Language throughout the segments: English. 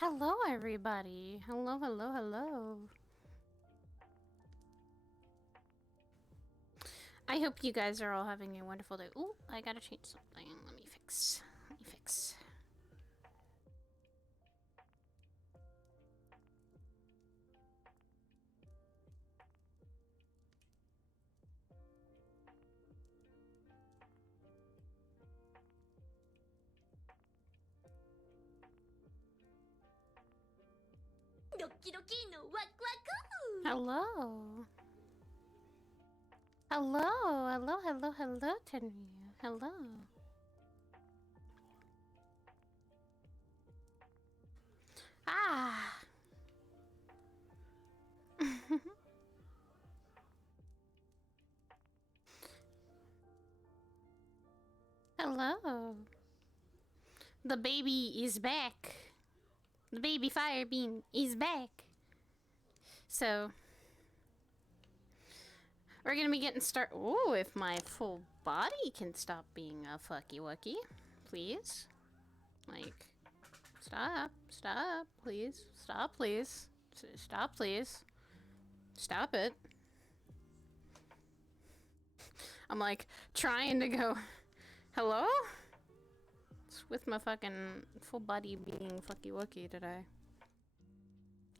Hello, everybody. Hello, hello, hello. I hope you guys are all having a wonderful day. Ooh, I gotta change something. Let me fix. Hello. Hello, Tenryu. Hello. Ah. Hello. The baby is back. The baby fire bean is back. So, we're gonna be getting started. Ooh, if my full body can stop being a fucky wucky, please. Like, stop, please. Stop, please. Stop, please. Stop it. I'm like, trying to go, hello? It's with my fucking full body being fucky wucky today.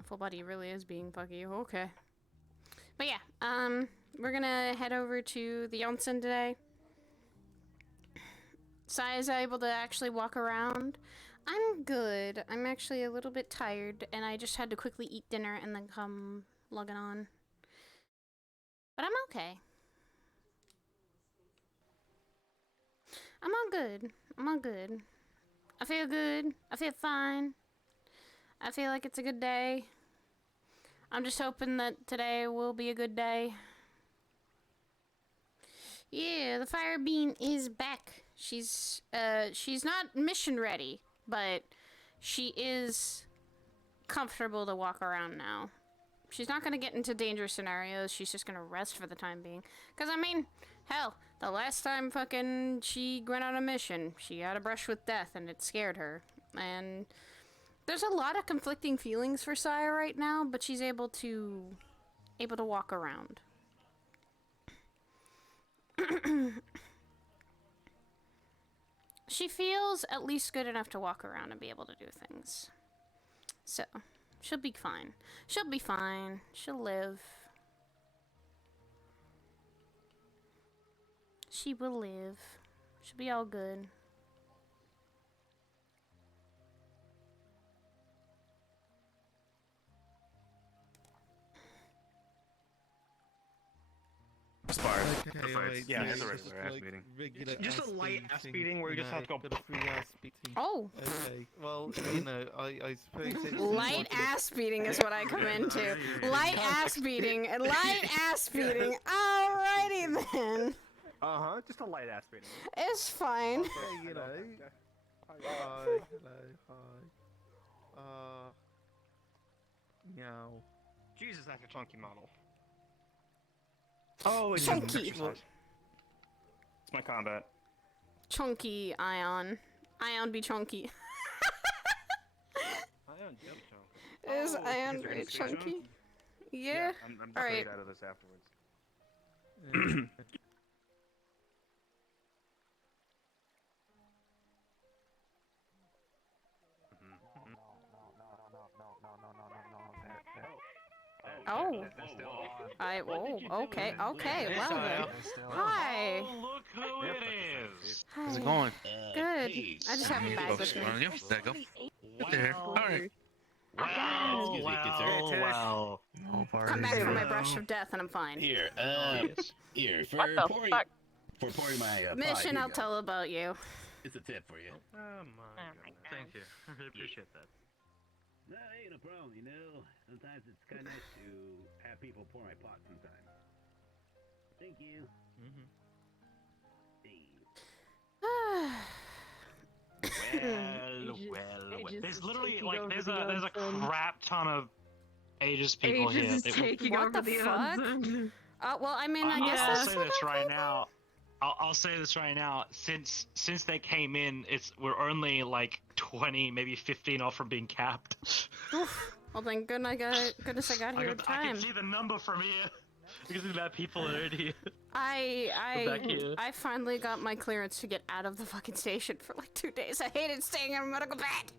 Full body really is being fucky, okay. But yeah, we're gonna head over to the onsen today. Sai is able to actually walk around. I'm good. I'm actually a little bit tired, and I just had to quickly eat dinner and then come logging on. But I'm okay. I'm all good. I'm all good. I feel good. I feel fine. I feel like it's a good day. I'm just hoping that today will be a good day. Yeah, the fire bean is back. She's not mission ready, but she is comfortable to walk around now. She's not gonna get into dangerous scenarios. She's just gonna rest for the time being. Cause I mean, hell, the last time fucking she went on a mission, she had a brush with death and it scared her. And there's a lot of conflicting feelings for Saya right now, but she's able to walk around. She feels at least good enough to walk around and be able to do things. So, she'll be fine. She'll be fine. She'll live. She will live. She'll be all good. Spark. Okay, right, yeah, so it's a it's regular ass like beating. Regular Just a light ass beating where you just have to go. But a free ass beating. Oh! Okay, well, you know, I suppose it's... Light ass beating is what I come into. Light ass beating. Light ass beating. Alrighty then. Uh-huh, just a light ass beating. It's fine. Okay, you know. Hi, hello, hi. Meow. Jesus, that's a chunky model. Oh, it's Chunky. It's my combat. Chunky Ion. Ion be chunky. Ion do be chunky. Is Ion you're gonna very stay chunky? chunky? Yeah. I'm just All gonna right. get out of this afterwards. Oh. Okay, well then. Hi. Oh, look who it is! Hi. How's it going? Good. I just have a bag with me. There you go. Good to hear. Alright. Wow, wow. No party. Come back from my brush of death and I'm fine. Here, here, for pouring my pie, Mission here I'll you go. tell about you. It's a tip for you. Oh my god. Thank you. I really appreciate that. No, ain't no problem, you know. Sometimes it's kind of nice to have people pour my pot sometimes. Thank you. Well. There's literally like there's a crap ton of Aegis people here. Taking What over the the fuck? unseen. Well, I mean, I guess I'll that's say what this right now. I'll say this right now. Since they came in, we're only like 20, maybe 15 off from being capped. Oof. Well, then goodness I got here in I time. can see the number from here. You can see that people already. I finally got my clearance to get out of the fucking station for like 2 days. I hated staying in a medical bed.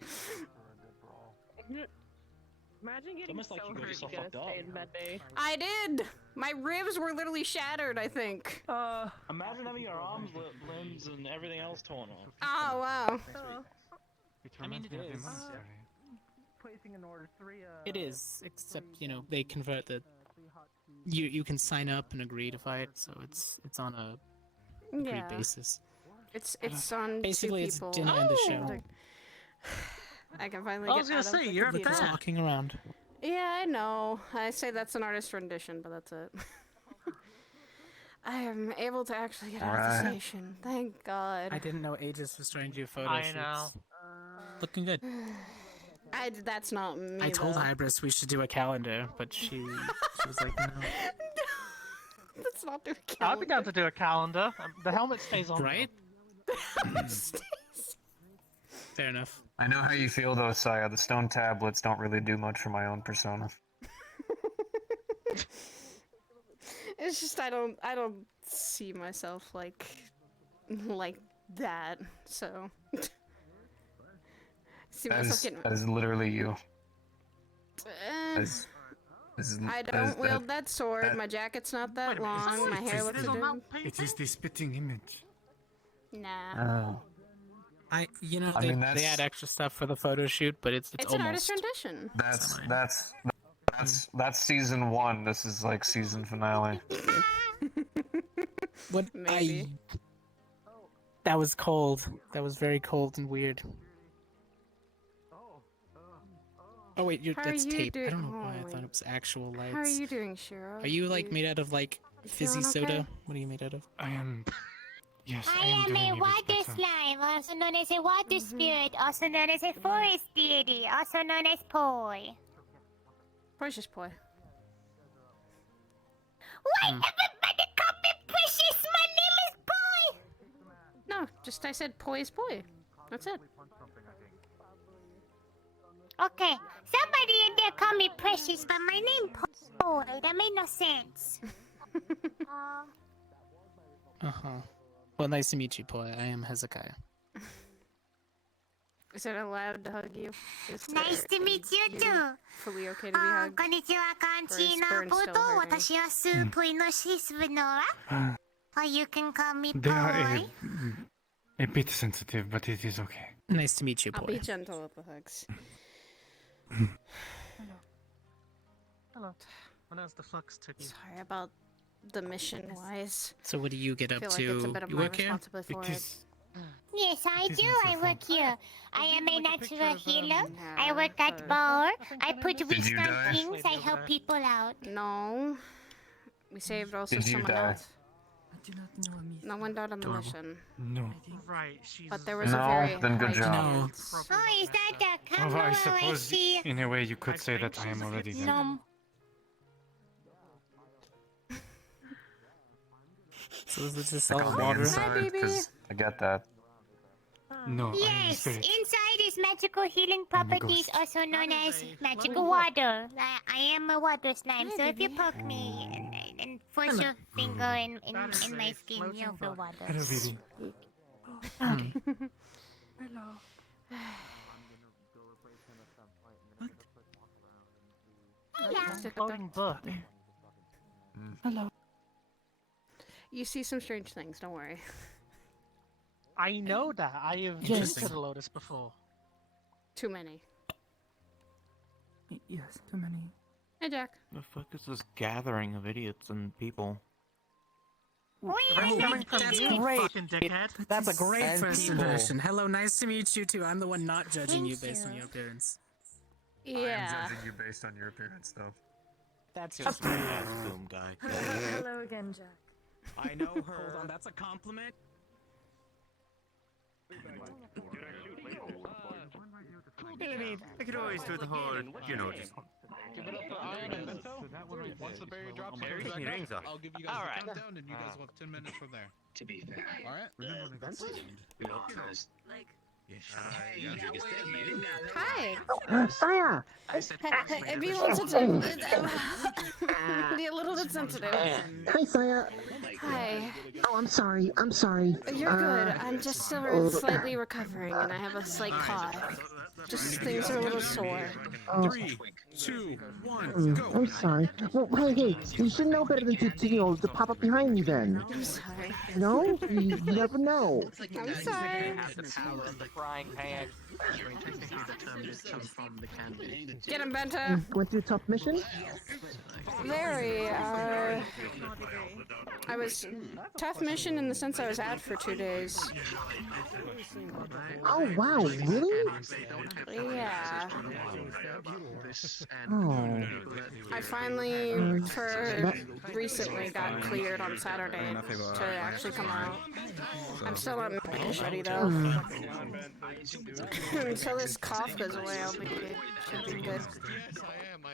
Imagine getting almost so like you got hurt yourself you gotta fucked up. stay in med bay. I did. My ribs were literally shattered, I think. Imagine having your arms, limbs, and everything else torn off. Oh wow. I mean, it is. Placing an order 3, It is, except they convert the. You can sign up and agree to fight, so it's on a agreed Yeah. basis. It's on Basically, two it's people. dinner and the show. I can finally I get was gonna out say, of the you're at computer. Just that. walking around. Yeah, I know. I say that's an artist rendition, but that's it. I am able to actually get out of the Alright. station. Thank God. I didn't know Aegis was trying to do photo I shoots. know. Looking good. That's not me. I told though. Hybris we should do a calendar, but she was like, no. Let's not do a I'd calendar. be down to do a calendar. The helmet stays on. Right? Fair enough. I know how you feel though, Saya. The stone tablets don't really do much for my own persona. It's just I don't see myself like that. So see myself getting. As literally you. Eh, As I don't wield that sword. My jacket's not that long. My hair looks a dude. It is the spitting image. Nah. Oh. I mean, they that's- add extra stuff for the photo shoot, but it's It's an artist almost. rendition. That's season 1. This is like season finale. What Maybe. That was cold. That was very cold and weird. Oh wait, How are that's you tape. I doing? don't know why I Holy- thought it was actual lights. How are you doing, Shiro? Are you like made out of like You fizzy feeling soda? okay? What are you made out of? I am. Yes, I I am am doing a a bit water better. slime, also known as a water spirit, also known as a forest deity, also known as Poi. Precious boy. Why everybody call me Precious? My name is Poi! No, just I said poi is poi. That's it. Okay, somebody in there call me Precious, but my name Poi. That made no sense. Uh-huh. Well, nice to meet you, Poi. I am Hezekiah. Is it allowed to hug you? Nice to meet you too. Fully okay to be hugged? こんにちは、カンチーナ Or is ポ Burn と still hurting? 私はスープイノシスブノア。Or you can call me They are Poi. a bit sensitive, but it is okay. Nice to meet you, I'll be Poi. gentle with the hugs. Hello. What else the fucks took you? Sorry about the mission wise. So what do you get I up feel to? like it's a bit of You my work here? responsibility for It it. is. Yes, I It is do. not I your work here. I am a like a picture natural of, healer. I Yeah, work at but- bar. I put Did wigs you on die? things. I help people out. No. We saved also Did you someone die? else. No one died on the Adorable. mission. No. Right, she's. But there was No, a very then good high job. No. chance. Oh, is that the Well, camera I I suppose see? in a way you could I say think that I am she's already hidden. dead. No. So is this just Like all on the water? inside, baby. 'cause I get that. No, I am the Yes, spirit. inside is magical healing I'm a properties, ghost. also known That as is a magical floating water. I am a water slime, Hi, so if you baby. poke me and force your finger in That is my a skin, floating you'll feel bug. water. Hello, baby. Floating book. You see some strange things, don't worry. I know that. I have Yes. visited a Lotus before. Too many. Yes, too many. Hey, Jack. The fuck is this gathering of idiots and people? Coming from That's you, great. fucking dickhead. That's a great And first people. impression. Hello, nice to meet you too. I'm the one not judging you Thank based on you. your appearance. Yeah. I'm judging you based on your appearance, though. That's just a boom guy. Hello again, Jack. I know her. Hold on, that's a compliment. I mean, I could always do the whole, just Give it up for Ion and Bento. Once the barrier drops, I'll give you guys the countdown, and you guys will have 10 minutes from there. To be fair. All right. Hi. Saya! Be a little sensitive. Be a little bit sensitive. Hi, Saya. Hi. Oh, I'm sorry. I'm sorry. You're good. I'm just still slightly recovering, and I have a slight cough. Just things are a little sore. 3, 2, 1, go. I'm sorry. Well, hey, you should know better than to pop up behind me then. I'm sorry. No? You never know. I'm sorry. Frying pan. Get him, Benta. Went through a tough mission? Very, I was tough mission in the sense I was out for 2 days. Oh, wow, really? Yeah. Oh. I finally, recently got cleared on Saturday to actually come out. I'm still not ready though. Until this cough goes away, should be good. Yes, I am.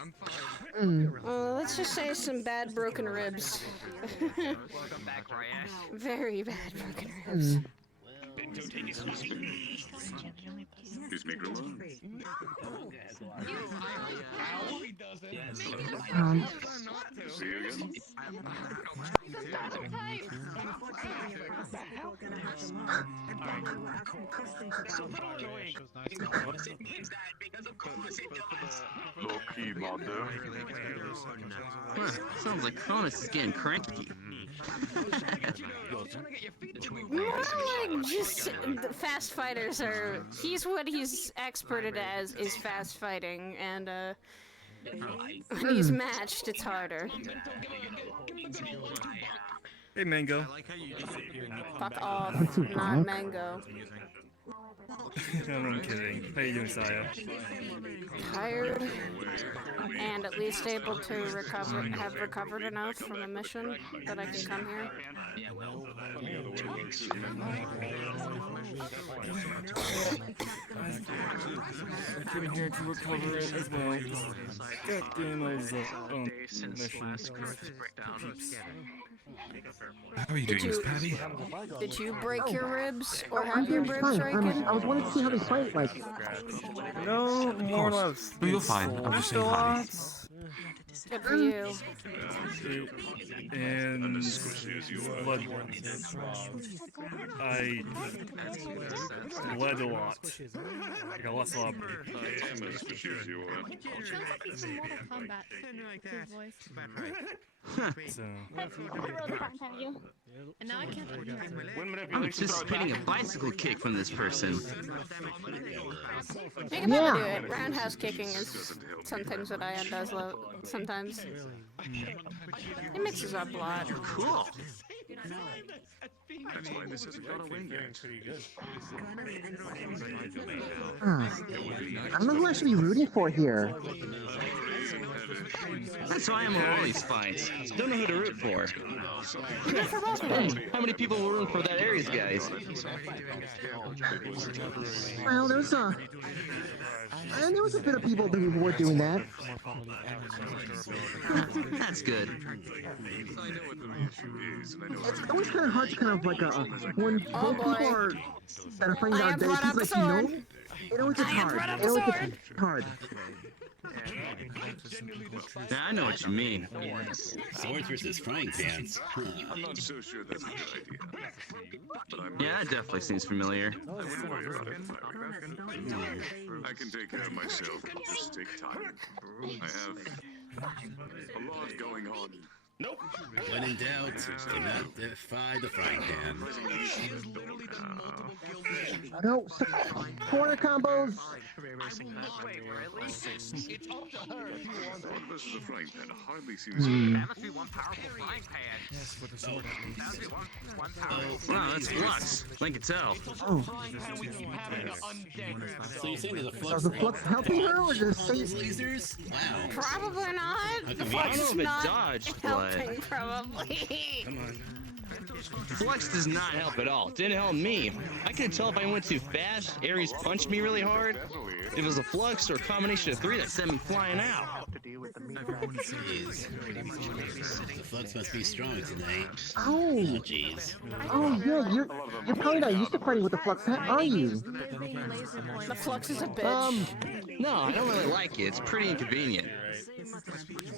I'm fine. Let's just say some bad broken ribs. Welcome back, Ryan. Very bad broken ribs. Just make her alone. See you again. Low-key, mother. Sounds like Cronus is getting cranky. More like just fast fighters are. What he's experted as is fast fighting, and when he's matched, it's harder. Hey, Mango. Fuck off, not Mango. I'm kidding. How you doing, Saya? Tired, and at least able to have recovered enough from the mission that I can come here. I came here to recover it as well. God damn, I was on mission. How are you doing, Miss Patty? Did you break your ribs or have your ribs Fine. broken? I was wanting to see how they fight, like. No, more or less. But you're fine. I'm just saying hi. Good for you. And blood. I bled a lot. I got lots of lobby. So. I'm anticipating a bicycle kick from this person. You can probably do it. Roundhouse kicking is sometimes what Ian does sometimes. He mixes up a lot. Cool. That's why this hasn't got a win yet. I don't know who I should be rooting for here. That's why I'm in all these fights. Don't know who to root for. How many people were rooting for that Ares guys? Well, there was a bit of people who were doing that. That's good. It's always kind of hard to kind of like when both people are that are fighting out there, it's like, you know, it always gets hard. It always gets hard. Yeah, I know what you mean. Swords versus frying pans. I'm not so sure that's a good idea. But Yeah, that definitely seems familiar. I can take care of myself. It'll just take time. I have a lot going on. Nope. When in doubt, do not defy the frying pan. No, corner combos. One versus a frying pan hardly seems fair. Wow, that's flux. I can tell. Oh. So you're saying there's a Is the flux helping her or just lasers? Wow. Probably not. The I flux don't know is if it not dodged, but... helping, probably. Come on. Flux does not help at all. Didn't help me. I couldn't tell if I went too fast, Ares punched me really hard, if it was a flux or a combination of three that sent me flying out. Jeez. The flux must be strong tonight. Oh. Jeez. Oh yeah, you're probably not used to fighting with the Flux, are you? The Flux is a bitch. No, I don't really like it. It's pretty inconvenient.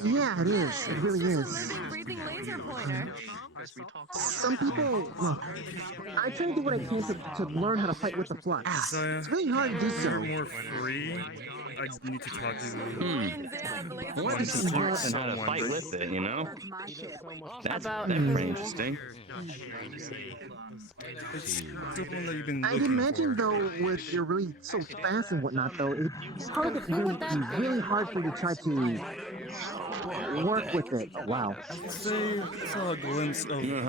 Yeah, it is. It really is. Breathing laser pointer. Some people, well, I try to do what I can to learn how to fight with the Flux. It's really hard to do so. More free. I need to talk to I want to see and how to fight with it, you know? That's pretty interesting. I'd imagine though, with you're really so fast and whatnot, though, it's probably be really hard for you to try to work with it. Oh, wow. I saw a glimpse of your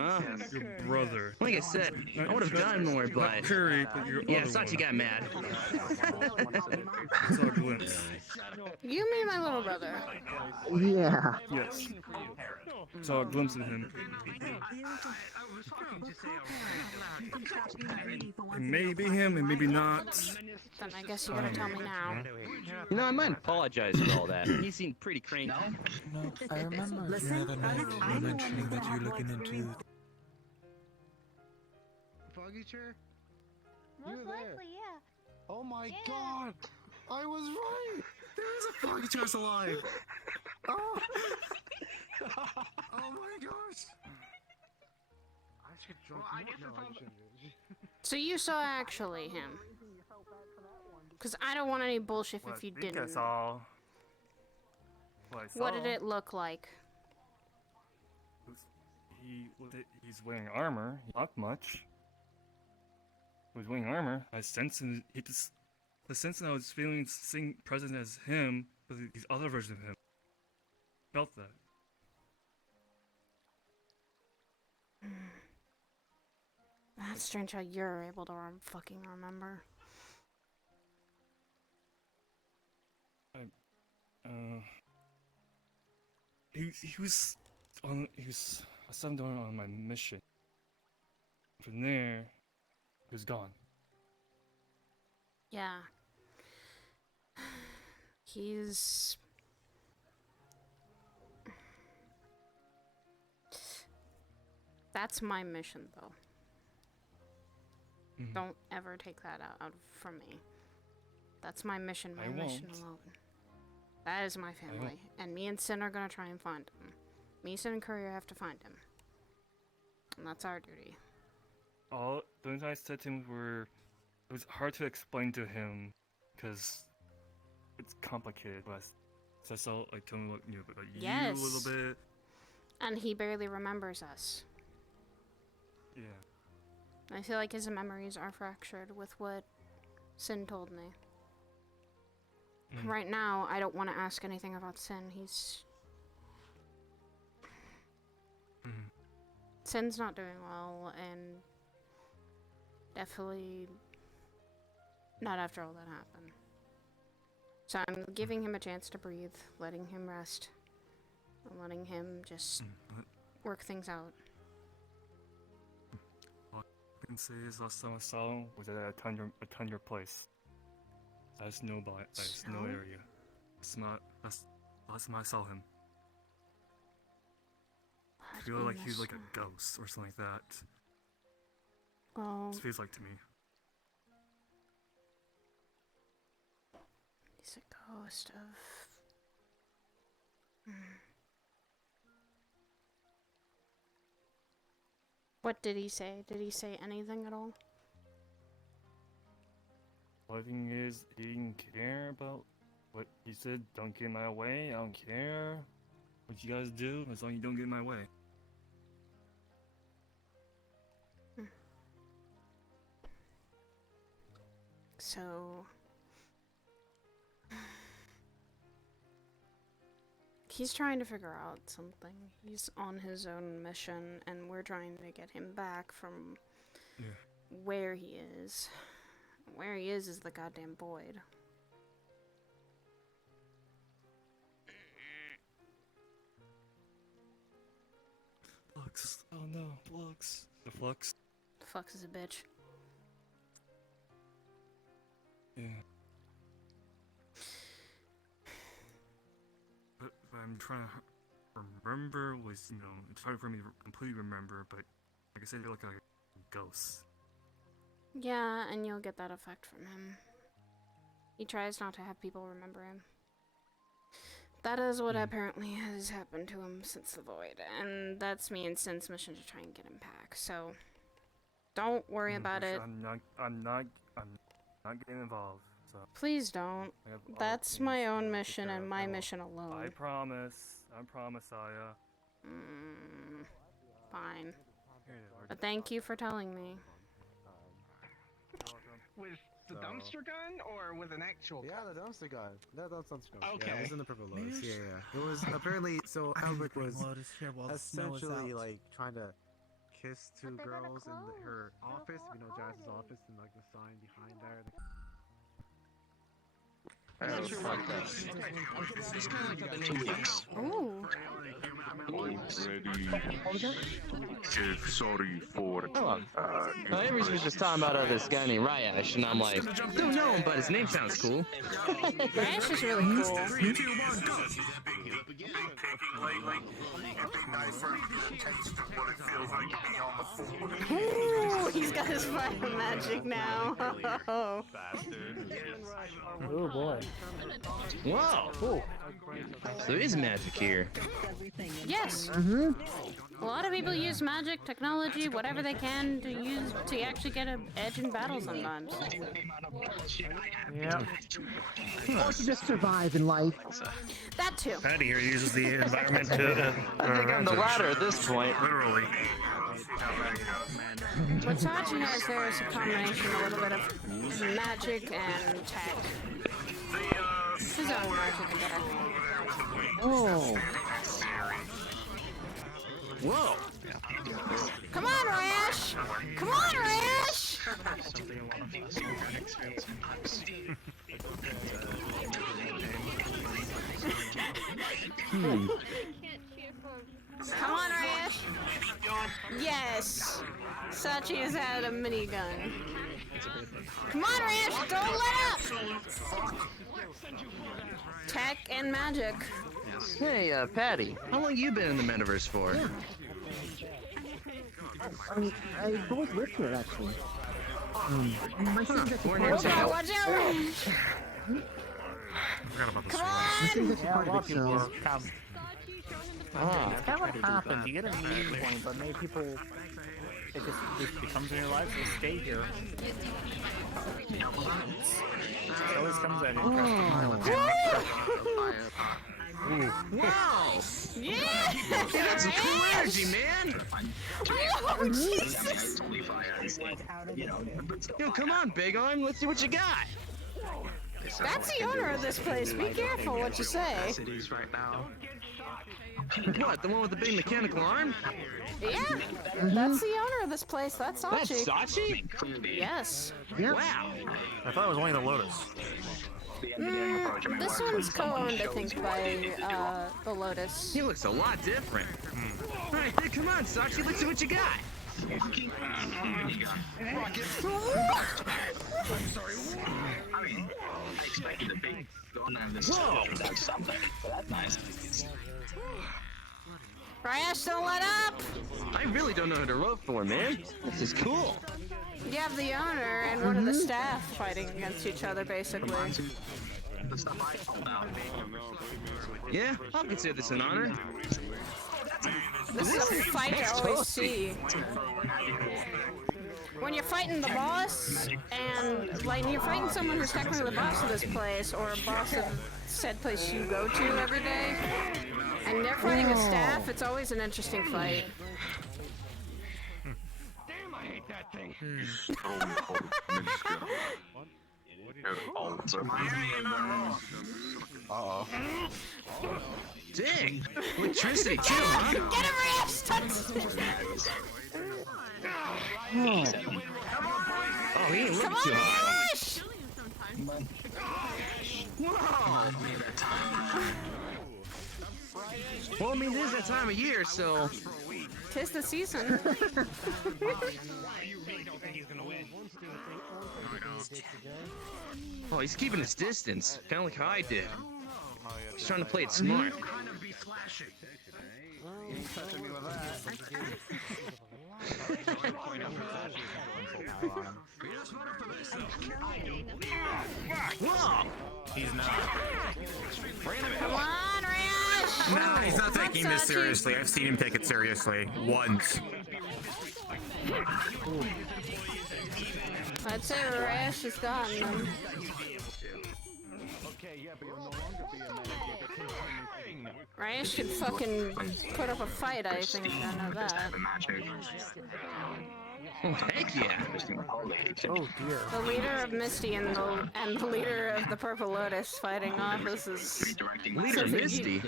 brother. Like I said, I would have done more, but Curry, but your yeah, Sachi got mad. I saw a glimpse. You mean my little brother? Yeah. Yes. Saw a glimpse of him. It may be him, and maybe not. Then I guess you gotta tell me now. You know, I might apologize for all that. He seemed pretty cranky. No, I remember the other night you were mentioning that you're looking into... Foggy chair? Most likely, yeah. Oh my god! I was right! There is a foggy chair alive! Oh! Oh my gosh! I should jump So you saw actually him? Because I don't want any bullshit if you didn't. I saw. What did it look like? He's wearing armor. Not much. He was wearing armor. I sensed him. The sense that I was feeling seeing present as him, but these other versions of him. Felt that. That's strange how you're able to fucking remember. I saw him going on my mission. From there, he was gone. Yeah. He's... That's my mission, though. Mm-hmm. Don't ever take that out from me. That's my mission, my I mission won't. alone. That is my family, and me and Sin are gonna try and find him. Me, Sin, and Courier have to find him. And that's our duty. All the things I said to him were... It was hard to explain to him, because it's complicated, but so I saw, like, tell me about you a little bit. And he barely remembers us. Yeah. I feel like his memories are fractured with what Sin told me. Right now, I don't want to ask anything about Sin. He's... Sin's not doing well, and definitely not after all that happened. So I'm giving him a chance to breathe, letting him rest, and letting him just work things out. All I can say is last time I saw him was at a tundra place. I just know about it. I just know area. That's last time I saw him. I feel like he's like a ghost or something like that. Well, It feels like to me. he's a ghost of... What did he say? Did he say anything at all? Only thing is, he didn't care about what he said. Don't get in my way. I don't care what you guys do as long as you don't get in my way. So... He's trying to figure out something. He's on his own mission, and we're trying to get him back from where he is. Where he is the goddamn void. Oh no, Flux. The Flux. Flux is a bitch. Yeah. But I'm trying to remember was, it's hard for me to completely remember, but like I said, you're like a ghost. Yeah, and you'll get that effect from him. He tries not to have people remember him. That is what apparently has happened to him since the Void, and that's me and Sin's mission to try and get him back, so don't worry about it. I'm not getting involved, so. Please don't. That's my own mission and my mission alone. I promise, Aya. Fine. But thank you for telling me. With the dumpster gun or with an actual gun? Yeah, the dumpster gun. That's dumpster gun. Okay. Yeah, it was in the purple lotus. Yeah. It was apparently, so Albert was essentially like trying to kiss two girls in her office, Jazz's office, and like the sign behind there. Ooh. Sorry for. Avery's was just talking about this guy named Ryash, and I'm like, don't know him, but his name sounds cool. Ryash is really cool. Ooh, he's got his fire magic now. Oh boy. Whoa. Cool. So there is magic here. Yes. A lot of people use magic, technology, whatever they can to use to actually get an edge in battle sometimes. Yeah. Or to just survive in life. That too. Patty here uses the environment to. I think I'm the latter at this point. Literally. What Sachi has there is a combination, a little bit of magic and tech. His own magic there. Oh. Whoa. Come on, Rash! Come on, Rash! Come on, Rash! Yes! Sachi has had a minigun. Come on, Rash! Don't let up! Tech and magic. Hey, Patty, how long you been in the Metaverse for? I mean, I've always lived here, actually. My son's at the Watch out! Watch out, Rash! Come on! Yeah, a lot of people have. It's kind of what happens. You get a meeting point, but many people, it just becomes in your life. They stay here. It always comes at an Wow! Yeah! That's some cool energy, man! Oh, Jesus! Yo, come on, Big Arm, let's see what you got! That's the owner of this place. Be careful what you say. What, the one with the big mechanical arm? Yeah, that's the owner of this place. That's Sachi. That's Sachi? Yes. Wow! I thought it was only the Lotus. This one's co-owned, I think, by the Lotus. He looks a lot different. Alright, come on, Sachi, let's see what you got! Ryash, don't let up! I really don't know who to root for, man. This is cool. You have the owner and one of the staff fighting against each other, basically. Yeah, I'll consider this an honor. This is a fight I always see. When you're fighting the boss, and like you're fighting someone who's technically the boss of this place, or a boss of said place you go to every day, and they're fighting a staff, it's always an interesting fight. Damn, I hate that thing. Uh-oh. Dang! Electricity too, huh? Get him, Rash! Oh, he ain't looking Come too on, hot. Rash! Whoa! Well, I mean, this is that time of year, so 'Tis the season. Oh, he's keeping his distance, kind of like how I did. He's trying to play it smart. Whoa! He's not. Come on, Rash! Nah, he's not taking this What's up, seriously. I've seen him take it seriously once. I'd say Rash is gone. Then. Rash could fucking put up a fight, I think. I know that. Oh, heck yeah! Oh dear. The leader of Misty and the leader of the Purple Lotus fighting off. This is Leader Misty?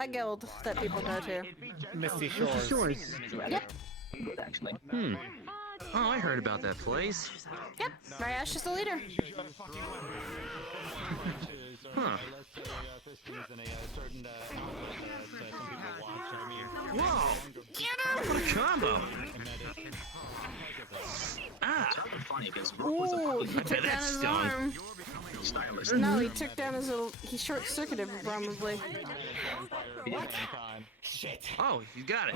a guild that people go to. Misty Shores. Yep. Hmm. Oh, I heard about that place. Yep. Rash is the leader. Huh. Whoa! Get him! What a combo! Ah! Ooh, he took down his stung. arm. No, he took down his little. He short-circuited him, probably. Oh, you got it.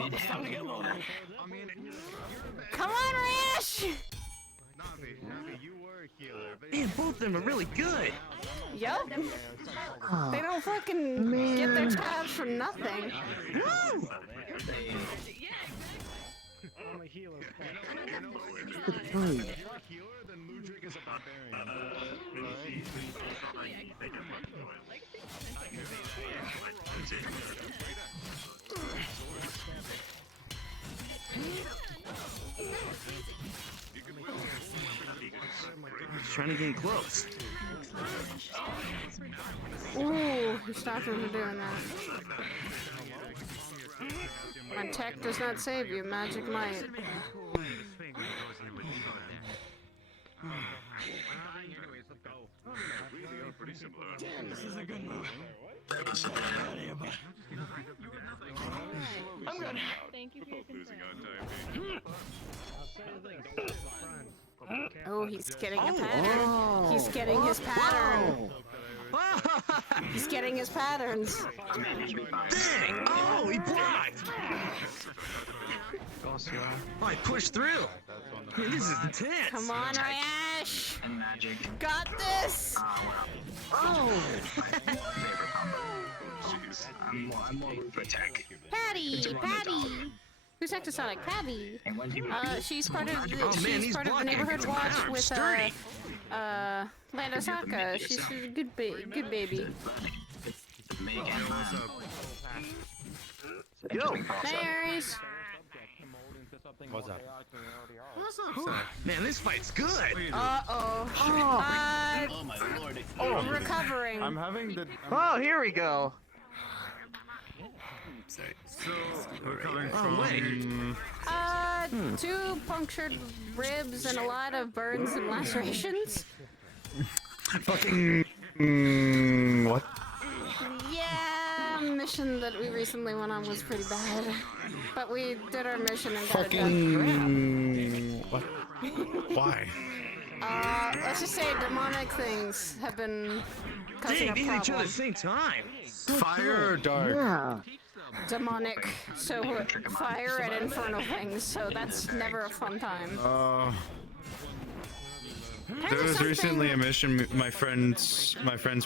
Come on, Rash! Man, both of them are really good. Yup. They don't fucking get their tabs for nothing. Woo! Trying to get close. Ooh, he stopped him from doing that. My tech does not save you, magic might. Damn, this is a good move. I'm good. Thank you for your concern. Oh, he's getting a pattern. He's getting his pattern. He's getting his patterns. Dang! Oh, he blocked! Oh, I pushed through. Man, this is intense. Come on, Rash. Got this. Oh! I'm more root for attack. Patty. Who's Ectosonic? Patty. She's part of the, Oh, man, she's part of the blocking. neighborhood watch Wow, with sturdy. Land Osaka. She's a good baby. Yo! Hey, Aries. What's up? Man, this fight's good. Uh-oh. Oh my lord. I'm recovering. I'm having the. Oh, here we go. So recovering Oh, wait. 2 punctured ribs and a lot of burns and lacerations. Fucking. What? Yeah, mission that we recently went on was pretty bad. But we did our mission and got it Fucking. What? Why? done. Let's just say demonic things have been causing Dang, a they hit each other at problem. the same time. Fire or dark? Yeah. Demonic, so fire and infernal things, so that's never a fun time. There was recently a mission my friends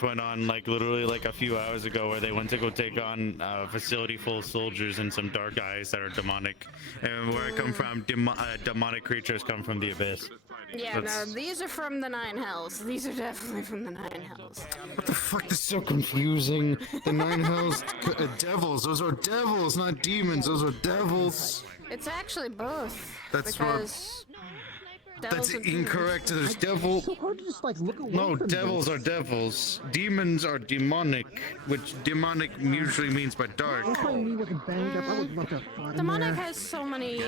went on, like literally like a few hours ago, where they went to go take on a facility full of soldiers and some dark guys that are demonic. And where I come from, demonic creatures come from the abyss. Yeah, no, these are from the 9 Hells. These are definitely from the 9 Hells. What the fuck? This is so confusing. The 9 hells, devils. Those are devils, not demons. Those are devils. It's actually both. That's because That's devils are incorrect. There's devil. So hard to just like look away No, from devils this. are devils. Demons are demonic, which demonic usually means by dark. If my knee wasn't banged up, I would love to have fought in Demonic there. has so many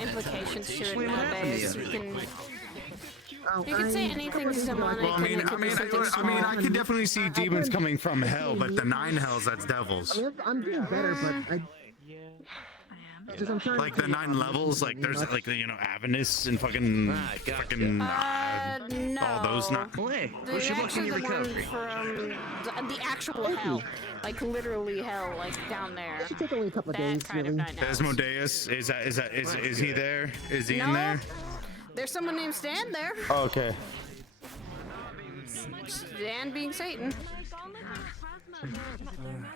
implications to it Wait, what happened nowadays. to You you? can Oh, you can say anything's demonic. Well, and it could be something small. I could definitely see demons coming from hell, but the 9 hells, that's devils. I'm getting better, but Just I'm trying Like to, the 9 levels, like there's like you know Avernus and fucking No. Oh, all those not. Hey, They're wish you luck in actually your the one recovery. from the actual hell, like literally hell, like down there. it should take only a couple of That days, kind of really. night house. Desmodeus, is he there? Is he in No. there? There's someone named Stan there. Oh, okay. Stan being Satan.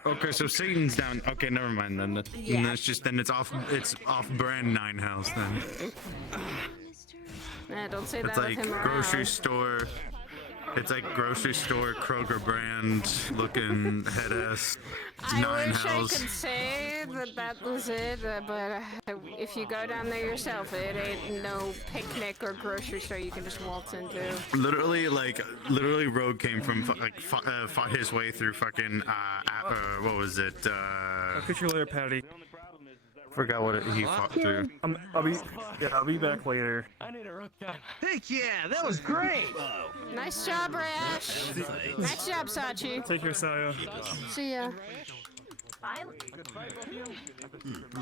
Okay, so Satan's down. Okay, never mind then. Yeah. That's just then it's off brand 9 house then. Don't say It's that like of him grocery around. store. It's like grocery store Kroger brand looking head ass I 9 wish house. I could say that was it, but if you go down there yourself, it ain't no picnic or grocery store you can just waltz into. Literally, Rogue came from fought his way through fucking what was it? I'll catch you later, Patty. Forgot what he fought through. I'll be back later. I need a rook gun. Heck yeah, that was great. Nice job, Rash. Nice job, Sachi. Take care, Saya. See ya.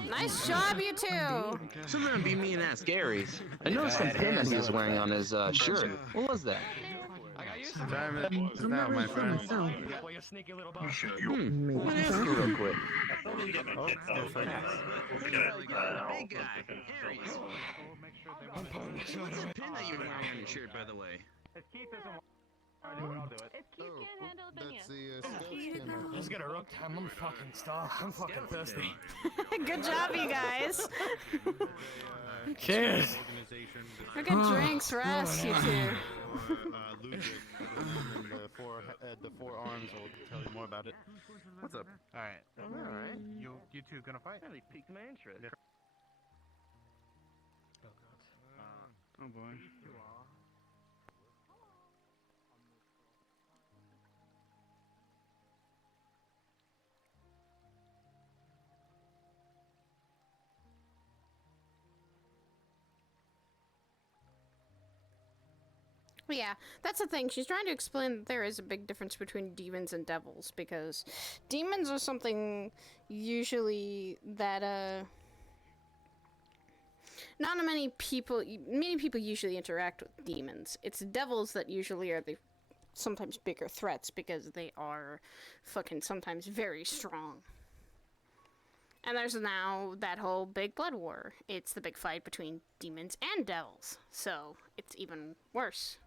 Nice job, you two. So then be me and ask Aries. I noticed some pin that he was wearing on his shirt. What was that? No, my friend. What is it real quick? Big guy, Aries. What's the pin that you're wearing on your shirt, by the way? Let's get a rook. I'm fucking stall. I'm fucking thirsty. Good job, you guys. Cheers. Look at drinks for us, you two. The 4 arms will tell you more about it. What's up? Alright. Alright. You two gonna fight? They piqued my interest. Oh boy. Yeah, that's the thing. She's trying to explain that there is a big difference between demons and devils, because demons are something usually that not many people usually interact with demons. It's devils that usually are the sometimes bigger threats, because they are fucking sometimes very strong. And there's now that whole big blood war. It's the big fight between demons and devils, so it's even worse.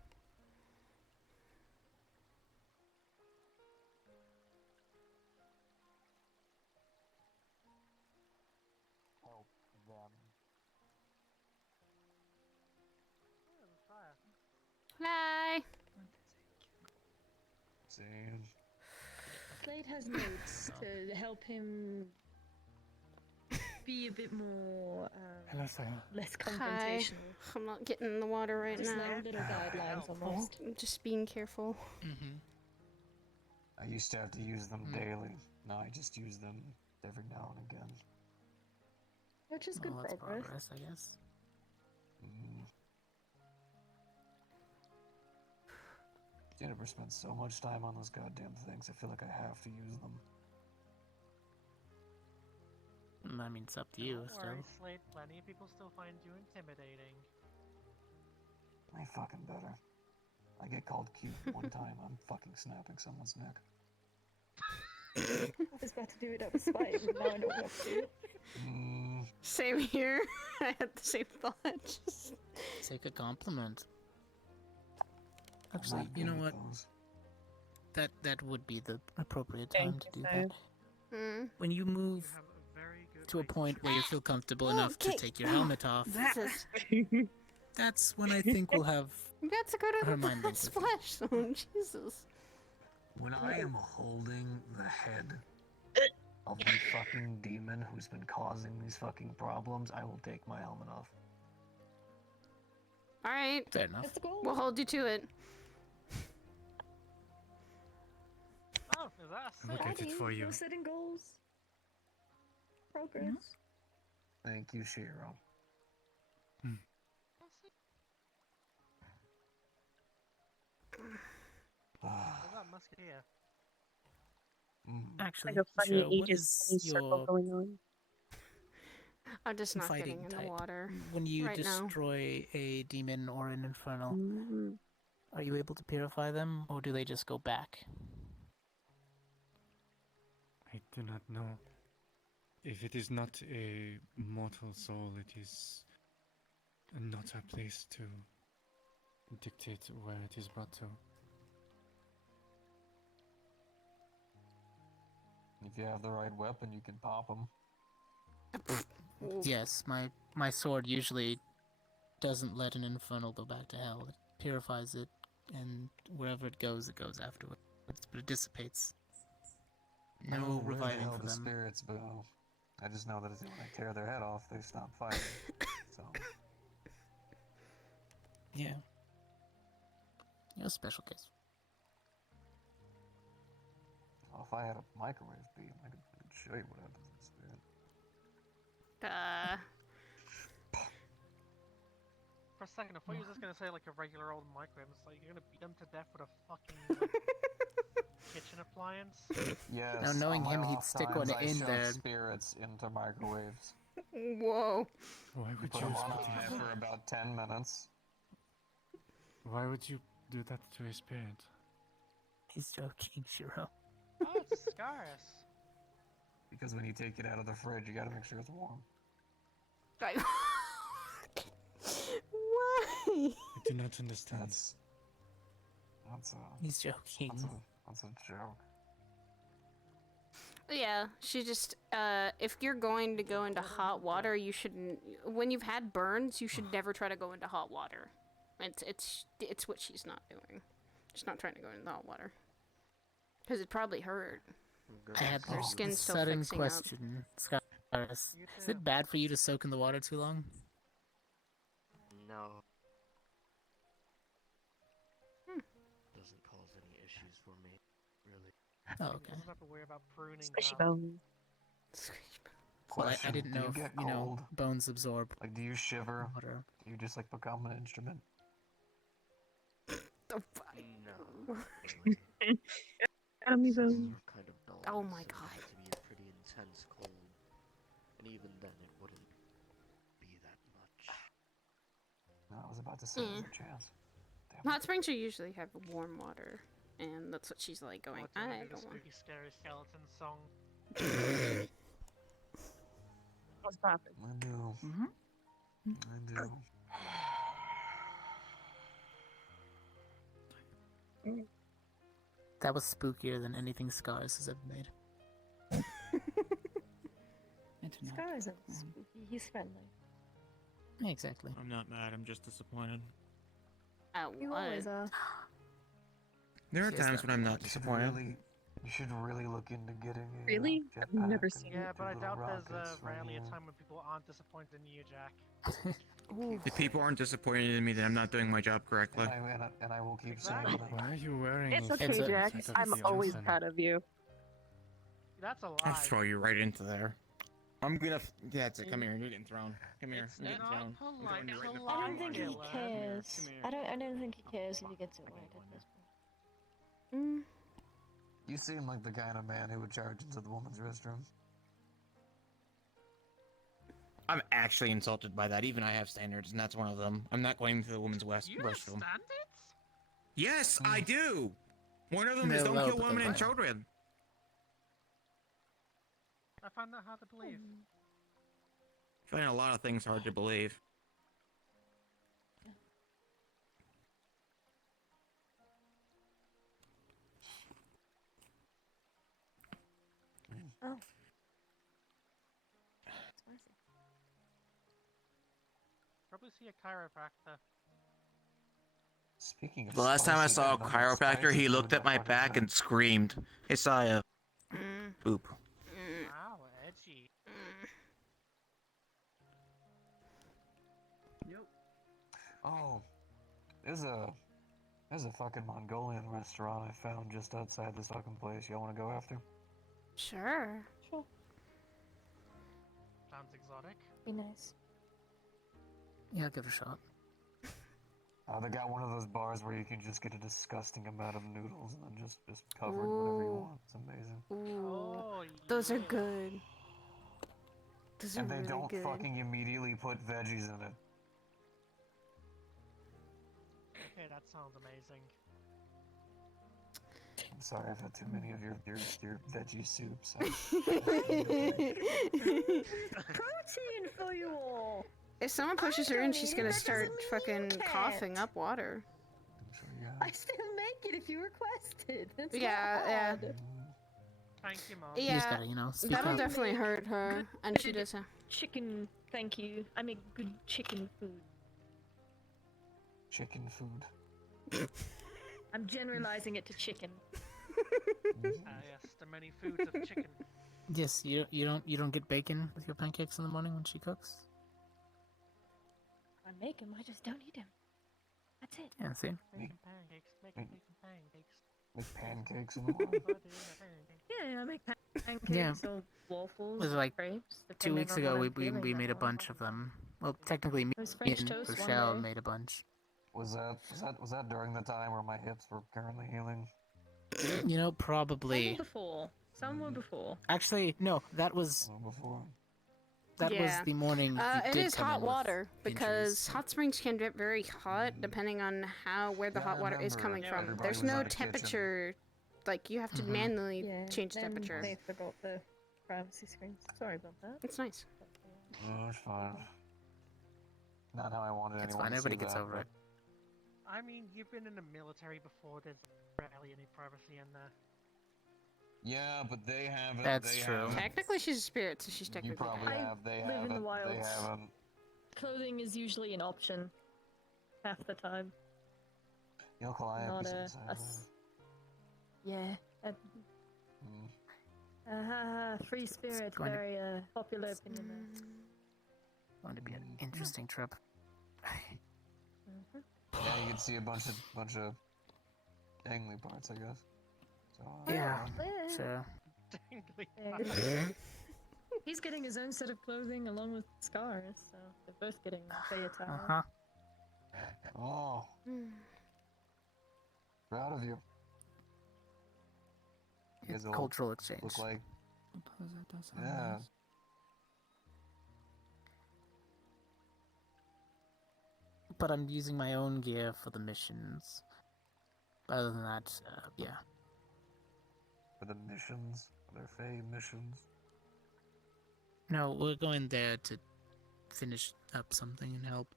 Hi. Slade has notes to help him be a bit more less Hi. confrontational. I'm not getting in the water right Just now. like little guidelines almost. I'm just being careful. I used to have to use them daily. Now I just use them every now and again. Which is good progress. I guess. Jennifer spends so much time on those goddamn things, I feel like I have to use them. I mean, it's up to you, Don't still. Worry, Slate, plenty of people still find you intimidating. I fucking better. I get called cute one time, I'm fucking snapping someone's neck. I was about to do it out of spite, but now I know what to do. Same here. I had the same thought. Just... Take a compliment. Actually, you know what? That would be the appropriate time to do that. When you move to a point where you feel comfortable enough to take your helmet off, that's when I think we'll have You got to go to her the mind splash zone. Jesus. When I am holding the head of the fucking demon who's been causing these fucking problems, I will take my helmet off. Alright. Fair enough. We'll hold you to it. Oh, that's Look at it for you. We're setting goals. Progress. Thank you, Shiro. that musketeer. Actually, Like a funny Shiro, what ages is circle your going on. I'm just not fighting getting in the type. water When you right now. destroy a demon or an infernal, Mm-hmm. are you able to purify them, or do they just go back? I do not know. If it is not a mortal soul, it is not our place to dictate where it is brought to. If you have the right weapon, you can pop them. Yes, my sword usually doesn't let an infernal go back to hell. It purifies it, and wherever it goes afterwards. But it dissipates. No where the reviving hell for the them. spirits go. I just know that when I tear their head off, they stop fighting. So. Yeah. You're a special case. Well, if I had a microwave beam, I could show you what happens in spirit. For a second, I thought you were just gonna say like a regular old microwave. It's like you're gonna beat them to death with a fucking like, kitchen appliance. Yes. Now, knowing on my him, he'd off stick times, one I in shove there. spirits into microwaves. Whoa. Why You would put you them on high for about 10 minutes. Why would you do that to a spirit? He's joking, Shiro. Oh, it's Scarus. Because when you take it out of the fridge, you gotta make sure it's warm. Why? I do not understand. That's He's joking. That's a joke. Yeah, she just, if you're going to go into hot water, you shouldn't, when you've had burns, you should never try to go into hot water. It's what she's not doing. She's not trying to go into hot water. Because it probably hurt. I had Her skin's still sudden fixing question, Scarus. Is it bad for you to soak in the water too long? No. Doesn't cause any issues for me, really. Oh, okay. Doesn't have to worry about pruning. Squishy bones. Well, I didn't know if, you know, bones absorb. Like, do you shiver? Water. Do you just, like, become an instrument? No. Anatomy bones. Kind of dull, Oh my so god. it would have to be a pretty intense cold, and even then it wouldn't be that much. No, I was about to say there's a chance. Hot springs usually have warm water, and that's what she's like going, I don't want. Spooky, scary skeleton song. What's poppin'? I do. I do. That was spookier than anything Scarus has ever made. Scar isn't spooky. He's friendly. Exactly. I'm not mad, I'm just disappointed. You always are. There are She is times that when I'm not You disappointed. should really look into getting a Really? I've jetpack never and seen Yeah, it. but I do doubt little there's rockets rarely a from time when people aren't disappointed in you, Jack. If people aren't disappointed in me, then I'm not doing my job correctly. And I will keep saying that. Why are you wearing It's a okay, suit Jack. of I'm the always onsen? proud of you. That's a I'll lie. throw you right into there. I'm gonna. Yeah, that's it. Come here. You're getting thrown. Come here. It's You're getting not thrown. polite I'm throwing you to right in the lie. I fucking don't think he water. cares. Come here. I don't think he cares if he gets it right at this point. You seem like the kind of man who would charge into the woman's restroom. I'm actually insulted by that. Even I have standards, and that's one of them. I'm not going to the women's You have restroom. standards? Yes, I do. One of them is They're don't low, kill but they're women and violent. children. I find that hard to believe. I find a lot of things hard to believe. Oh. Probably see a chiropractor. Speaking of The last time I spicy, saw a got nothing chiropractor, spicy he to looked do at my with that back fucking and screamed. Hey, Saya. Boop. Wow, edgy. Oh, there's a fucking Mongolian restaurant I found just outside this fucking place. Y'all want to go after? Sure. Sure. Sounds exotic. Be nice. Yeah, I'll give it a shot. They got one of those bars where you can just get a disgusting amount of noodles and then just cover it whatever you Ooh. want. It's amazing. Ooh. Oh, Those are yeah. good. Those are And they really don't good. fucking immediately put veggies in it. Okay, that sounds amazing. I'm sorry, I've had too many of your veggie soups. Protein for you all. If someone pushes her in, she's gonna start fucking coughing up water. I still make it if you requested. That's Yeah, yeah. not bad. Thank you, Mom. You just Yeah, gotta, you know, speak that'll up. definitely hurt her, and she does. Chicken, thank you. I make good chicken food. Chicken food. I'm generalizing it to chicken. Yes, the many foods of chicken. Yes, you don't get bacon with your pancakes in the morning when she cooks. I make them, I just don't eat them. That's it. Yeah, see. Making pancakes, making pancakes. Make pancakes in the morning. Yeah, I make pancakes Yeah. or waffles. It was like crepes, 2 depending weeks on ago. what We I'm we, feeling we that made a morning. bunch of them. Well, technically, me was French and toast one Rochelle day. made a bunch. Was that during the time where my hips were currently healing? You know, Some probably. were before. Some were before. Actually, no. That was before. That was the morning. You It did is come hot in with water because injuries. hot springs can get very hot depending on where the Yeah, hot I water is remember coming from. everybody There's was no in the kitchen. temperature, like you have to Mm-hmm. manually Yeah, change then temperature. They forgot the privacy screens. Sorry about that. It's nice. Oh, it's fine. Not how I wanted It's anyone fine. to Everybody see gets that, over but it. I mean, you've been in the military before. There's barely any privacy in there. Yeah, but they haven't. That's they true. Haven't. Technically, she's a spirit, so she's You technically probably bad. have. They live in the haven't. They wilds. haven't. Clothing is usually an option. Half the time. You know, Not Calliope a... Yeah. Free spirit, going to- very popular opinion there. Going to be an interesting trip. Yeah, you can see a bunch of dangly parts, I guess. So, Yeah. Sure. He's getting his own set of clothing along with scars, so they're both getting fair attire. Uh-huh. Oh. Proud of you. You guys all Cultural exchange. look like. Yeah. But I'm using my own gear for the missions. Other than that, yeah. For the missions, for their Fae missions. No, we're going there to finish up something and help.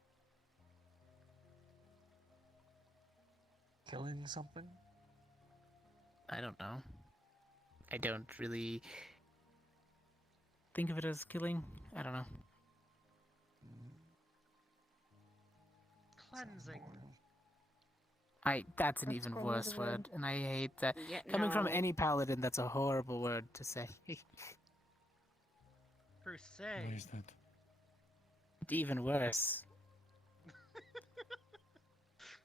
Killing something? I don't know. I don't really think of it as killing. I don't know. Cleansing. That's an That's even probably worse the word. word, and I hate that. Yeah, Coming from no. any paladin, that's a horrible word to say. Crusade. Why is that? Even worse.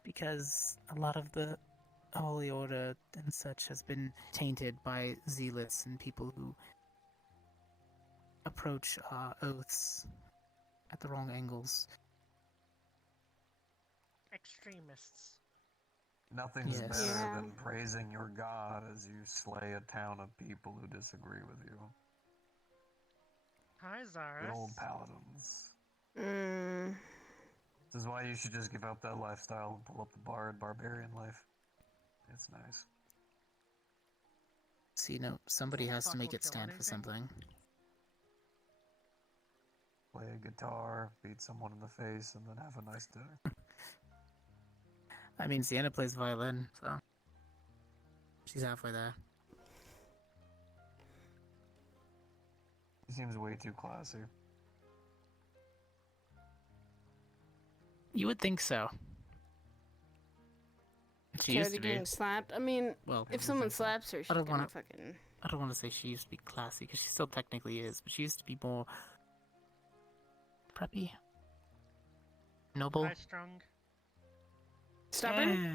Because a lot of the Holy Order and such has been tainted by zealots and people who approach oaths at the wrong angles. Extremists. Nothing's Yes. better Yeah. than praising your god as you slay a town of people who disagree with you. Hi, Zara. Good old paladins. Mm. This is why you should just give up that lifestyle and pull up the barbarian life. It's nice. See, you know, somebody has to Fuck make will it kill stand for anything. something. Play a guitar, beat someone in the face, and then have a nice dinner. I mean, Sienna plays violin, so she's halfway there. He seems way too classy. You would think so. She Scared used to of be. getting slapped. I mean, Well, if someone slaps her, she's I don't gonna wanna- fucking. I don't want to say she used to be classy, because she still technically is, but she used to be more preppy, noble. High strung. Stubborn?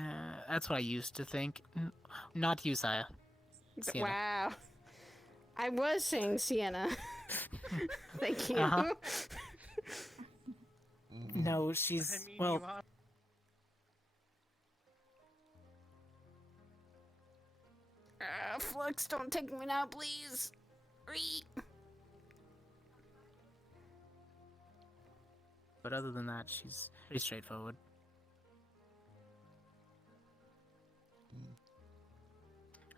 That's what I used to think. Not you, Saya. Sienna. Wow. I was saying Sienna. Thank you. Uh-huh. No, she's I mean, well. you are. Flux, don't take me now, please. Ree. but other than that, she's pretty straightforward.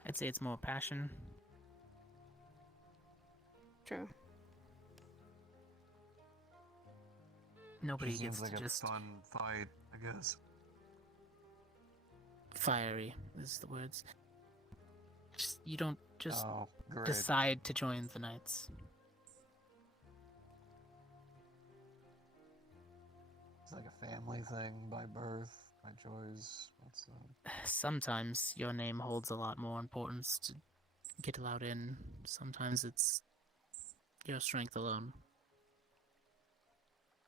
I'd say it's more passion. True. Nobody She gets seems like to a just fun fight, I guess. fiery is the words. You don't just Oh, great. decide to join the Knights. It's like a family thing by birth, by choice. What's Sometimes your name holds a lot more importance to get allowed in. Sometimes it's your strength alone.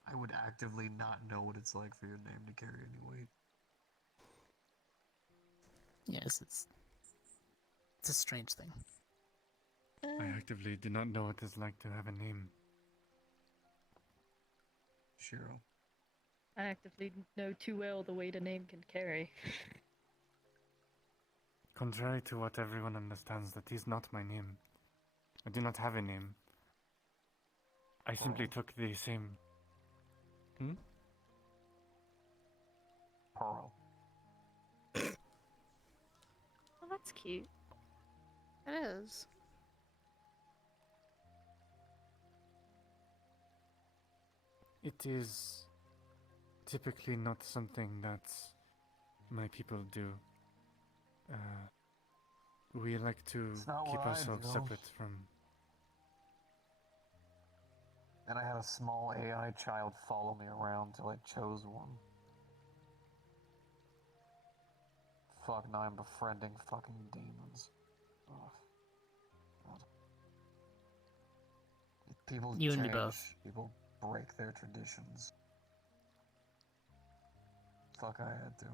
I would actively not know what it's like for your name to carry any weight. Yes, it's a strange thing. I actively do not know what it's like to have a name. Shiro. I actively know too well the weight a name can carry. Contrary to what everyone understands, that is not my name. I do not have a name. I simply took the same... Pearl. Oh, that's cute. It is. It is typically not something that my people do. We like to It's not keep what I ourselves do. separate from... And I had a small AI child follow me around till I chose one. Fuck, now I'm befriending fucking demons. Ugh. God. People You and me change. both. People break their traditions. Fuck, I had to.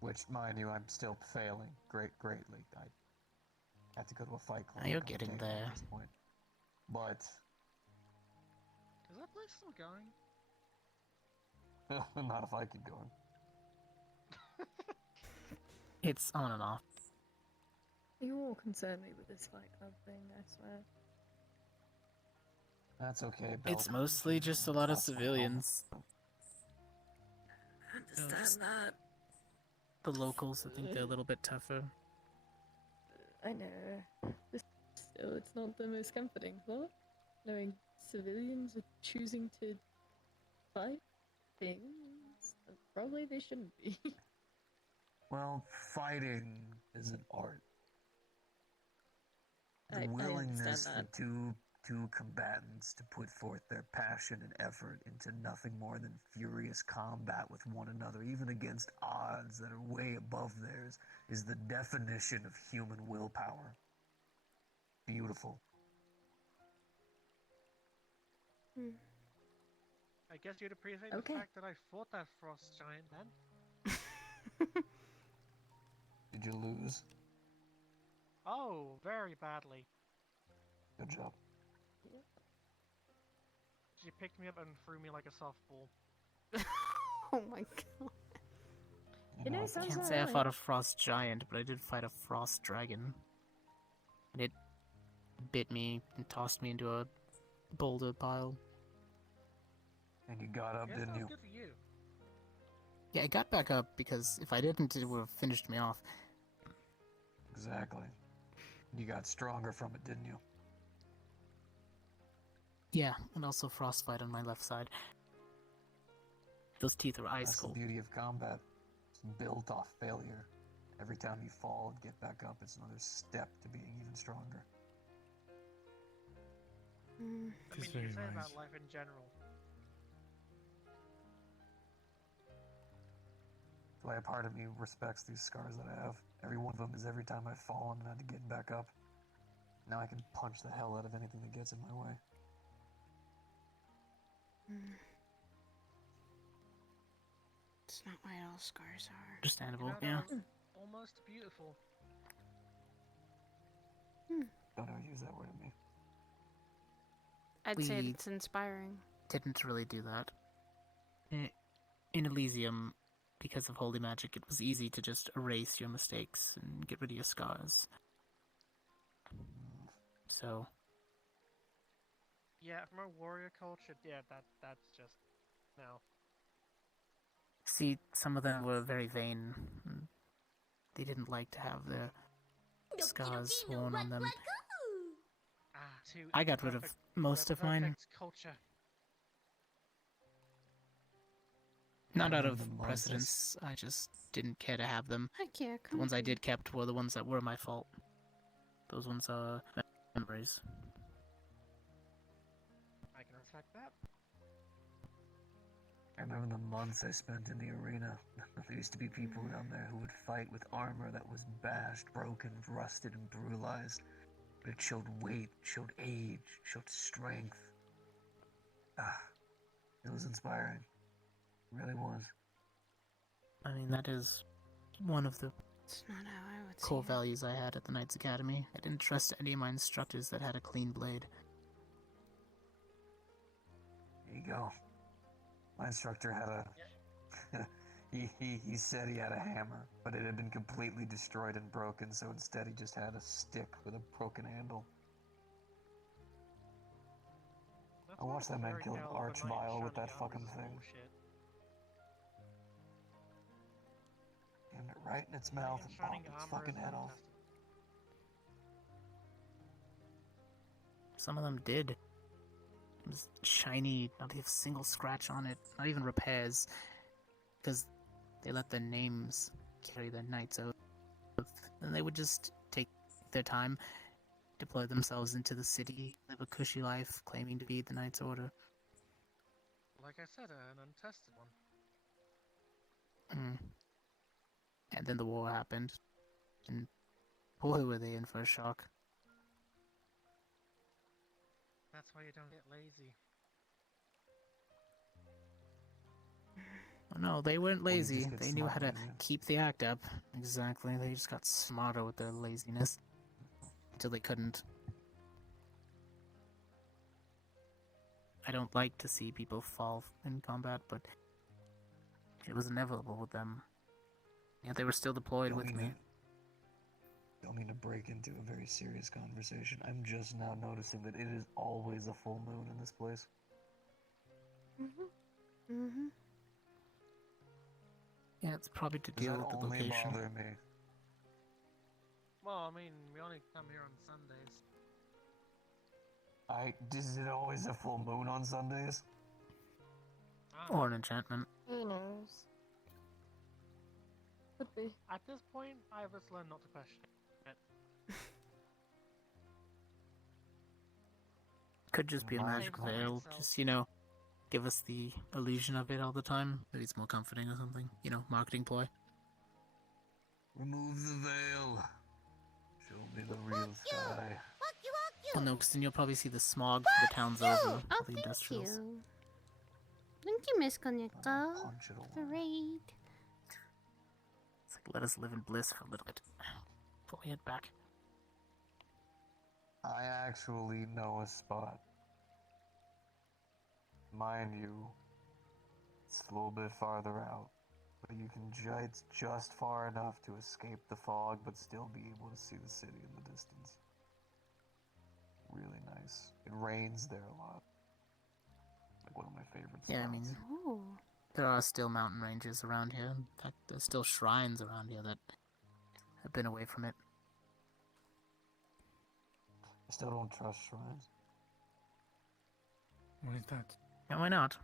Which, mind you, I'm still failing greatly. I had to go to a fight club. You're a couple getting days there. At this point. But Is that place still going? not if I keep going. It's on and off. You all concern me with this fight club thing, I swear. That's okay, Belle. It's mostly just a lot of civilians. I understand that. The locals, I think they're a little bit tougher. I know. Still, it's not the most comforting thought. Knowing civilians are choosing to fight things that probably they shouldn't be. Well, fighting is an art. The I willingness understand for two combatants to put forth their passion and effort into nothing more than furious combat with one another, even against odds that are way above theirs, is the definition of human willpower. Beautiful. I guess you'd appreciate Okay. the fact that I fought that frost giant then. Did you lose? Oh, very badly. Good job. She picked me up and threw me like a softball. Oh my god. You know, sounds Can't say I alright. fought a frost giant, but I did fight a frost dragon. And it bit me and tossed me into a boulder pile. And you got up, Yeah, didn't sounds you? good for you. Yeah, I got back up because if I didn't, it would have finished me off. Exactly. You got stronger from it, didn't you? Yeah, and also frostbite on my left side. Those teeth are ice That's cold. the beauty of combat. It's built off failure. Every time you fall and get back up, it's another step to being even stronger. I mean, you very can say wise. about life in general. That's why a part of me respects these scars that I have. Every one of them is every time I've fallen and had to get back up. Now I can punch the hell out of anything that gets in my way. It's not what all scars are. Understandable, You know, yeah. that was almost beautiful. Don't ever use that word at me. I'd say We- it's inspiring. Didn't really do that. In Elysium, because of holy magic, it was easy to just erase your mistakes and get rid of your scars. So, Yeah, from a warrior culture, yeah, that's just no. See, some of them were very vain. They didn't like to have their scars worn on them. I got rid of most of mine. Culture. Not out of precedence, I just didn't care to have them. Heck yeah, The ones I did kept were the ones that were my fault. Those ones are memories. I can respect that. I remember the months I spent in the arena. There used to be people down there who would fight with armor that was bashed, broken, rusted, and brutalized. But it showed weight, showed age, showed strength. It was inspiring. It really was. I mean, that is one of the core values I had at the Knights Academy. I didn't trust any of my instructors that had a clean blade. There you go. My instructor had a... he said he had a hammer, but it had been completely destroyed and broken, so instead he just had a stick with a broken handle. I watched that man kill Archvile with that fucking thing. Aimed it right in its mouth and popped its fucking head off. Some of them did. It was shiny, not a single scratch on it, not even repairs, because they let their names carry their Knights Oath, and they would just take their time, deploy themselves into the city, live a cushy life, claiming to be the Knights Order. Like I said, an untested one. And then the war happened, and boy were they in for a shock. That's why you don't get lazy. Oh, no, they weren't lazy. just get They knew how to smarter, yeah. keep the act up. Exactly. They just got smarter with their laziness. Until they couldn't. I don't like to see people fall in combat, but it was inevitable with them. Yeah, they were still deployed with me. Don't mean to break into a very serious conversation. I'm just now noticing that it is always a full moon in this place. Yeah, it's probably to Does deal that with the only location. bother me? Well, I mean, we only come here on Sundays. Is it always a full moon on Sundays? Or an enchantment. Who knows? Could be. At this point, I've just learned not to question it. Could just be a magic veil. Just, give us the illusion of it all the time. Maybe it's more comforting or something. Marketing ploy. Remove the veil. Show me the real sky. Well, no, because then you'll probably see the smog for the towns over. Oh, all the thank industrials. you. Thank you, Miss Koneko. The raid. It's like, let us live in bliss for a little bit. Before we head back. I actually know a spot. Mind you, it's a little bit farther out, but you can it's just far enough to escape the fog, but still be able to see the city in the distance. Really nice. It rains there a lot. Like one of my favorite spots. Yeah, I mean, there are still mountain ranges around here. In fact, there's still shrines around here that have been away from it. I still don't trust shrines. What is that? Yeah, why not?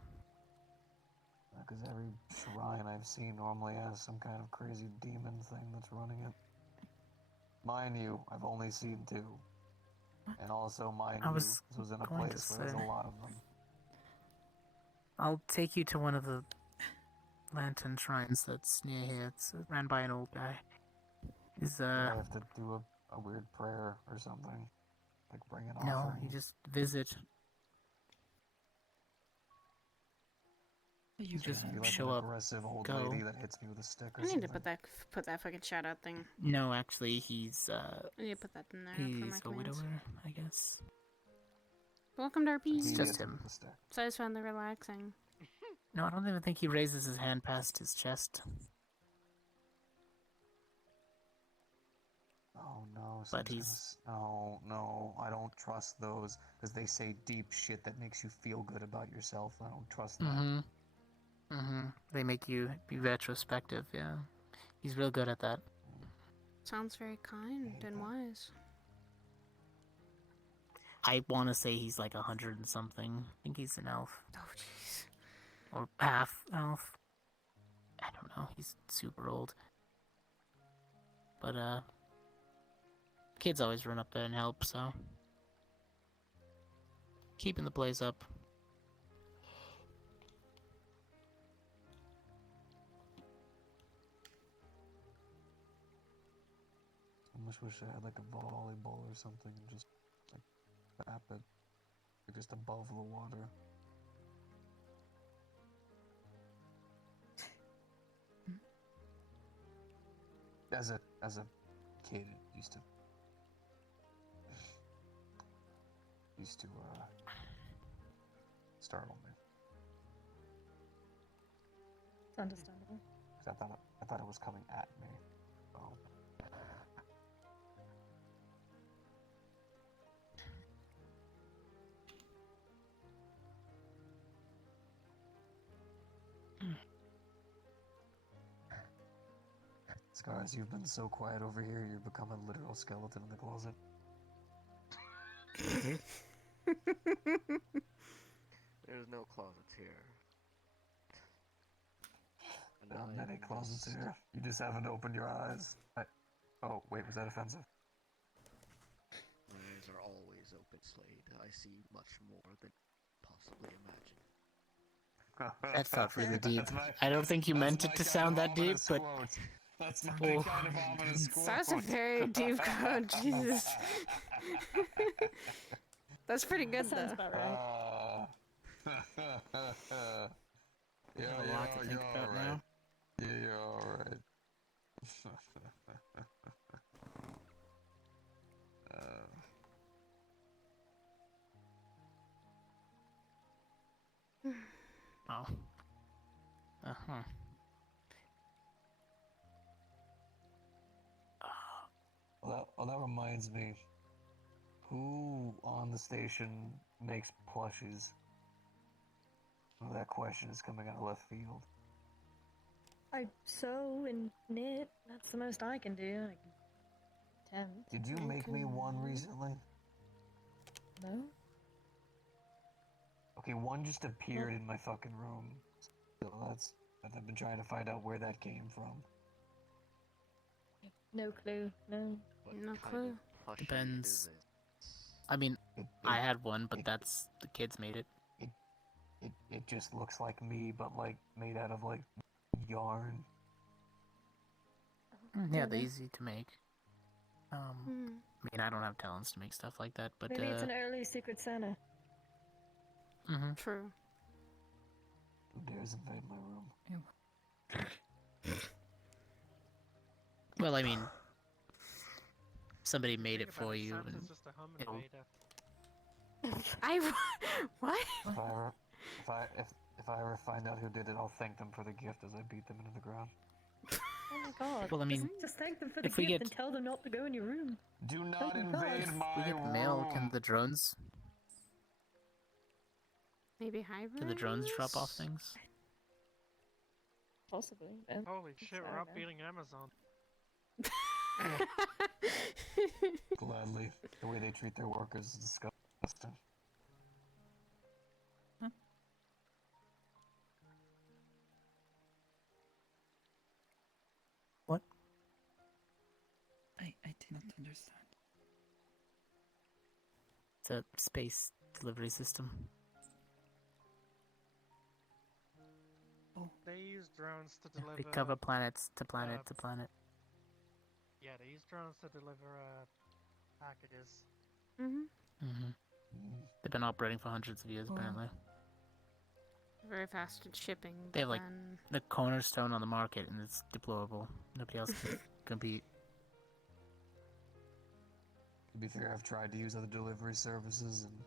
Because every shrine I've seen normally has some kind of crazy demon thing that's running it. Mind you, I've only seen 2. And also, this was in a place where there's a lot of them. I'll take you to one of the lantern shrines that's near here. It's ran by an old guy. I have to do a weird prayer or something. Like bring an offering. No, you just visit. You just be like show an up, aggressive old go. lady that hits me with a stick or I need something. to put that fucking shout out thing. No, actually, he's I need to put that in there for my he's a commands. widower, I guess. Welcome to our peace. It's just him. So I just found the relaxing. No, I don't even think he raises his hand past his chest. Oh no, but he's No, I don't trust those because they say deep shit that makes you feel good about yourself. I don't trust that. They make you be retrospective. Yeah, he's real good at that. Sounds very kind and wise. I want to say he's like 100 and something. I think he's an elf. Oh jeez. Or half elf. I don't know. He's super old. But kids always run up there and help, so keeping the place up. I almost wish I had like a volleyball or something and just like tap it, like just above the water. As a kid, it used to startle me. It's understandable. 'Cause I thought it was coming at me. Oh. Scars, you've been so quiet over here, you've become a literal skeleton in the closet. There's no closets here. There are many closets here. You just haven't opened your eyes. Oh, wait, was that offensive? My eyes are always open, Slade. I see much more than possibly imagine. That felt really deep. I don't think you meant it to sound that deep, but... That's my kind of ominous quote. That's a very deep quote, Jesus. That's pretty good, Sounds though. about right. Yeah, a lot to think about now. Yeah, you're alright. Oh. Uh-huh. Well, that reminds me. Who on the station makes plushies? Well, that question is coming out of left field. I sew and knit. That's the most I can do. I can attempt. Did you make me one recently? No? Okay, one just appeared in my fucking room. So I've been trying to find out where that came from. No clue. No. No clue. Depends. I mean, I had one, but that's the kids made it. It just looks like me, but like made out of like yarn. Yeah, they're easy to make. I mean, I don't have talents to make stuff like that, but Maybe it's an early Secret Santa. True. Who dares invade my room? Well, I mean, somebody made it for you, and it'll... What? If I ever find out who did it, I'll thank them for the gift as I beat them into the ground. Oh my god. Well, I mean, just thank them for the if we gift get- and tell them not to go in your room. Do not Oh my invade God. my We get the mail. Can the drones? Maybe hybrid? Can the drones drop off things? Possibly. Holy shit, we're outbeating Amazon. Gladly. The way they treat their workers is disgusting. What? I did not understand. It's a space delivery system. They use drones to deliver. They cover planets to planet to planet. Yeah, they use drones to deliver packages. They've been operating for hundreds of years, apparently. Very fast at shipping. They have like then- the cornerstone on the market, and it's deplorable. Nobody else can compete. To be fair, I've tried to use other delivery services and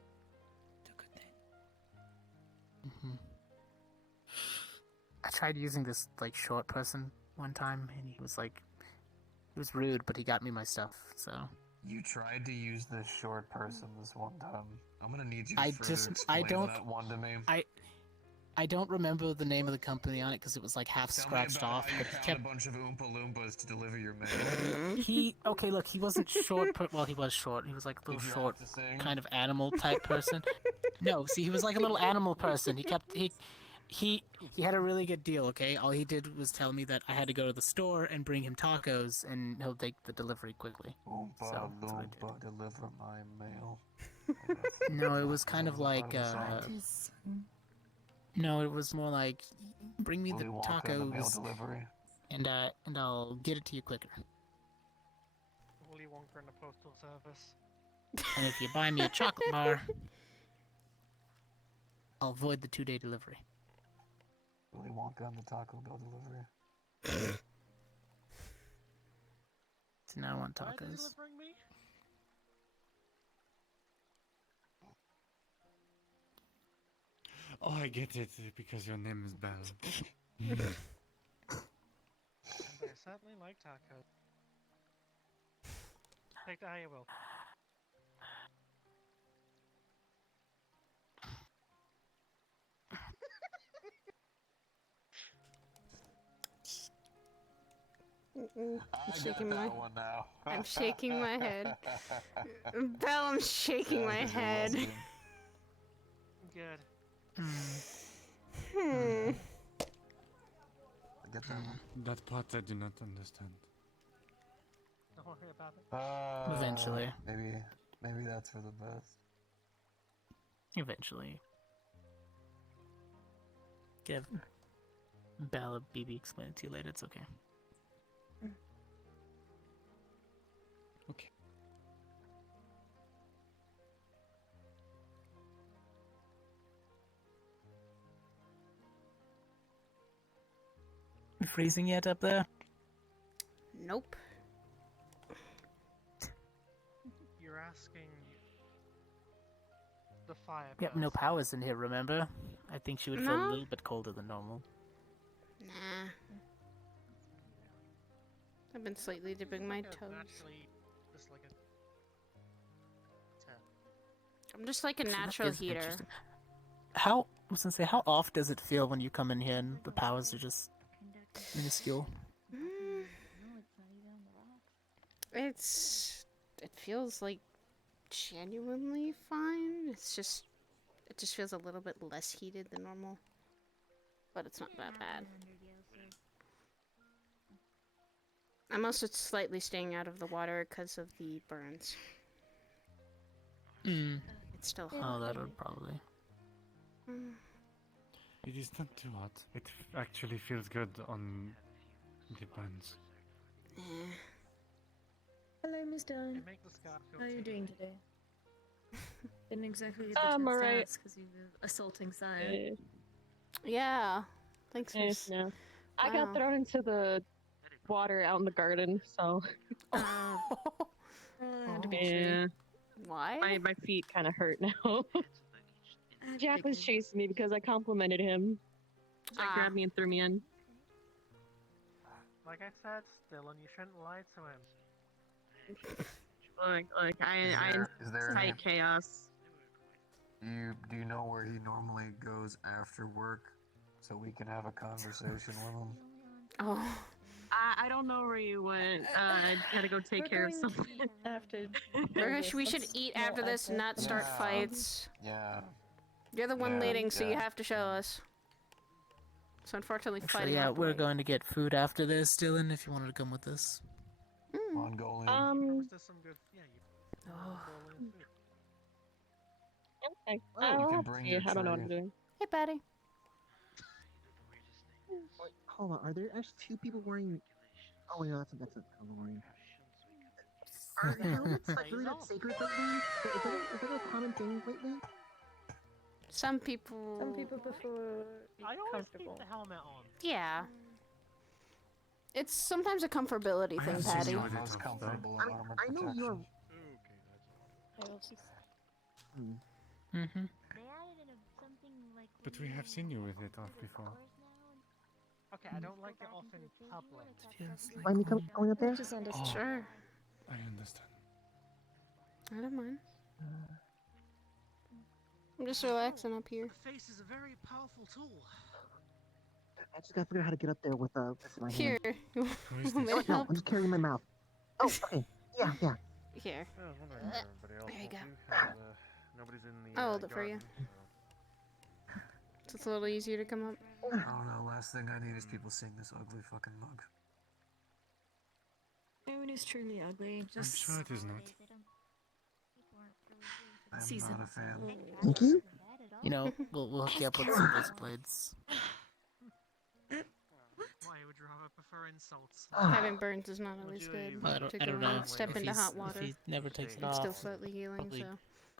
I tried using this like short person one time, and he was rude, but he got me my stuff. So You tried to use this short person this one time. I'm gonna need you to I further just, explain that one to me. I don't remember the name of the company on it because it was like half Tell me scratched about off, how you but he found kept. a bunch of Oompa Loompas to deliver your mail. Okay, look, he wasn't short. Well, he was short. He was like a little Did you have short, to sing? kind of animal type person. No, see, he was like a little animal person. He had a really good deal. Okay, all he did was tell me that I had to go to the store and bring him tacos, and he'll take the delivery quickly. Oompa So, that's what I Loompa, deliver my mail. No, it was kind of like no, it was more like bring me the Willy Wonka and the mail tacos, delivery. and I'll get it to you quicker. Willy Wonka and the Postal Service. And if you buy me a chocolate bar, I'll avoid the 2-day delivery. Willy Wonka and the Taco Bell delivery. So now I want Why are they tacos. delivering me? Oh, I get it, because your name is Belle. And I certainly like tacos. Take that how you will. I'm shaking my. one now. I'm shaking my head. Belle, I'm shaking my head. Good. Hmm. I get that one. That part I do not understand. Don't worry about it. Eventually. Maybe that's for the best. Eventually. Give Bella BB explain it to you later. It's okay. Okay. You freezing yet up there? Nope. You're asking the fire. Yep, no powers in here, remember? I think she would feel a No. little bit colder than normal. Nah. I've been slightly dipping my toes. Naturally, just like a. I'm just like a So that natural is heater. interesting. How, I was gonna say, how off does it feel when you come in here and the powers are just minuscule? It feels like genuinely fine. It just feels a little bit less heated than normal. But it's not that bad. I'm also slightly staying out of the water because of the burns. Mm. It's still Oh, hot. that would probably. It is not too hot. It actually feels good on the buns. Hello, Miss Dawn. Make the scarf feel How are you tingly. doing today? Didn't exactly get the I'm chance alright. to ask because you were assaulting Sire. Yeah. Thanks for Yes, no. I Wow. got thrown into the water out in the garden, so yeah. Why? My feet kind of hurt now. Jack was chasing me because I complimented him. So he grabbed me and threw me in. Like I said, Dylan, you shouldn't lie to him. Look, I Is there any- incite chaos. Do you know where he normally goes after work, so we can have a conversation with him? Oh. I don't know where you went. I had to go take care of something. After We should eat after this and not start Yeah. fights. Yeah. You're the one Yeah, leading, so you yeah. have to show us. So unfortunately, Actually, fighting yeah, out the we're way. going to get food after this, Dylan, if you wanted to come with us. Mongolian. There's some good. Yeah, you. Oh. Mongolian food. Okay. Oh, you I'll can have to bring see. your I don't know what I'm tray. doing. Hey, Patty. Hold on, are there actually two people wearing? Oh wait, no, that's a coloring. Are helmets like really that sacred lately? Is that a common thing lately? Some people. Some people prefer I always comfortable. keep the helmet on. Yeah. It's sometimes a comfortability thing, Patty. Most comfortable in armor I know you're. Mm-hmm. But we have seen you with it off before. Okay, I don't like it off in public. Mind me going up there? Just Oh. Sure. I understand. I don't mind. I'm just relaxing up here. The face is a very powerful tool. I just gotta figure out how to get up there with this in my Here. hand. Want me to No, help? I'm just carrying my mouth. Oh, okay. Yeah. Here. I was wondering where everybody else There you will go. be, 'cause, nobody's in the I'll hold it for you. garden, So it's a little easier to come up. I don't know, last thing I need is people seeing this ugly fucking mug. No one is truly ugly. I'm Just sure it is not. I'm not a fan. Thank you. You know, we'll hook you up with some wrist blades. Why would you rather prefer insults? Having burns is not always good. Well, I don't know. Step if into he's- hot water. If he never takes it It's off. still slightly healing, probably so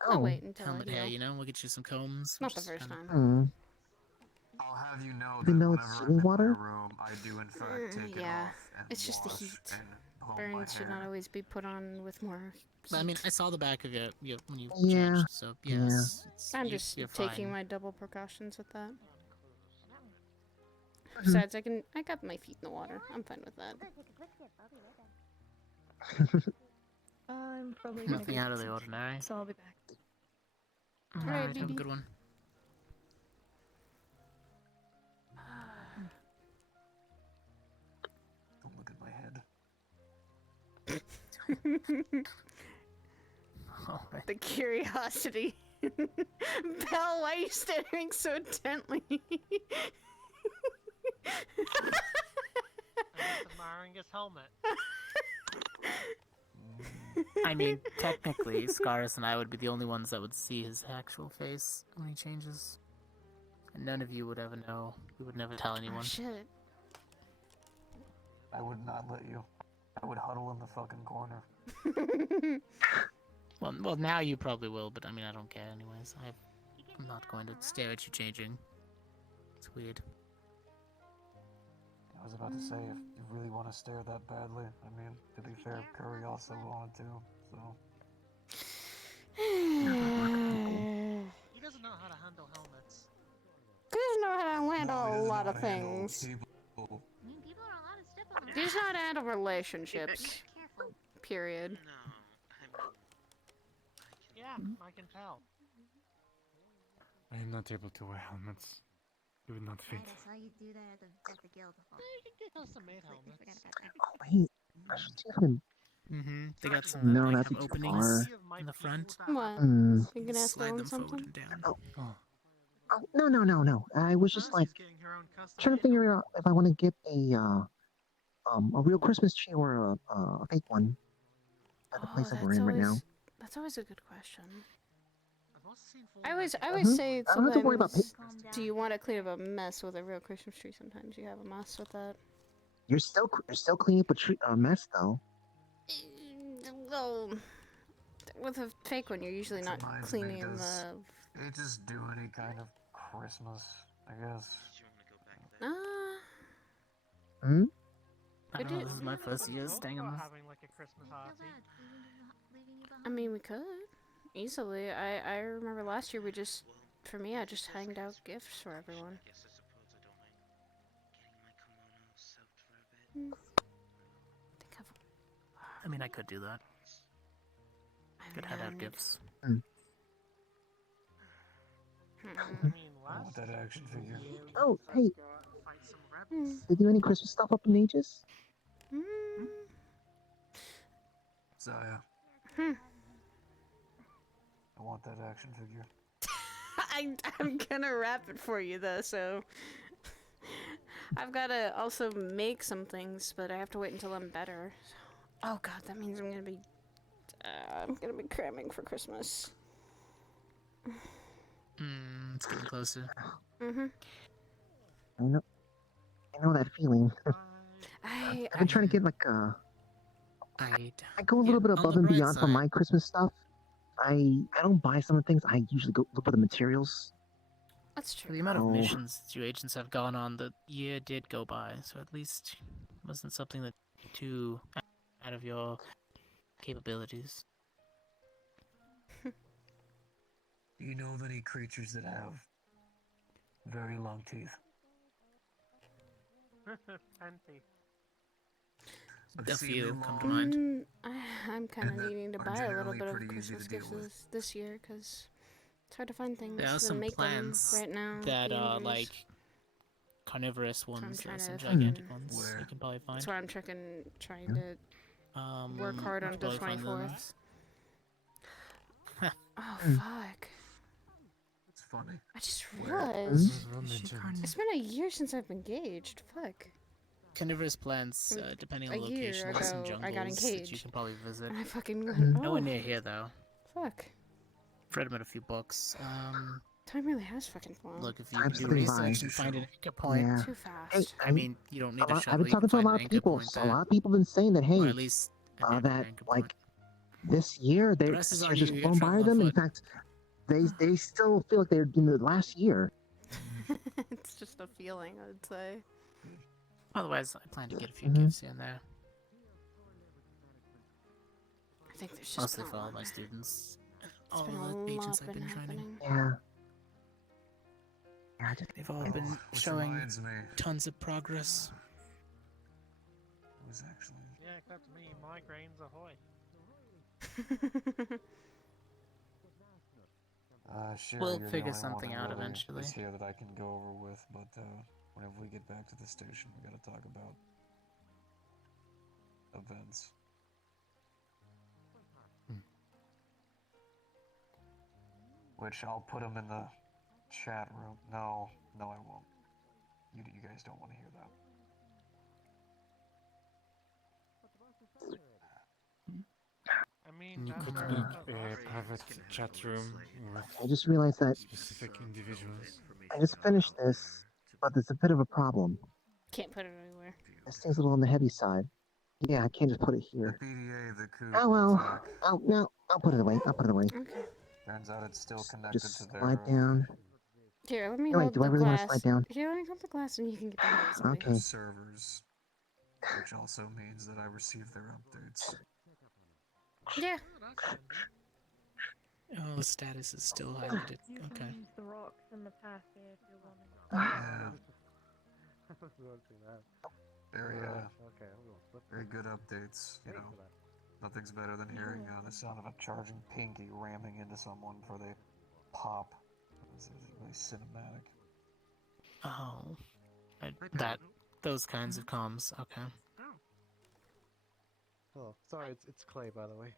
I'll wait until I helmet hair, heal. you know? We'll get you some combs. Not which the is first kinda- time. I'll have you know that Even though it's whenever I'm chilly in water? my room, I do in fact take it Yeah, off and it's just the wash heat. and blow my Burns should not hair. always be put on with more But I mean, heat. I saw the back of it when you Yeah, changed, so yes. It's, I'm you- just you're taking fine. my double precautions with that. Mhm. Besides, I got my feet in the water. I'm fine with that. I'm probably gonna Nothing go out get of the some ordinary. tea, so I'll be back. Alright, Alright, have a good one. Don't look at my head. The curiosity. Belle, why are you staring so intently? Admiring his helmet. I mean, technically, Scarus and I would be the only ones that would see his actual face when he changes. And none of you would ever know. We would never tell anyone. Oh, shit. I would not let you. I would huddle in the fucking corner. Well, now you probably will, but I mean, I don't care anyways. I'm not going to stare at you changing. It's weird. I was about to say, if you really want to stare that badly, I mean, to be fair, Curry also wanted to, so. He doesn't know how to handle helmets. He doesn't know how to No, handle he a doesn't lot know of how to handle things. people. He does not handle relationships. Period. Yeah, I can tell. I am not able to wear helmets. It would not fit. That's how you do that at the guild hall. You can get custom-made helmets. Wait, I should see if I can. They got some No, that like, that'd have be too openings far. in the front. What? Hmm. You can ask Slide Dylan them forward something? and down. Oh, no. I was just like trying to figure out if I want to get a real Christmas tree or a fake one at the place that we're in right now. That's always a good question. I always Mhm. say I don't have to worry about sometimes, do you want to clean up a mess with a real Christmas tree? Sometimes you have a mess with that. You're still cleaning up a mess though. Well, with a fake one, you're usually not Reminds me, cleaning does the. it just do any kind of Christmas, I guess? Hmm? I don't know, this is my first year staying in this. Having like a Christmas party. I mean, we could easily. I remember last year for me, I just hanged out gifts for everyone. I mean, I could do that. Could hand out gifts. I mean, I want that action figure. Oh, hey, fight some rebels. did you do any Christmas stuff up in ages? Zaya, Hmm. I want that action figure. I'm gonna wrap it for you though, so I've gotta also make some things, but I have to wait until I'm better. Oh god, that means I'm gonna be cramming for Christmas. It's getting closer. Mhm. I know that feeling. I've been trying to get like I go a little bit on above the and bright beyond for side. my Christmas stuff. I don't buy some of the things. I usually go look for the materials. That's true. The amount of Oh. missions that you agents have gone on, the year did go by, so at least it wasn't something that too out of your capabilities. Do you know of any creatures that have very long teeth? Plenty. Like A seem few long? come to mind. I I'm kind of And that needing to are buy a little generally bit of pretty easy Christmas to deal gifts with. this year because it's hard to find things There are to some make plants them right now. that the are injuries. like carnivorous I'm ones. There trying are some to gigantic fucking- ones you can probably find. That's why I'm trying to work hard you on can the probably find them. 24th. Oh Hmm. fuck! It's funny. I just Where? realized Legend. it's been a year since I've been engaged. Fuck. Carnivorous plants, Like, depending a on year location, there's some ago, I got jungles that you engaged. can probably visit. And I fucking went, Nowhere oh. near here though. Fuck. I've read about a few books. Time really has fucking flown. Look, if you Time's do slipping by. research and find an anchor point, Yeah. Too Hey, fast. I mean, you don't need a I've shuttle. been You can talking to a find lot an of anchor people. point A there. lot of people have been saying that, Or hey, at least a nearby that anchor like point. this year, The they rest is this year already just you're flown by traveling them. In afoot. fact, they still feel like they're in the last year. It's just a feeling, I'd say. Otherwise, I plan to get a few Mhm. gifts here and there. I think there's just Mostly been a for all lot. my students. It's All been a of the agents lot I've been training. happening. Yeah. Yeah, They've all Oh, been which showing reminds me, tons of progress. it was actually Yeah, except me, migraines ahoy. sure, We'll you're the figure only something one out really eventually. is here that I can go over with, but whenever we get back to the station, we gotta talk about events. Which I'll put them in the chat room. No, I won't. You guys don't want to hear that. I mean, You that's could where make that's a alright. private chat room with I just realized that specific individuals. I just finished this, but there's a bit of a problem. Can't put it anywhere. This thing's a little on the heavy side. Yeah, I can't just put it here. PDA, the coup Oh well. attack. I'll put it away. I'll put it away. Okay. Turns out it's still connected Just to their slide down. Here, let me Oh, wait, hold do the I really want glass. to slide down? Here, let me hold the glass and you can get the noise. Okay. servers, which also means that I receive their updates. Yeah. Oh, the status is still highlighted. Okay. Use the rocks in the path here if you're wanting. Yeah, Okay, very I'm gonna flip very good updates. You know, nothing's better than hearing the sound of a charging pinky ramming into someone before they pop. It's really cinematic. Oh. Those kinds of comms. Okay. Oh, sorry, it's Clay, by the way.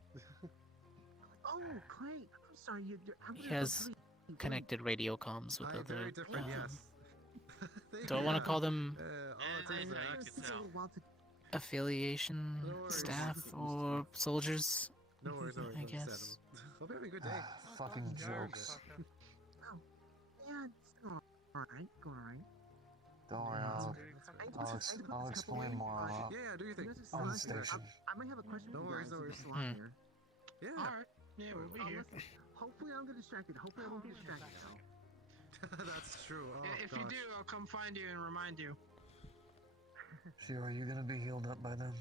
Oh, Clay, I'm sorry. He has connected radio comms with Very other. different, yes. Do I want to call them Well, affiliation staff or soldiers? No worries, no worries. I I'm just guess. sad. Hope you have a good day. Fucking jokes. Yeah, it's going alright. Going alright. Don't worry, I'll explain more on Yeah, do your thing. on the station. I might have a question. No for you worries, guys no if worries. you're still on there. Yeah. Alright, yeah, we'll be here. Listen, hopefully I don't get distracted. Hopefully I won't get distracted though. That's true. Oh, If you do, I'll come find you and remind you. Sure, are you gonna be healed up by then?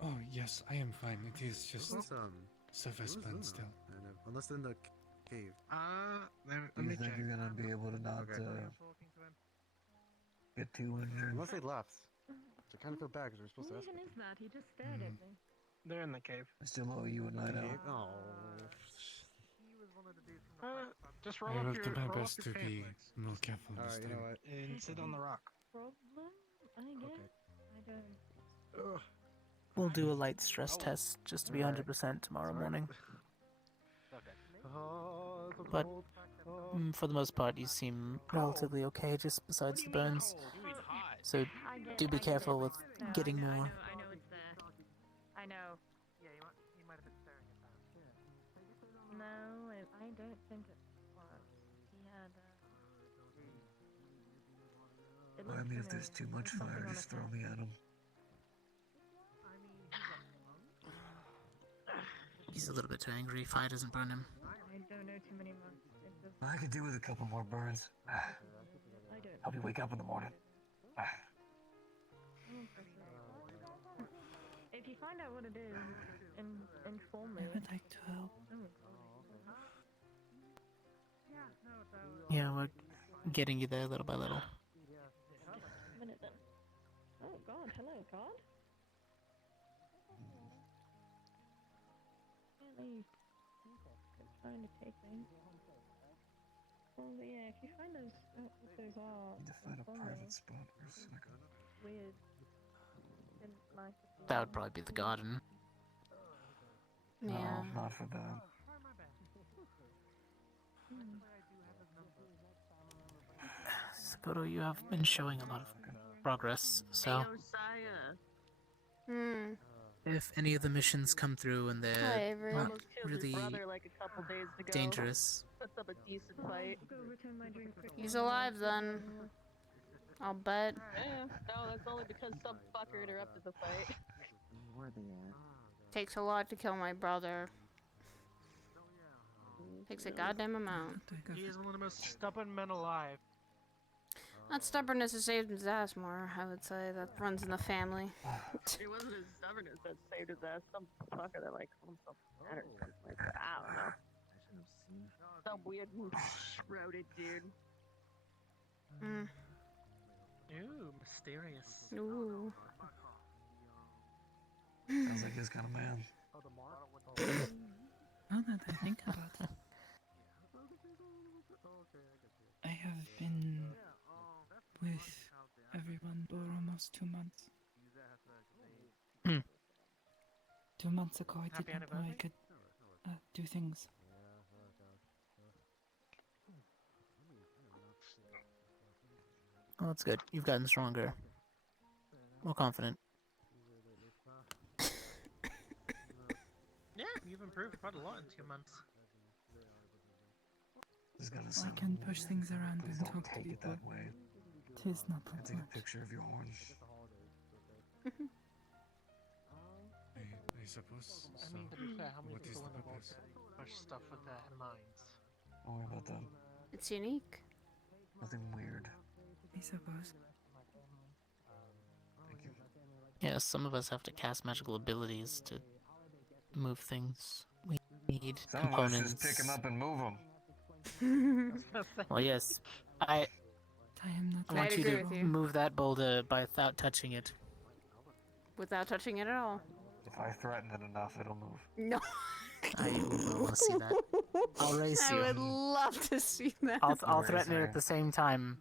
Oh yes, I am fine. It is just surface who's burn in still. Unless in the cave. Do you think you're gonna be able to not get too injured? Unless they left. Which I kind of feel bad because we're supposed to ask. Even is that? He just stared at me. They're in the cave. I still owe you a night out. Oh. Just I roll will up your do my roll up best your to pant be legs. more careful this Alright, you time. know what? And sit on the rock. Problem? I guess. I don't. We'll do a light stress test just to be 100% tomorrow morning. Oh, it's so But cold. for the most part, you seem relatively okay, just besides the burns. So do be careful with getting more. I know it's there. I know. Yeah, you might have been staring at that. No, I don't think it was. He had. It I looked mean, to if there's me too much something fire, on just his throw hand. me at him. He's a little bit too angry. Fire doesn't burn him. I don't know too many months. It just, I could do with a couple more burns. I don't. Help you wake up in the morning. If you find out what it is, inform me. I would like to help. Oh, Yeah, we're getting you there little by little. a minute then. Oh God, hello God. safe. Trying to take things. Well, yeah, if you find those, what those are, Need to find a private spot for a second. weird. Didn't like it. That would probably be the garden. Yeah. No, not for that. Sapporo, you have been showing a lot of progress, so Hmm. if any of the missions come through and Hi, they're Avery. not Almost killed his really brother like a couple days ago. dangerous, Puts up a decent fight. He's alive then. I'll bet. Yeah, no, that's only because some fucker interrupted the fight. Where are they at? Takes a lot to kill my brother. Takes a goddamn amount. He is one of the most stubborn men alive. Not stubbornness has saved his ass more, I would say. That runs in the family. It wasn't his stubbornness that saved his ass. Some fucker that like called himself better. Like, I don't know. Some weird shrouded dude. Mm. Ooh, mysterious. Ooh. Sounds like his kind of man. Now that I think about it, I have been with everyone for almost 2 months. 2 months ago, I Happy didn't know I could do things. well, that's good. You've gotten stronger, more confident. Yeah, you've improved quite a lot in 2 months. I can push things around and talk to Take it people. that way. Tis not that Take a much. picture of your horn. I suppose. I mean, to be fair, how many what is people the in the world purpose? push stuff with their minds? Don't worry about that. It's unique. Nothing weird. I suppose. Thank you. Yeah, some of us have to cast magical abilities to move things. We need Some of us components. just pick them up and move them. Well, yes, I am not. I want I'd you agree to with you. move that boulder without touching it. Without touching it at all. If I threaten it enough, it'll move. No. I want to see that. I'll race I you. would love to see that. I'll threaten it at the same time.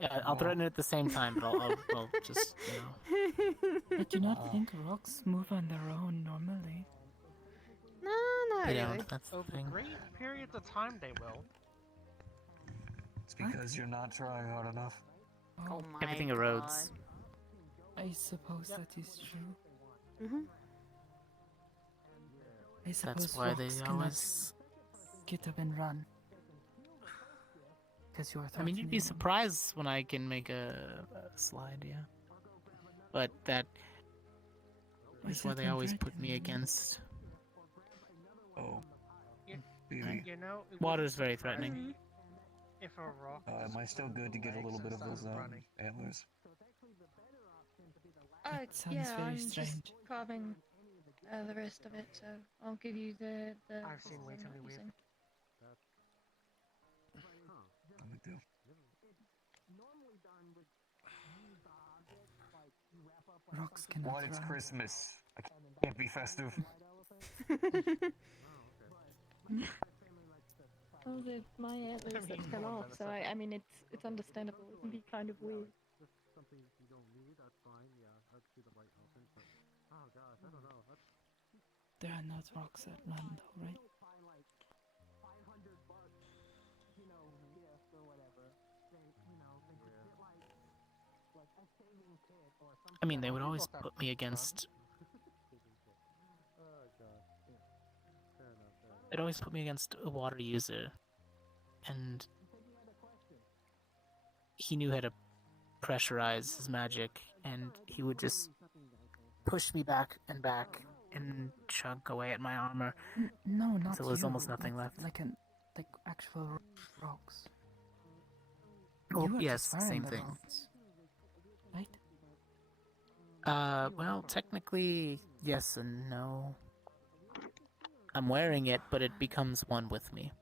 Yeah, I'll threaten it at the same time, but I'll just, you know. I do not think rocks move on their own normally. No, not They really. don't, that's the Over thing. great periods of time, they will. It's because you're not trying hard enough. Oh my Everything erodes. I suppose that is true. Mm-hmm. I suppose That's why they rocks cannot always... get up and run. Because you are I mean, you'd be threatening them. surprised when I can make a slide, yeah. But that is why they always put me against... Oh. You Baby. know, it Water wouldn't is very surprise threatening. me If a rock. Am I still good to get a little bit of those antlers? Sounds yeah, very I'm strange. just carving the rest of it, so I'll give you the I've seen way too many weird. No big deal. Rocks cannot What? It's run. Christmas. I can't be festive. Oh, my antlers that fell off, so I mean it's understandable. It can be kind of weird. Something you don't need, that's fine. Yeah, I'd see the white elephant, but oh gosh, I don't know. There are not rocks that run, though, right? I mean, they would always put me against... They'd always put me against a water user. And... he knew how to pressurize his magic, and he would just push me back and chunk away at my armor. No, not until there was you. almost nothing left. Like actual rocks. Oh, You are yes, just wearing same the thing. rocks, right? Well, technically, yes and no. I'm wearing it, but it becomes one with me.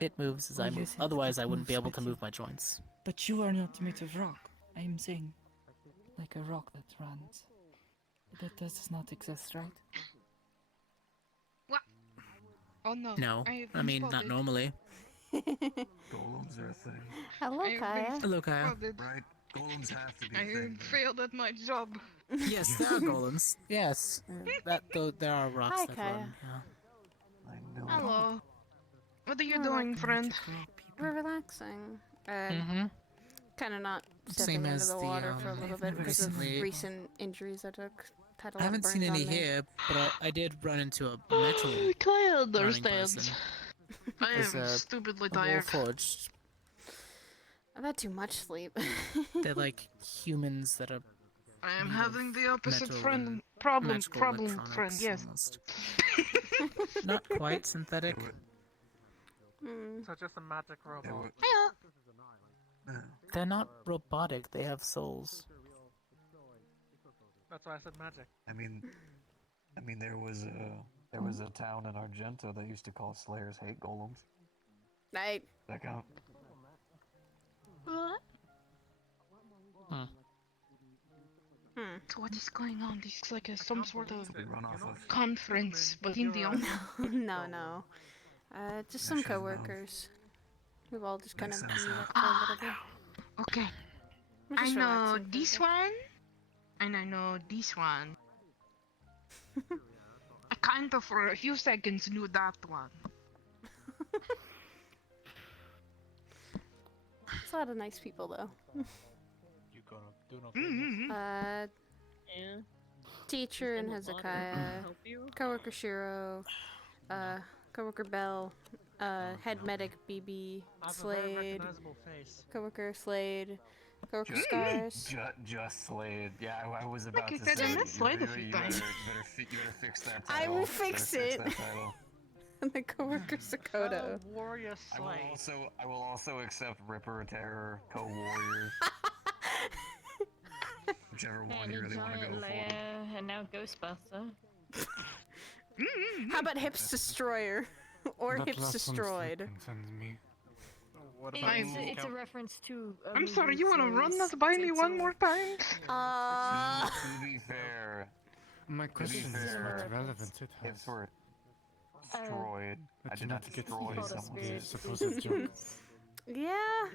It moves as I Well, you move. said Otherwise, it I wouldn't be moves able with to you. move my joints. But you are not made of rock. I'm saying, like a rock that runs. That does not exist, right? Oh no. No, I've I mean, not spotted. normally. Golems are a thing. Hello, I've been Kaya. Hello, Kaya. spotted. Right? Golems have to be a I thing. failed at my job. Yes, there are golems. Yes, though there are rocks Hi, that Kaya. run. Yeah. Hello. What are you We're doing, friend? We're relaxing. Mhm. Kind of not Same stepping into as the the, water for a little bit because of recently- recent injuries I took. Had a I lot haven't of seen burns any on me. here, but I did run into a metal Kaya running understands. person. I There's am a stupidly a tired. Warforged. I've had too much sleep. They're like humans that are I am made having of the opposite metal friend and problem. magical Problem, friend. electronics Yes. almost. Not quite synthetic. So just a magic robot. They're not robotic. They have souls. That's why I said magic. I mean, there was a town in Argento that used to call Slayers hate golems. Right. That count? What? Hmm. So what is going on? This is like some sort of We run off of. conference, but in the own. No. Just some should've known. coworkers. We've all just kind of Makes sense met now. for a little bit. Okay. We're I just know relaxing for a this bit. one, and I know this one. I kind of for a few seconds knew that one. It's a lot of nice people though. You gonna do no Mm-hmm. Yeah. Teacher and Is there no water Hezekiah, to help you? coworker Shiro, coworker Bell, head medic BB, I have a very Slade, recognizable face. coworker Slade, coworker Just, Scars. just Slade. Yeah, I was about Okay, to that's say. a nice Slade if you you think. better fix that I title. will You better fix it. that title. And the coworker Sakoto. Warrior I will also accept Ripper, Terror, Co-Warrior. Whichever one And you a really want to go giant for. layer, and now Ghostbuster. How about Hips Destroyer? Or That Hips last one Destroyed? concerns me. What It's a reference to. I'm sorry, you wanna run that by me one more time? To be fair, My question is fair, what relevance it has. if we're destroyed, I But did not to get destroy the someone. supposed joke. Yeah.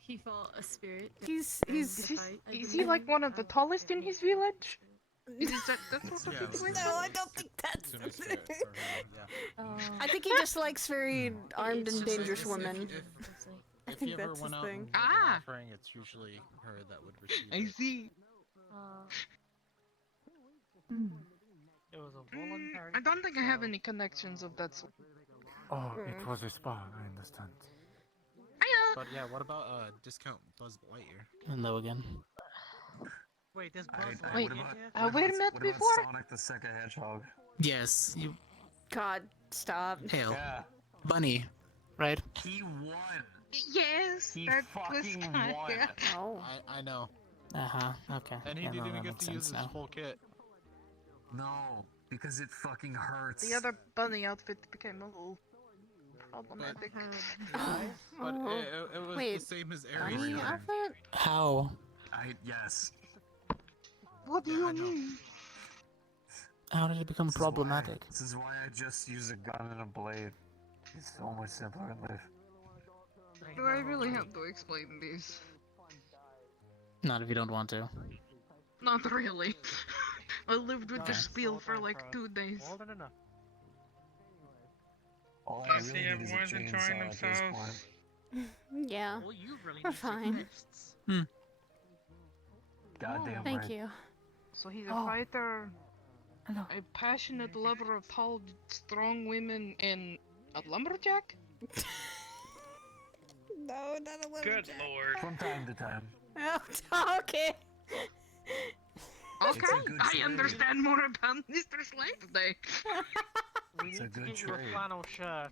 He fought a spirit. He's Is he like one of the tallest in his village? Is that's what Yeah, it's it was like? No, I don't think that's Too the nice for thing. him, yeah. I think he just likes very armed and dangerous women. I If think you ever that's went his out thing. and made an offering, it's usually her that would receive I it. see. It was a voluntary. I don't think I have any connections of that sort. Oh, it was a spa, I understand. But yeah, what about discount Buzz Lightyear? Hello again. Wait, there's I- Buzz I- Wait, Lightyear what about- here? have we met what about before? Sonic the Second Hedgehog? Yes, you. God, stop. Hail. Yeah. Bunny, right? He won. Yes, He that fucking was won. kinda. Oh. I know. Uh huh. Okay. And he Yeah, didn't no, even that get makes to use sense his now. full kit. No, because it fucking hurts. The other bunny outfit became a little problematic. But Oh. it was Wait, the same as Aries. bunny outfit? How? Yes. What do you mean? How did it become problematic? This is why I just use a gun and a blade. It's so much simpler in life. Do I really have to explain this? Not if you don't want to. Not really. I lived with the Okay. spiel for like 2 days. More than enough. All I I see really need is a everyone's enjoying chainsaw at this themselves. point. Yeah. Well, you really We're need some fine. gifts. Goddamn Thank right. you. So he's a Oh. fighter, a passionate lover of tall, strong women, and a lumberjack? No, not a Good lord. From time to time. Oh, okay. Okay, good I trade. understand more about Mr. Slade today. We It's a need to good get you a trade. flannel shirt.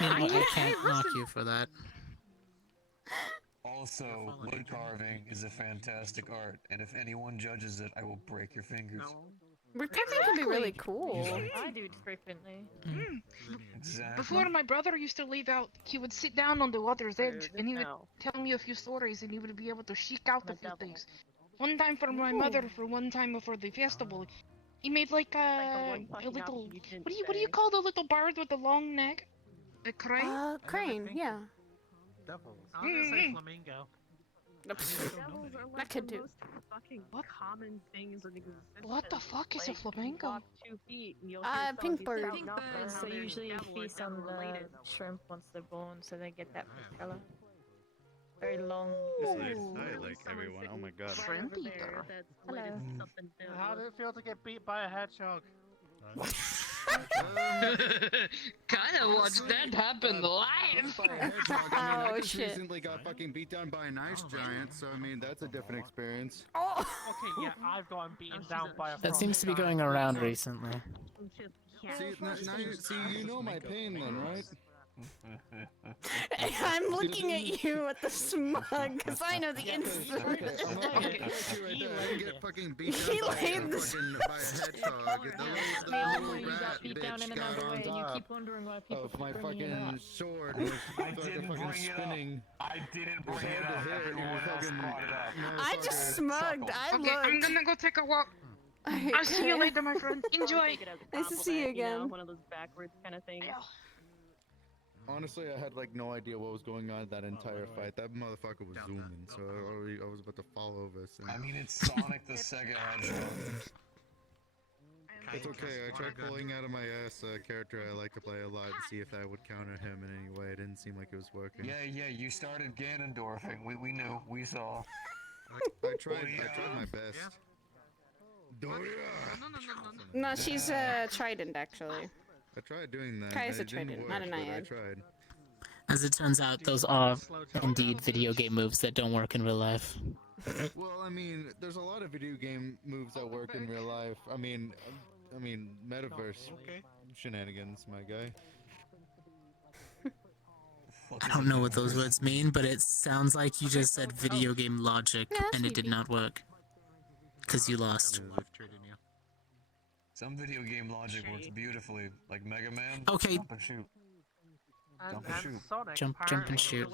You know what? I Yeah, can't knock listen. you for that. Also, wood carving is a fantastic art, and if anyone judges it, I will break your fingers. Woodcutting can be really cool. I do it frequently. Exactly. Before my brother used to leave out, he would sit down on the water's edge and he would tell me a few stories and he would be able to shake out a few things. One time for my mother, for one time for the festival, He made like a little. What do you call the little bird with the long neck? A crane? Crane, yeah. Devils. I was gonna say flamingo. Devils are That like could the do. most fucking common things in existence. What the fuck is a Like, you flamingo? walk 2 feet and you'll hear Pink somebody bird. shouting off about how So they're usually devil or feast on devil the related. shrimp once they're born, so they get that patella. Very long. I like everyone. Oh my god. Right over there, that's related to something devil. How did it feel to get beat by a hedgehog? Kinda watched that happen live. Oh, I just shit. recently got fucking beat down by an ice giant, so I mean that's a different experience. Oh. Okay, yeah, I've gotten beaten down by a That seems to be going around recently. See, you know my pain then, right? I'm looking at you with the smug, because I know the answer. I can get fucking beat He down by a laid this- hedgehog. The little You got rat beat down in bitch got another on way, and you top keep wondering why people of my keep bringing it fucking up. sword was fucking spinning. I didn't bring it up. Everyone else brought it up. I just smugged. I Okay, I'm looked. gonna go take a walk. I'll see you later, my friend. Enjoy. Nice to see you again. One of those backwards kind of things. Honestly, I had like no idea what was going on that entire fight. That motherfucker was zooming, so I was about to fall over. So. I mean, it's Sonic the Sega Hedgehog. It's okay. I tried pulling out of my ass a character I like to play a lot and see if that would counter him in any way. It didn't seem like it was working. Yeah, you started Ganondorfing. We knew. We saw. I tried my best. No, she's Trident, actually. I tried doing that. Kai's a It didn't Trident, work, not a but I Naiad. tried. As it turns out, those are indeed video game moves that don't work in real life. Well, I mean, there's a lot of video game moves that work in real life. I mean, Metaverse shenanigans, my guy. I don't know what those words mean, but it sounds like you just said video game logic, and it did not work. Because you lost. Some video game logic works beautifully, like Mega Man. Okay. Jump and shoot. Jump and shoot. Jump and shoot.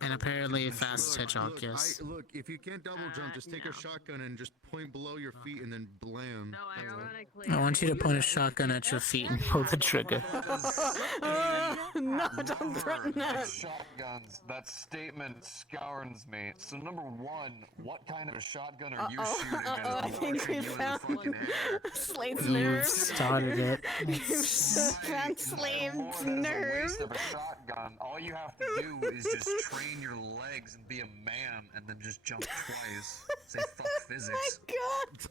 And apparently a fast hedgehog, Look, yes. look, if you can't double jump, just take a shotgun and just point below your feet and then blam. No, ironically. I want you to point a shotgun at your feet and pull the trigger. No, don't threaten that. Shotguns. That statement scourns me. So number one, what kind of a shotgun are you shooting at? I think we found Slade's You nerve. started it. You've found Slade's nerve. Of a shotgun. All you have to do is just train your legs and be a man, and then just jump twice. Say fuck physics. God.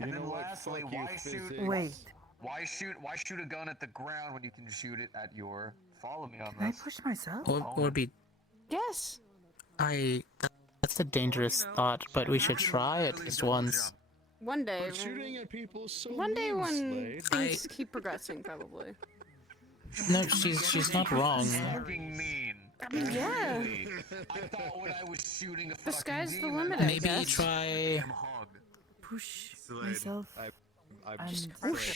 And then lastly, why shoot? Wait. Why shoot a gun at the ground when you can shoot it at your? Follow me on Can I this. push myself? Or be... Yes. That's a dangerous thought, but we should try at least once. One day. But shooting at people so One day mean, when Slade. things keep progressing, probably. No, she's not wrong. Fucking mean. Yeah. Really? I thought when I was shooting a The sky's the demon, limit, I Maybe guess. try... Push Slade, myself. I'm just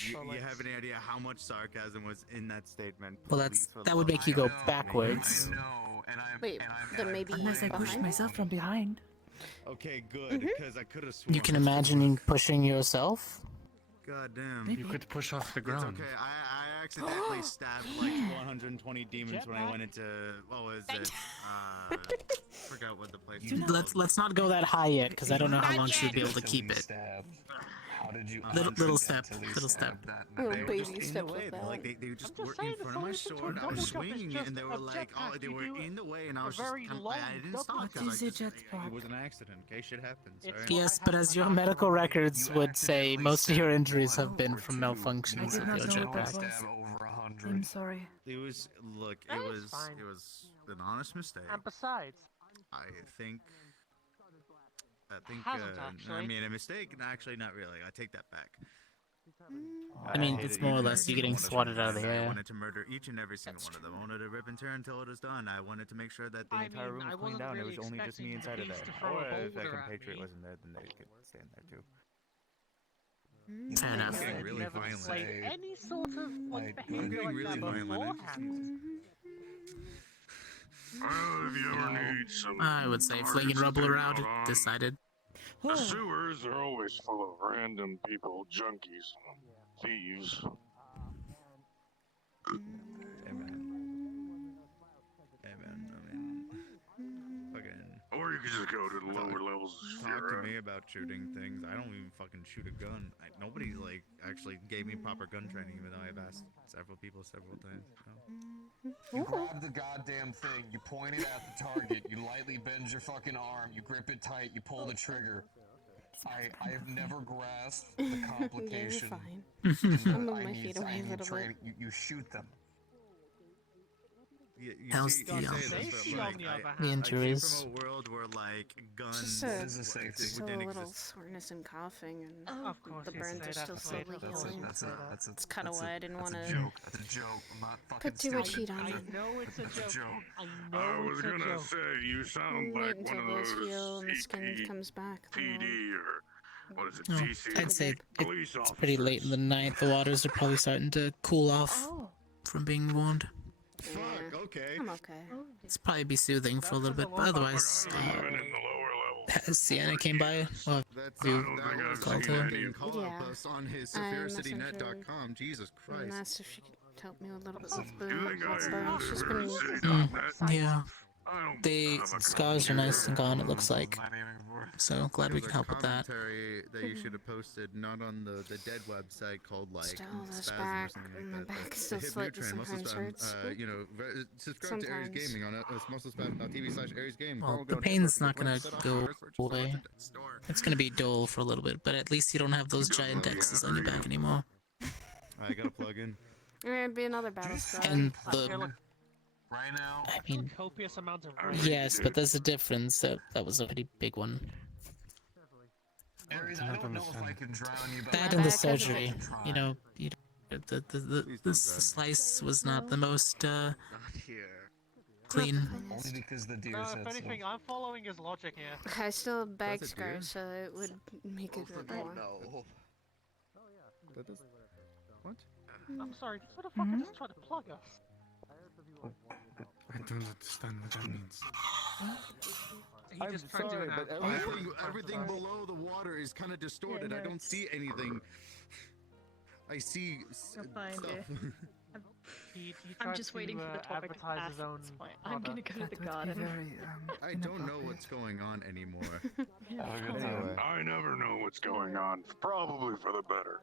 you have any idea how much sarcasm was in that statement? Well, that would make you go backwards. Wait, then maybe Unless I push behind? myself from behind. Okay, good, because I could have sworn. You can imagine pushing yourself? God damn. You could push off the ground. It's okay. I accidentally stabbed like 120 demons when I went into what was it? Forgot what the place was. Let's not go that high yet, because I don't know how long she'll be able to keep it. How did you Little step, little step. Little They were baby just in step the way. with They, that. like they just were in front of my sword. I was swinging it, and they were like, oh, they were in the way, and I was just, I didn't stop. What is a jetpack? It was an accident. Okay, shit happens. Right? Yes, but as your medical records would say, most of your injuries have been from I malfunctions did of not your know what that jetpack. was. over 100. I'm sorry. It was it was an honest mistake. And besides, I think. Hasn't actually. I mean, a mistake. Actually, not really. I take that back. I mean, it's more or less you getting swatted out of the I air. wanted to murder each and every single one of them. I wanted to rip and tear until it was done. I wanted to make sure that the entire room was cleaned down. It was only just me inside of there. Or if that compatriot wasn't there, then they could stay in there too. Fair enough. I'm getting really violent. any sort of like I'm behavior getting like really that violent. beforehand. I would say flinging rubble around, decided. The sewers are always full of random people, junkies, thieves. Hey man. Hey man, I mean, fucking. Or you could just go to the lower levels of Talk to Sierra. me about shooting things. I don't even fucking shoot a gun. Nobody like actually gave me proper gun training, even though I've asked several people several times. So. You grab the goddamn thing, you point it at the target, you lightly bend your fucking arm, you grip it tight, you pull the trigger. I have never grasped the complication. Yeah, you're fine. I'll move my feet away a little bit. You shoot them. How's the injuries? I came from a world where like guns. Just a little soreness and coughing, and Of course the you burns say are still that, slowly Blake. healing. That's kind of why I didn't want That's a to joke. That's a joke. I'm not fucking put too much stupid. heat on it. I know it's a joke. I I know was it's a gonna joke. say, you sound Wait like one until of those those heal and the skin comes back. PD or what is it, Oh, DC? I'd say police it's pretty late in the night. The waters are probably starting to cool off from being warmed. Fuck, okay. I'm okay. It's probably be soothing for a little bit, but otherwise, has Sienna came by? Well, you called her. Call up us on his SevericityNet.com. Jesus And Christ. asked if she could help me with a little bit with the burn. She's been Yeah. The scars are nice and gone, it looks like. So glad we can help with that. Commentary that you should have posted, not on the dead website called like Still, this Spasm back, or something my like that. back still Hip slightly Nutrient, muscle sometimes spasm, hurts. you know, subscribe to Aries Sometimes. Gaming on musclespasm.tv/AriesGame. Well, the pain's not gonna go away. It's gonna be dull for a little bit, but at least you don't have those giant X's on your back anymore. I gotta plug in. It'd be another battle scar. And I feel the, like right now, I mean, copious amount of rain. yes, but there's a difference. That was a pretty big one. Aries, I don't know if I can drown you, but That and the surgery, you know, the slice was not the most clean. Only because the deer No, said if anything, so. I'm following his logic here. I still have back That's a deer? scars, so it would make it a bit more. No. What? I'm sorry, this motherfucker just tried to plug us. I don't understand what that means. I'm just tried to sorry, have- but Everything below the water is kind of distorted. I don't see anything. I see You'll find stuff. it. He I'm tried just waiting to, for the topic to advertise pass his at own this point. I'm gonna go to the product. garden. I don't know what's going on anymore. I never know what's going on. Probably for the better.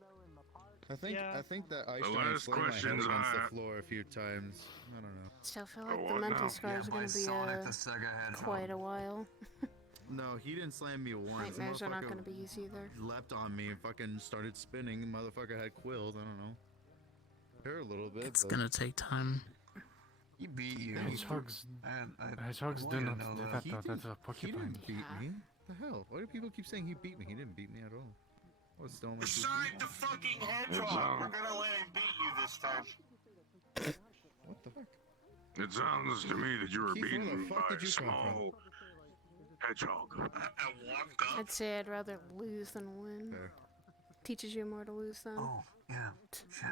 I think that I The should last slammed my head questions against I- the floor a few times. I don't know. Still feel Oh, like the what mental now? scars are by gonna be Sonic the Sega Hedgehog. quite a while. No, he didn't slam me once. The Nightmares are not motherfucker gonna be easy either. leapt on me and fucking started spinning. The motherfucker had quills. I don't know. Hurt a little bit. It's but gonna take time. He beat you. Hedgehogs I do want you not to know do that. that, He though. didn't- That's a He porcupine. didn't beat me. The hell? Why do people keep saying he beat me? He didn't beat me at all. I was still on my feet. Sonic the fucking hedgehog. We're gonna let him beat you this time. What the fuck? It sounds to me that you were Keith, where the beaten fuck by did a you come from? small hedgehog. I walked up. I'd say I'd rather lose than win. Fair. Teaches you more to lose than. Oh, yeah. Shit.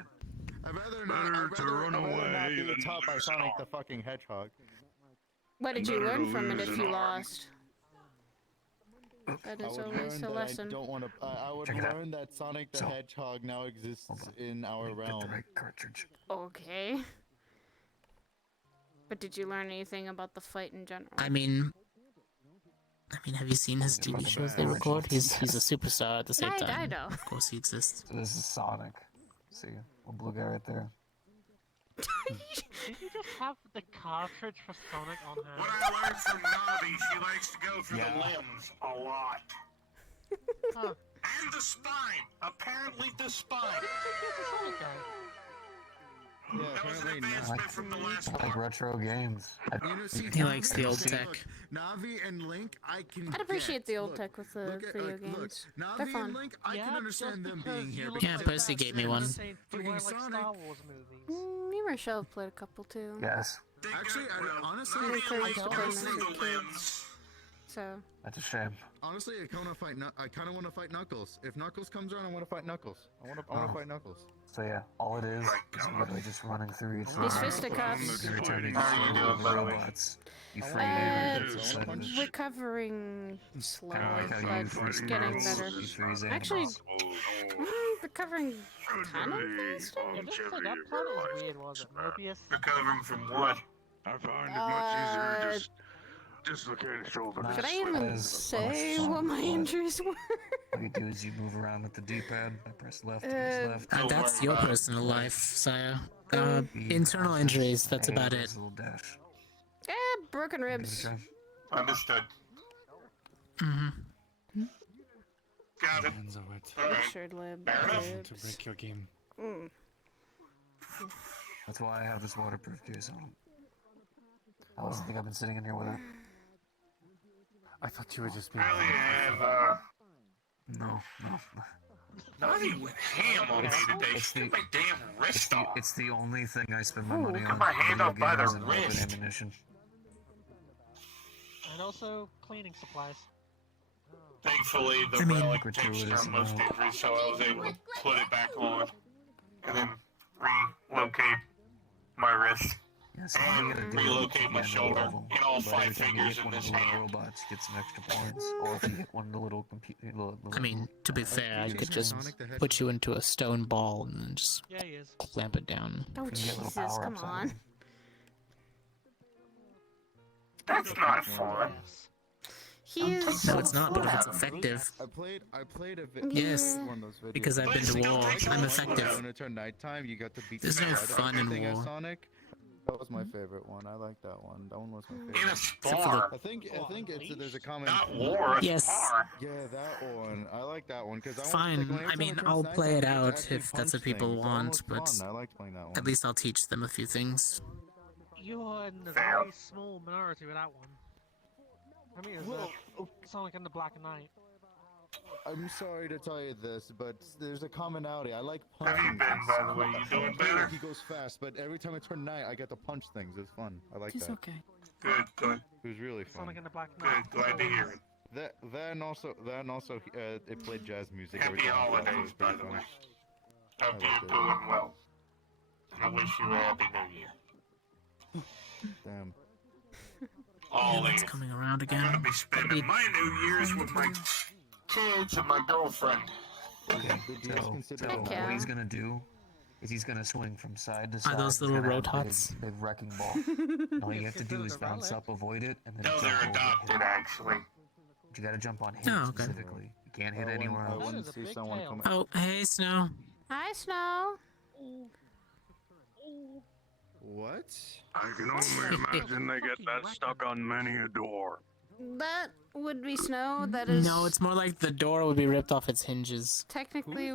I'd rather Better to run away be than taught by lose Sonic out. the fucking Hedgehog. What did you Better learn to from it lose if than you arm. lost? That I is would always learn a that lesson. I don't want to. I would Check it out. learn that Sonic the So- Hedgehog now exists in our Get the realm. right cartridge. Okay. But did you learn anything about the fight in general? I mean, have you seen his TV shows they record? He's a superstar at the same I time. know. Of course he exists. So this is Sonic. See, little blue guy right there. Did you just have the cartridge for Sonic on hand? What I learned from Navi, she likes to go for Yeah. the limbs a lot. Huh. And the spine. Apparently the spine. Sonic guy. Yeah, That was an apparently not. advancement from the last Like part. retro games. You know, see, He likes the old see, tech. look, Navi and Link, I can. I'd appreciate get. the old Look, tech with the look at- video look, games. Navi They're and fun. Link, I Yeah, can understand just them because being here. you But Yeah, look Percy at gave me that one. scene, you Fucking wear, like Sonic. Star Wars movies. Me and Rochelle have played a couple too. Yes. Actually, honestly, They I encourage honestly, playing as a the kids. limbs. So. That's a shame. Honestly, I kind of want to fight Knuckles. If Knuckles comes around, I want to fight Knuckles. I want to fight Knuckles. So yeah, all it is literally just running through each These room. fisticuffs. Every time you get the robots, you free animals. Recovering slowly, like how you but freeze getting animals, better. you freeze Actually, animals. recovering kind of faster. Yeah, this thing that part was weird, was it? Mobius? Recovering from what? I find it much easier to just dislocate a shoulder. Could I even say what my injuries were? All you do is you move around with the D-pad. I press left, press left. That's your personal life, Saya. Internal injuries, that's about it. Broken ribs. Understood. Mm-hmm. Got it. Hands are wet. Fractured To break your game. That's why I have this waterproof case on. I wasn't think I've been sitting in here with it. I thought you were just being. No. Nani went ham on me today. She took my damn wrist off. It's the only thing I spend my money Got on. my hand Video up by the games and weapon wrist. ammunition. And also cleaning supplies. Thankfully, the relic takes care of most injuries, so I was able to put it back on and then relocate my wrist. Yes, all you gotta do relocate my is shoulder level. and all But 5 every time you fingers hit in one of this the little hand. robots, you get some extra points. Or if you hit one of the little computer. I mean, to be fair, I could just put you into a stone ball and then just clamp it down. Oh, Jesus, come on. That's not fun. No, it's not, but if it's effective. I played a Yes, one of those videos. because I've been to war. I'm effective. When it turned nighttime, you got to beat There's the no shit out of fun in everything as war. Sonic. That was my favorite one. I like that one. That one was my favorite. In a spar. I think it's there's a comment. Not war, a Yes. spar. Yeah, that one. I like that one because Fine. I mean, I'll play it out if that's what people want, but I liked playing that one. at least I'll teach them a few things. You are in a very small minority with that one. I mean, it's Sonic and the Black Knight. I'm sorry to tell you this, but there's a commonality. I like punching Have you been, things. by the way? You doing better? He goes fast, but every time I turn night, I get to punch things. It's fun. I like It's that. okay. Good. It was really fun. Sonic and the Black Knight. Good. Glad to hear it. That and also it played jazz music. every Happy time I fought, so it holidays, was by pretty the fun. way. Hope I you're like it. doing well. I wish you a happy new year. Damn. All It's in. coming around I'm gonna again. be spending my New Year's with my kids and my girlfriend. Okay, so what he's gonna do is he's gonna swing from side to side. those He's little gonna have a rotots? Big wrecking ball. And all you have to do is bounce up, avoid it, and then No, jump they're over adopted, it. actually. But you gotta jump on him Oh, okay. specifically. You can't hit anywhere I else. want to see someone come. Oh, hey, Snow. Hi, Snow. What? I can only imagine they get that stuck on many a door. That would be Snow. That is. No, it's more like the door would be ripped off its hinges. Technically.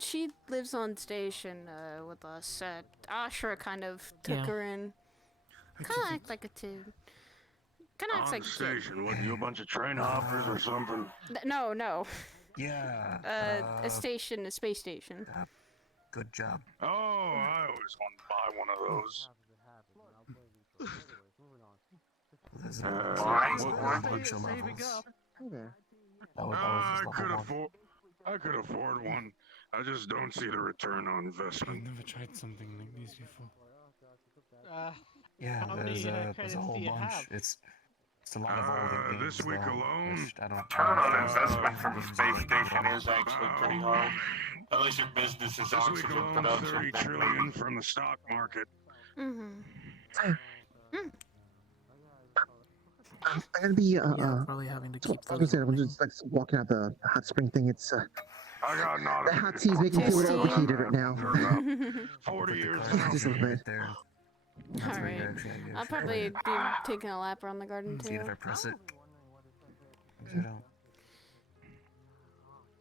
She lives on station with us. Ashra kind of took Yeah. her in. Kind of acts like a kid. Kind of acts On like a kid. station, what, you a bunch of train hoppers or something? No. Yeah. A station, a space station. Good job. Oh, I always wanted to buy one of those. There's What? bunch of levels. Hey there. That was I just could level one. afford one. I just don't see the return on I've investment. never tried something like this before. Yeah, How there's many, a credits whole do you bunch. have? It's a lot of older games. This week though, alone, which I don't. return on investment from the space station is actually pretty high. Unless your business is this week alone, 30 trillion from the stock market. Mm-hmm. I'm gonna be Probably having to so, keep like I those. said, I'm just like walking out the hot spring thing. It's I got not the hot sea's making me feel a little overheated right now. 40 years Just a little bit. There. Alright. I'll probably be taking a lap around the garden See too. if I press it. I don't.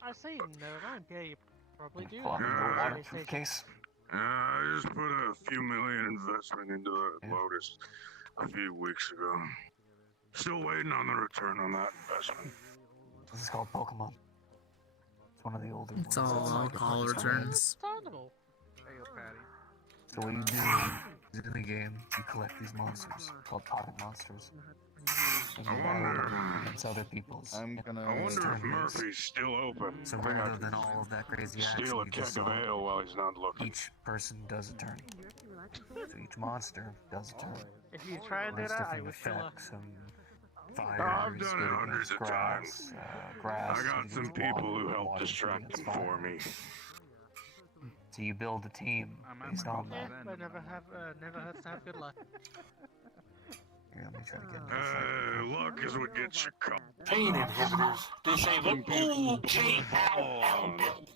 I say no, I don't care. You probably do. Pull out the little Space waterproof station. case. I just put a few million investment into the Lotus a few weeks ago. Still waiting on the return on that investment. This is called Pokemon. It's one of the older It's ones. all alcohol returns. Understandable. So what you do is in the game, you collect these monsters called pocket monsters. against other people's. I'm gonna. I wonder if Murphy's still open. So I think I rather could than all of that crazy action, steal a you keg just of saw ale while he's not looking. each person does a turn. So each monster does a turn. If you try and do There's that, I different wish you luck. effects. Fire I've is done good it hundreds against of grass. times. Grass I is got good some against people water, who help water is good distract them against for fire. me. So you build a team based on Yeah, that. but never hurts to have good luck. Here, let me try to get Luck is what gets you caught. Pain inhibitors disabling people.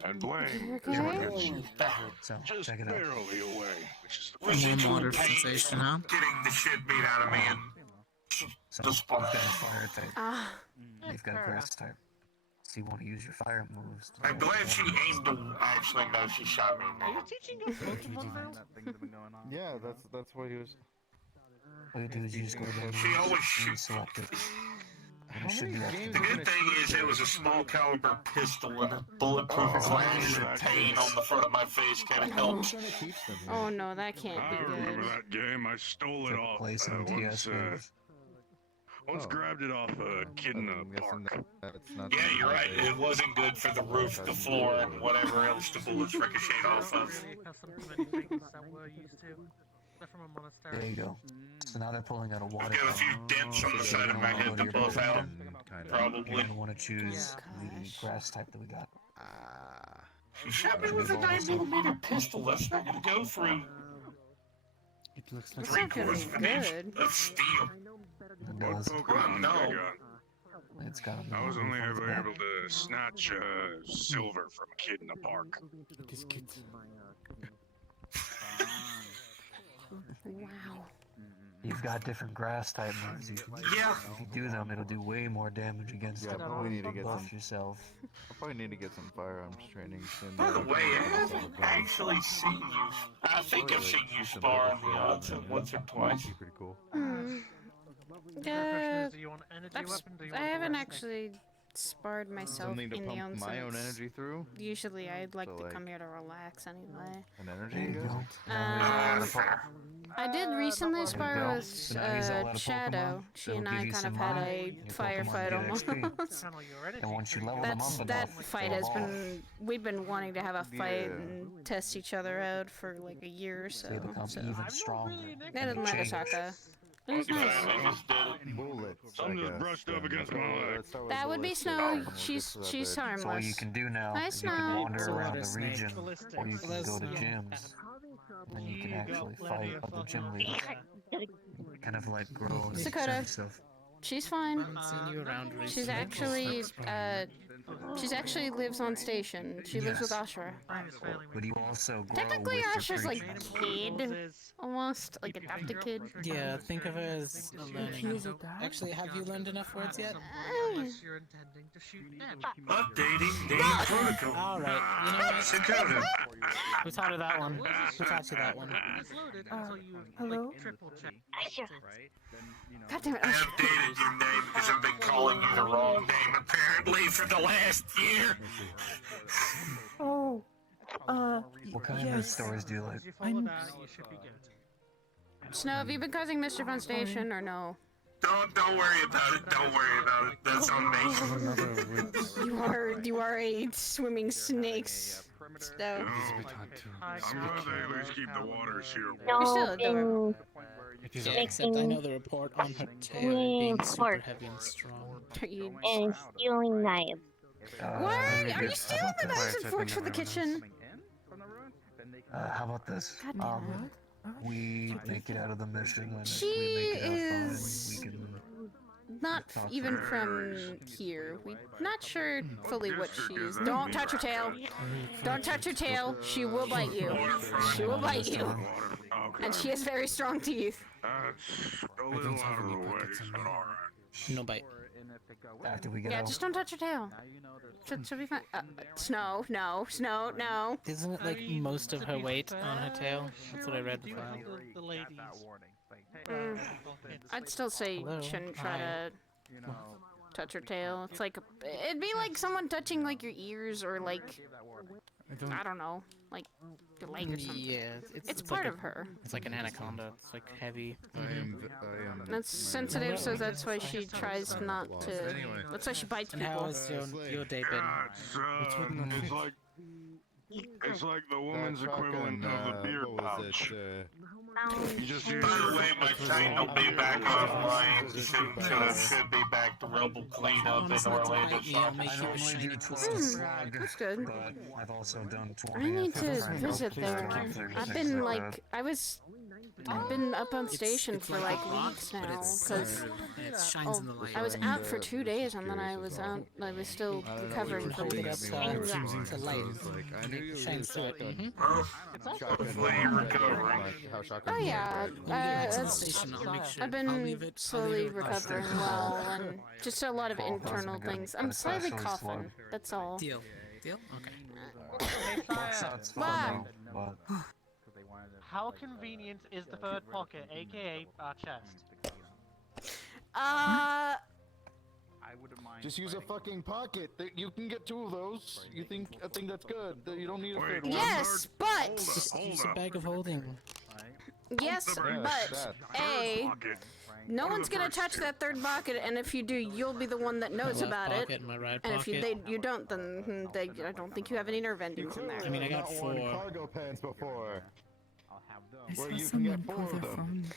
And blame Okay. is what gets you So, just check it out. barely away, which is the Warm residual water pain sensation, huh? Getting the shit beat out of me and So you've got a fire type. Ah. You've got a grass type. So you want to use your fire moves. I'm glad she aimed them. Actually, no, she shot me. Are you teaching us Pokemon now? Yeah, that's what he was. What you do is you just go down She always and shoots. select it. And it should be up to The good thing is it was a small caliber pistol and a bulletproof flash and pain on the front of my face kind of helped. Oh no, that can't I be remember good. that game. I stole it Took off. place in DS Once grabbed it off a kid in a park. Yeah, you're right. It wasn't good for the roof, the floor, and whatever else the bullets ricocheted off of. Really accustomed to many things that we're used to. They're from a monastery. There you go. So now they're pulling out a water. Got a few dents on the side of my head to buff out. Probably. You're gonna want to choose the grass type that we got. She shot me with a 9mm pistol. That's not gonna go through. It looks like That's not gonna be Three-quarters of an inch good. of steel. It does. Pokemon no. I got. It's got a I was only move on ever its able to snatch silver from a kid in a park. it is good. Wow. You've got different grass type moves. You can Yeah. If you do them, it'll do way more damage against Yeah, them. but we need to get Buff some. yourself. I'll probably need to get some firearms training soon. By the way, I haven't actually seen you. I think I've seen you spar on the odds once or twice. Pretty cool. Hmm. The question is, do you want energy weapon? Do you I want haven't grass actually sparred myself Something to in the pump own my own sense. energy through. Usually I'd like So, to like- come here to relax anyway. An energy. There you go. I did recently spar go. with So now he's all out of Shadow. Pokemon. She That'll and give I you kind some of had mana. a Your firefight Pokemon get almost. XP. And once you level them up That enough, fight they'll has evolve. been we've been wanting to have a fight Yeah. and test each other out for like a year or so. They become so. even stronger. That doesn't matter, Saka. It was nice. Bullets. Something just brushed up against my leg. That would be Snow. She's So what you harmless. can do now Hi, is you can Snow. wander around the Snake. region, or you can go to gyms, and then you can actually fight other gym leaders. Kind of like grow and Sakura. extend yourself. She's fine. haven't seen you around She's recently. actually lives on station. She lives with Yes. Ashra. But you also grow Technically, with your Ashra's like creatures. kid, almost like adopted kid. Yeah, think of her as a learning. Actually, have you learned enough words yet? Unless you're intending to shoot them. Updating game protocol. All right, you know what? Sakura. Who taught her that one? Who taught you that one? It's loaded until you hello? like, triple check. God damn it, I Ashra. updated your name because I've been calling you the wrong name apparently for the last year. Oh, What kind of stories do you like? If you follow that, you should be good. Snow, have you been causing mischief on station or no? Don't worry about it. Don't worry about it. That's on me. You are a swimming snake. Snow. I'm glad they at least keep the waters here. You're still adorable. Yeah, except I know the report on her tail being super heavy and strong. and stealing knives. Why are you stealing the knives and forks from the kitchen? How about this? God damn it. We make it out of the mission, and if She we make it out is fine, we can. not even from here. We're not sure fully what she is. Don't touch her tail. Don't touch her tail. She will bite you. She will bite you. And she has very strong teeth. A little out of the way, but alright. No bite. After we get Yeah, out. just don't touch her tail. Should be fine. Snow, no, no. Isn't it like most of her weight on her tail? That's what I read in the file. The ladies. I'd still say Hello? shouldn't try Hi. to touch her tail. It's like it'd be like someone touching like your ears or like I don't know, like your leg or something. Yeah, It's like part a- of her. It's like an anaconda. It's like heavy. That's sensitive, so that's why she tries not to. That's why she bites And people. how has your day been? It's like the woman's equivalent of the beard pouch. You just use By the way, my train will be back online soon, so it should be back to rubble cleanup in Orlando. I normally do 12 slug, That's good. but I've also done 20. I need to I've visit there. I've been like, I've been up on station for like weeks now because shines in the light. I was out for 2 days and then I was out. I was still recovering from weeks. The light shines through it. Hopefully you're recovering. Oh yeah, I've been slowly recovering well, and just a lot of internal things. I'm slightly coughing. That's all. Deal. Okay. Wow. How convenient is the third pocket, aka our chest? Uh. I wouldn't mind. Just use a fucking pocket. You can get 2 of those. I think that's good. You don't need a third one. Yes, but Just use a bag of holding. yes, but no one's gonna touch that third pocket, and if you do, you'll be the one that knows My left about pocket it. and my right And if you pocket. you don't, then I don't think you have any nerve endings in there. I mean, I got 4. Cargo pants before. I Where saw you can get someone 4 pull of their them.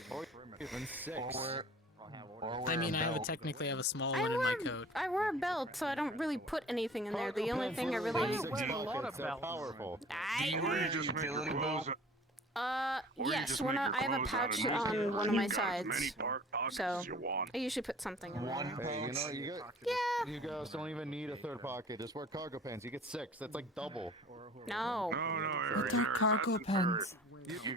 phone. Or even 6. I mean, I technically have a small one in my coat. I wear a belt, so I don't really put anything in there. The only thing I really Powerful. yes, I have a pouch on one of my sides, so I usually put something in there. Hey, you guys don't even need a third pocket. Just wear cargo pants. You get 6. That's like double. No. What are cargo pants?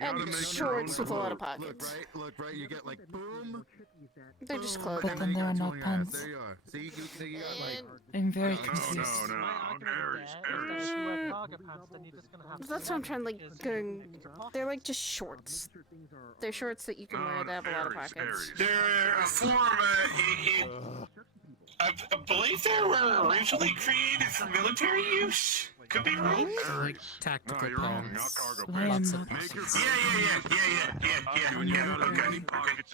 And shorts with a lot of pockets. Look, right. You get like boom. They're just But clothing. then there are no pants. There you are. See, you got like. I'm very confused. That's what I'm trying to they're like just shorts. They're shorts that you can wear that have a lot of pockets. They're a form I believe they were originally created for military use. Could be wrong. Like tactical pants. Yeah. Okay.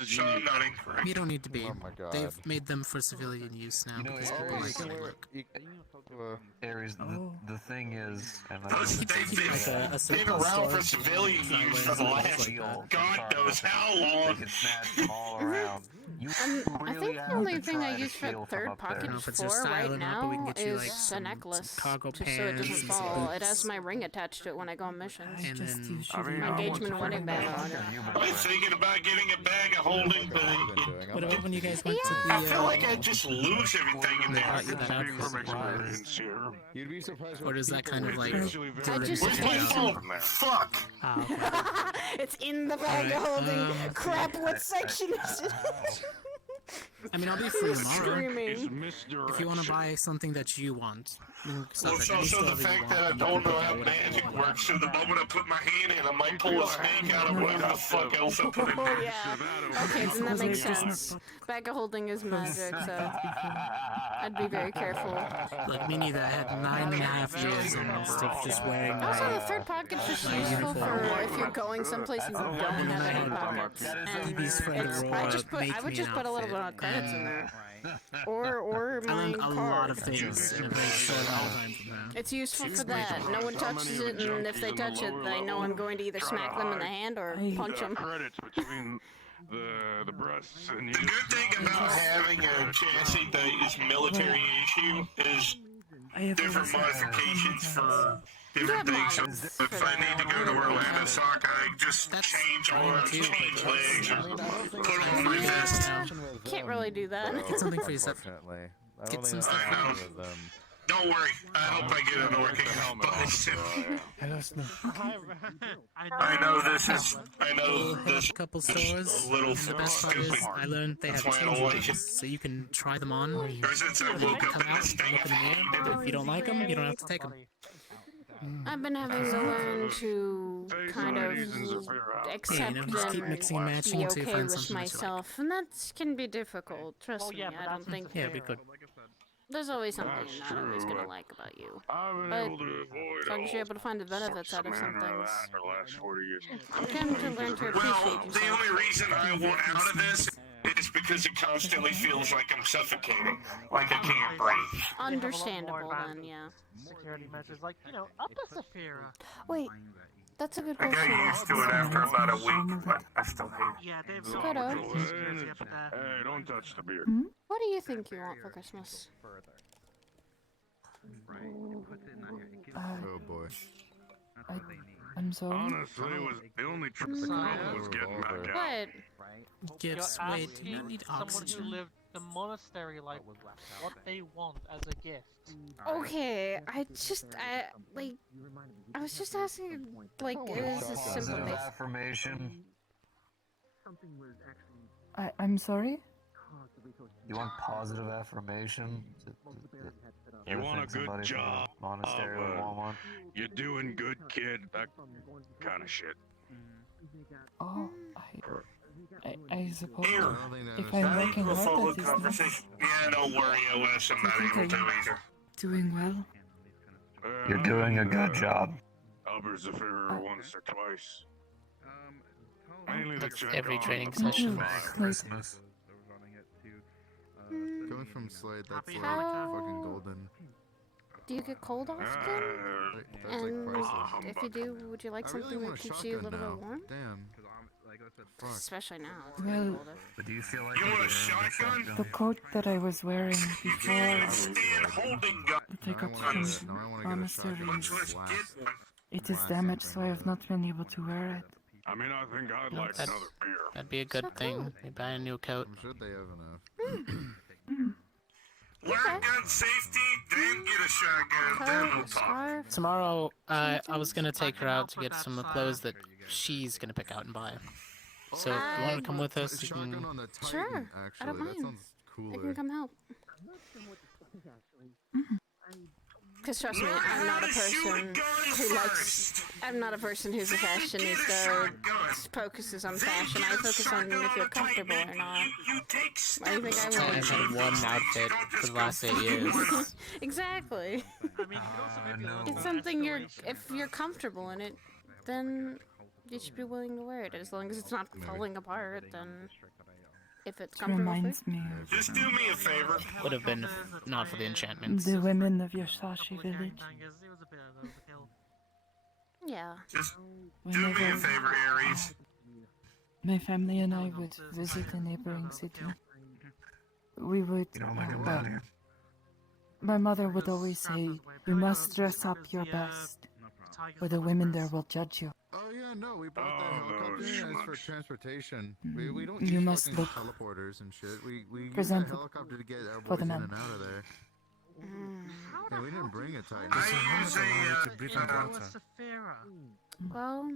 Sean nodding. You don't need to be. Oh my God. They've made them for civilian use now because people like can it wear. look. Aries, the thing is, and They've been around for civilian use for the last God knows how long. They can snatch them all around. I think the only thing I use for third pocket for right now is a necklace, cargo just so it pants doesn't and some fall. It boots. has my ring attached to it when I go on missions. And then My engagement wedding band on it. I'm thinking about getting a bag of holding, but what about when you guys went to I the? feel like I just lose everything in there. You'd be surprised. Or is that kind of like? I just Where's my phone? Fuck. It's in the bag of holding. Crap, what section is it? I mean, I'll be free tomorrow. Screaming. If you want to buy something that you want, Well, it's also the fact that I don't know how magic works, so the moment I put my hand in, I might pull a snake out of whatever the fuck else I put in Oh there. yeah. Okay, then that makes sense. Bag of holding is magic, so I'd be very careful. Like me neither. I had 9.5 years and still just wearing Also, my the third pocket's just useful for if you're going someplace and you don't have any pockets. And I would just put a little bit of credits in there. Or I my learned a card. lot of things in a very short amount of time from that. It's useful for that. No one touches it, and if they touch it, they know I'm going to either smack them in the hand or punch them. Credits between the breasts and The good thing about having a chassis that is military issue is different modifications for different things. So if I need to go to Orlando Sock, I just change arms, change legs, or put on my vest. Can't really do that. Get something for yourself. Get some stuff I for know. Don't worry, I hope I get an working but Hello, Snow. I know this couple stores. a little And the best part is, I learned they have That's why I don't like change it. rooms, so you can try them on. Ever since I woke up Come in out, this thing, look in the mirror. If you don't like them, you don't have to take them. I've been having to learn to kind of accept just keep and mixing and matching be until you okay find with something that you like. myself, and that can be difficult. Trust me, I don't think. Yeah, be good. There's always something That's you're not always true. gonna like about you. I've been But able to avoid as long as you're able to find the all benefits out of sorts some manner of things, that for the last 40 years. you come to learn to appreciate Well, yourself. the only reason I want out of this is because it constantly feels like I'm suffocating, like I can't breathe. Understandable then, yeah. Security measures, like, you know, up a Saphira. Wait, that's a good I question. got used to it after about a week, but I still hate it. Yeah, they've Good on. Hey, don't touch the beard. What do you think you want for Christmas? Oh boy. I'm sorry. Honestly, it was the only trick I was getting back out. What? Gifts. You're Wait, do you asking need someone oxygen? who lived the monastery, like, what they want as a gift. Okay, I was just asking, like, it is a simple Positive basic. affirmation. I'm sorry? You want positive affirmation? You want a good Somebody from the job. Monastery would want one. You're doing good, kid. That kind of shit. Oh, I suppose Here, if I'm that working equals hard all at the this, conversation. Yeah, don't worry, OS, I'm not able to either. doing well. You're doing a good job. Albert Zafira once or twice. Mainly to That's check every on training the session. by Christmas. Coming from Slade, that's like How- fucking golden. Do you get cold often? That's like And priceless. if you do, would you like I really something want that a keeps you a shotgun little now. bit warm? Damn. Fuck. Especially now. It's Well- getting colder. But do you feel like You you're want a doing shotgun? The coat that I was wearing before Stand holding gun. to take up Now I from wanna get a monastery, shotgun. Let's Blast. get it is damaged, so I have not been able to wear it. I mean, I think I'd No, like that's- another beer. That'd be a good thing. They buy a new coat. I'm sure they have enough. learn gun safety, then get a shotgun, then we'll talk. Scarf. Tomorrow, I was gonna take her out to get some clothes that she's gonna pick out and buy. So if you want to come with us, you Shotgun can. on the Titan, Sure, actually. I don't That mind. sounds I cooler. can come help. Because trust me, I'm not a person who likes. I'm not a person who's a fashionista. Focuses on fashion. I focus on if you're comfortable or not. You take I think I I've will. had one outfit for the last 8 years. Exactly. I mean, you could also maybe look It's at something you're. restoration. If you're comfortable in it, then you should be willing to wear it. As long as it's not falling apart, then. If it's It comfortable. reminds me Just do me a favor. Would have been if not for the enchantments. of the women of Yoshashi village. It was a bit of overkill. Yeah. Just do me a Whenever favor, Aries. my family and I would visit a neighboring city, we would. You don't like them down here? My mother would always say, "You must dress up your best, or the women there will judge you." Oh yeah, no, we brought that helicopter in as for transportation. We don't You use must fucking look teleporters and shit. We use a presentable helicopter to get our for boys the in men. and out of there. Yeah, we didn't bring a Titan. I use a, To breathe underwater. Well,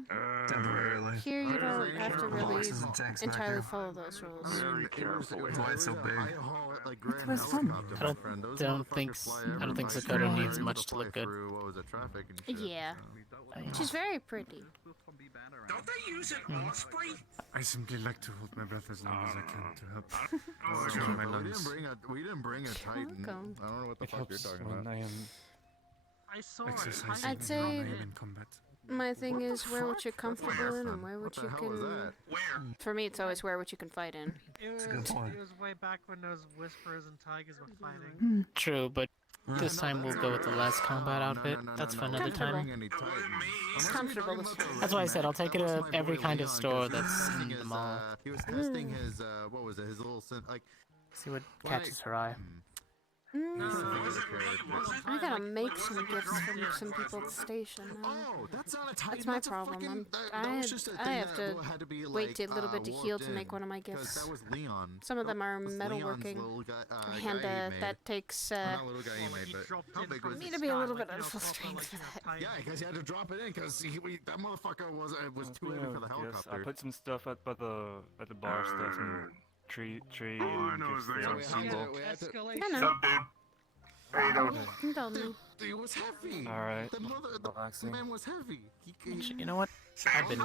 Temporarily. here you don't have to really Boxes and tanks back entirely here. follow those rules. Very carefully. That's why it's so big. I haul it like grand was fun. helicopter, I my friend. Those don't motherfuckers think fly I don't think everywhere. Sakota We were needs able much to fly look good. through, what was it, traffic and shit. Yeah. She's very pretty. don't they use an osprey? I simply like to hold my breath as long as I can to help Oh, secure my We lungs. didn't bring a Titan. Welcome. I don't know what the It fuck you're helps talking when about. I am I saw exercising I'd and say- when I am in combat. My thing is wear what you're comfortable in and wear what What the you hell was can. that? Where? For me, it's always wear what you can fight in. It a good was, point. it was way back when those whisperers and tigers were fighting. Hmm. True, but this time we'll go with the less combat outfit. That's for another time. It's comfortable. That's why I said I'll take it to every kind of store that's in the mall. He was testing his, what was it, his little, like... See what catches her eye. I gotta make some gifts from some people at the station now. Oh, that's not a Titan. That's my that's a problem. fucking- I was just a I thing have that to had to be, wait a little bit to heal warped to make in, one of my 'cause gifts. That was Leon. Some of them are That was metalworking, Leon's little guy, and guy he made. that takes Well, not little guy he made, but how big was me it? to be a little bit out of full strength for that. Yeah, because he had to drop it in because that motherfucker was too heavy for the Yes, I helicopter. put some stuff at the bar stuff and tree All I know is and they gifts have there. people. I know. Sup, dude? How you doing? You told me. It was heavy. All right. The man was heavy. Actually, you know what? I've been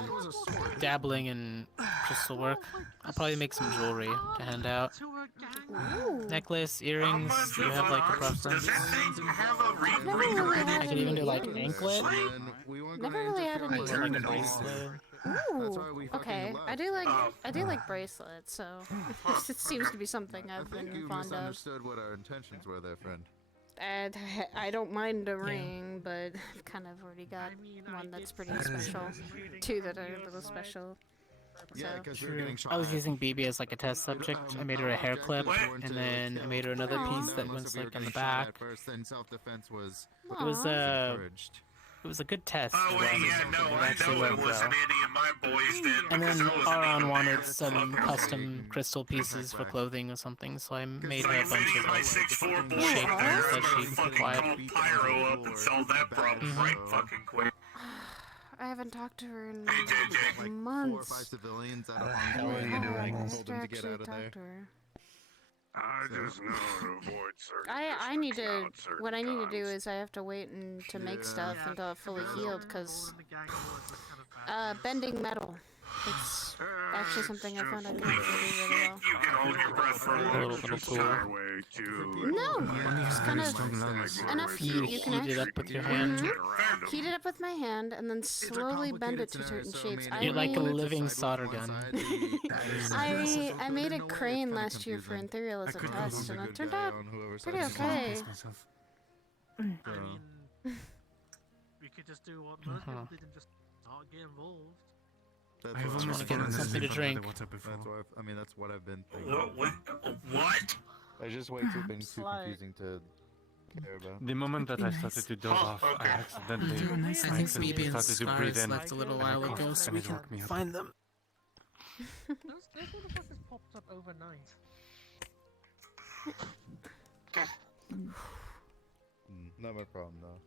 dabbling in crystal work. I'll probably make some jewelry to hand out. Necklace, earrings. Do you have like a preference? I could even do like anklet. Never really had any Or like a bracelet. Ooh, okay. I do like bracelets, so it seems to be something I've been You fond of. misunderstood what our intentions were there, friend. And I don't mind a ring, but I've kind of already got one that's pretty special. Two that are a little special. Yeah, So. True. I was using BB as like a test subject. I made her a hair clip, and then I made her another piece that was like on the back. Then self-defense was It was it was a good test. Oh, wait, yeah, no, I know it wasn't any of my boys then, And because then I was Aron wanted some custom crystal pieces for clothing or something, so I made her a bunch of like shaped ones that she could quiet. Pyro up and solve that problem right fucking quick. I haven't talked to her in JJ. months. 4 or 5 civilians out of How Hong are you Kong. doing? I I told them to get out of there. talk to her. I just know to avoid certain I need to. districts without What I need to do certain is I have to wait to make stuff until it's fully healed, because bending metal. It's actually something I found I can do really well. You can hold your breath for a little little tool. No, just kind of enough You heat. You can heat it up with your hand. heat it up with my hand and then slowly bend it to certain shapes. You're like a living solder gun. I made a crane last year for Ethereal as a test, and it turned out pretty okay. I mean, we could just do what most people did and just not get involved. I want to get him something to drink. That's what that's what I've been thinking. What? I just way too confusing to care about. The moment that I started to doze off, I accidentally I think BB and Scar's left a little while ago, so we can find them. Those little buses popped up overnight. Not my problem though.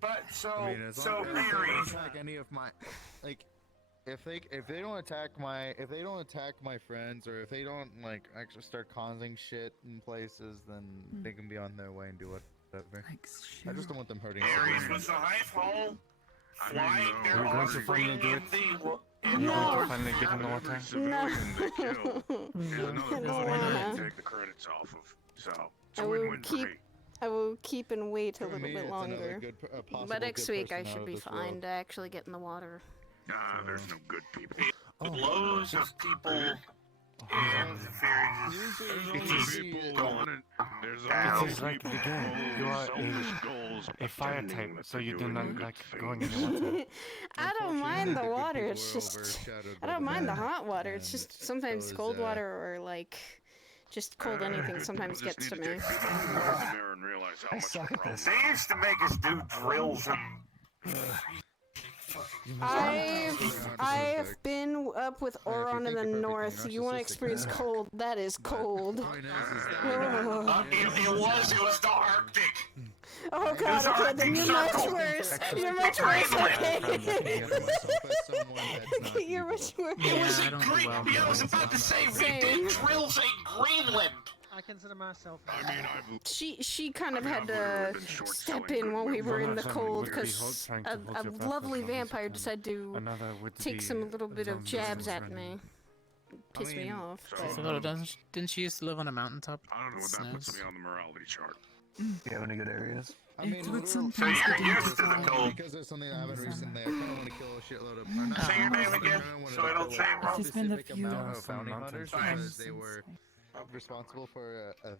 But so, I mean, as so long as Mary. they don't attack any of my, like, if they don't attack my friends, or if they don't like actually start causing shit in places, then they can be on their way and do whatever. I just don't want them hurting. Aries, was the hive hole flying there We're going on to finally do it. in We're the going to finally get in the water. Take the credits off of. So it's I a will win-win for me. I will keep and wait a little me, bit it's another longer. good possible But next good week I person out should of be this fine world. to actually get in the water. Nah, there's no good people. blows of people and the It is like the game. You are a fire type, so you do not like going in the water. I don't mind the water, it's just... I don't mind the hot water, it's just sometimes cold water or like... Just cold anything sometimes gets to me. They used to make us do drills and... I've been up with Oron in the north. You want to experience cold? That is cold. It was the Arctic. Oh god, okay, then you're much worse. You're much worse, okay. You're much worse. It was in Greenland. I was about to say, we did drills in Greenland. I consider myself. She kind of had to step in while we were in the cold because a lovely vampire decided to take some little bit of jabs at me. Piss me off. So didn't she used to live on a mountaintop? I don't know what that puts me on the morality chart. Do you have any good areas? I mean, So you're used to the cold. because there's something I haven't recently. I kind of want to kill a shitload of. Or not, Say your name again, so I don't say it wrong. It's been a few amount of bounty hunters because they were responsible for a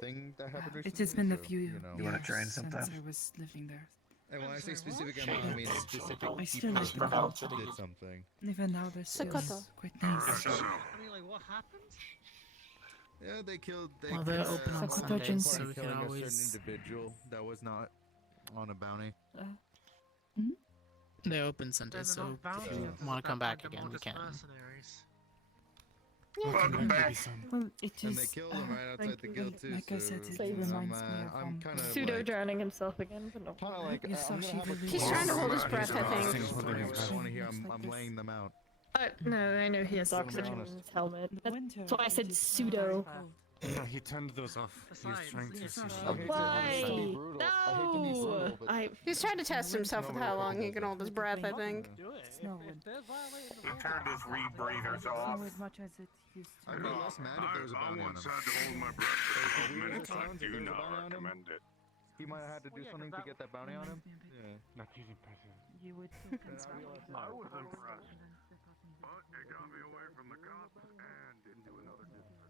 thing that happened recently. It has been a few you wanna years train since sometime? I was living there. And when I say specific amount, I mean specific I still people live there. that did something. Even now, they're still Sokoto. quite nice. I mean, like, what happened? Yeah, they killed. Well, they're open on Sundays, so we can killing a always... certain individual that was not on a bounty. They're open Sundays, so if you want to come back again, we can. Welcome back. Well, it And is. they killed him right outside the guild too. Like I said, so it reminds me I'm of kind of Pseudo like, drowning himself again, but no. kind of like Yes, I'm so gonna have a He's trying to hold his breath, I think. I want to hear. I'm laying them out. No, I know he has oxygen in his helmet. That's why I said pseudo. Yeah, he turned those off. He was trying to see. Why? No! He's trying to test himself with how long he can hold his breath, I think. He turned his rebreathers off. As much as it used to. I'd be less mad if there was a bounty on him. I once had to hold my breath for 12 minutes. I do not recommend it. He might have had to do something to get that bounty on him. Yeah. Not even impressive. You would think it's I was impressed. But it got me away from the cops and into another district.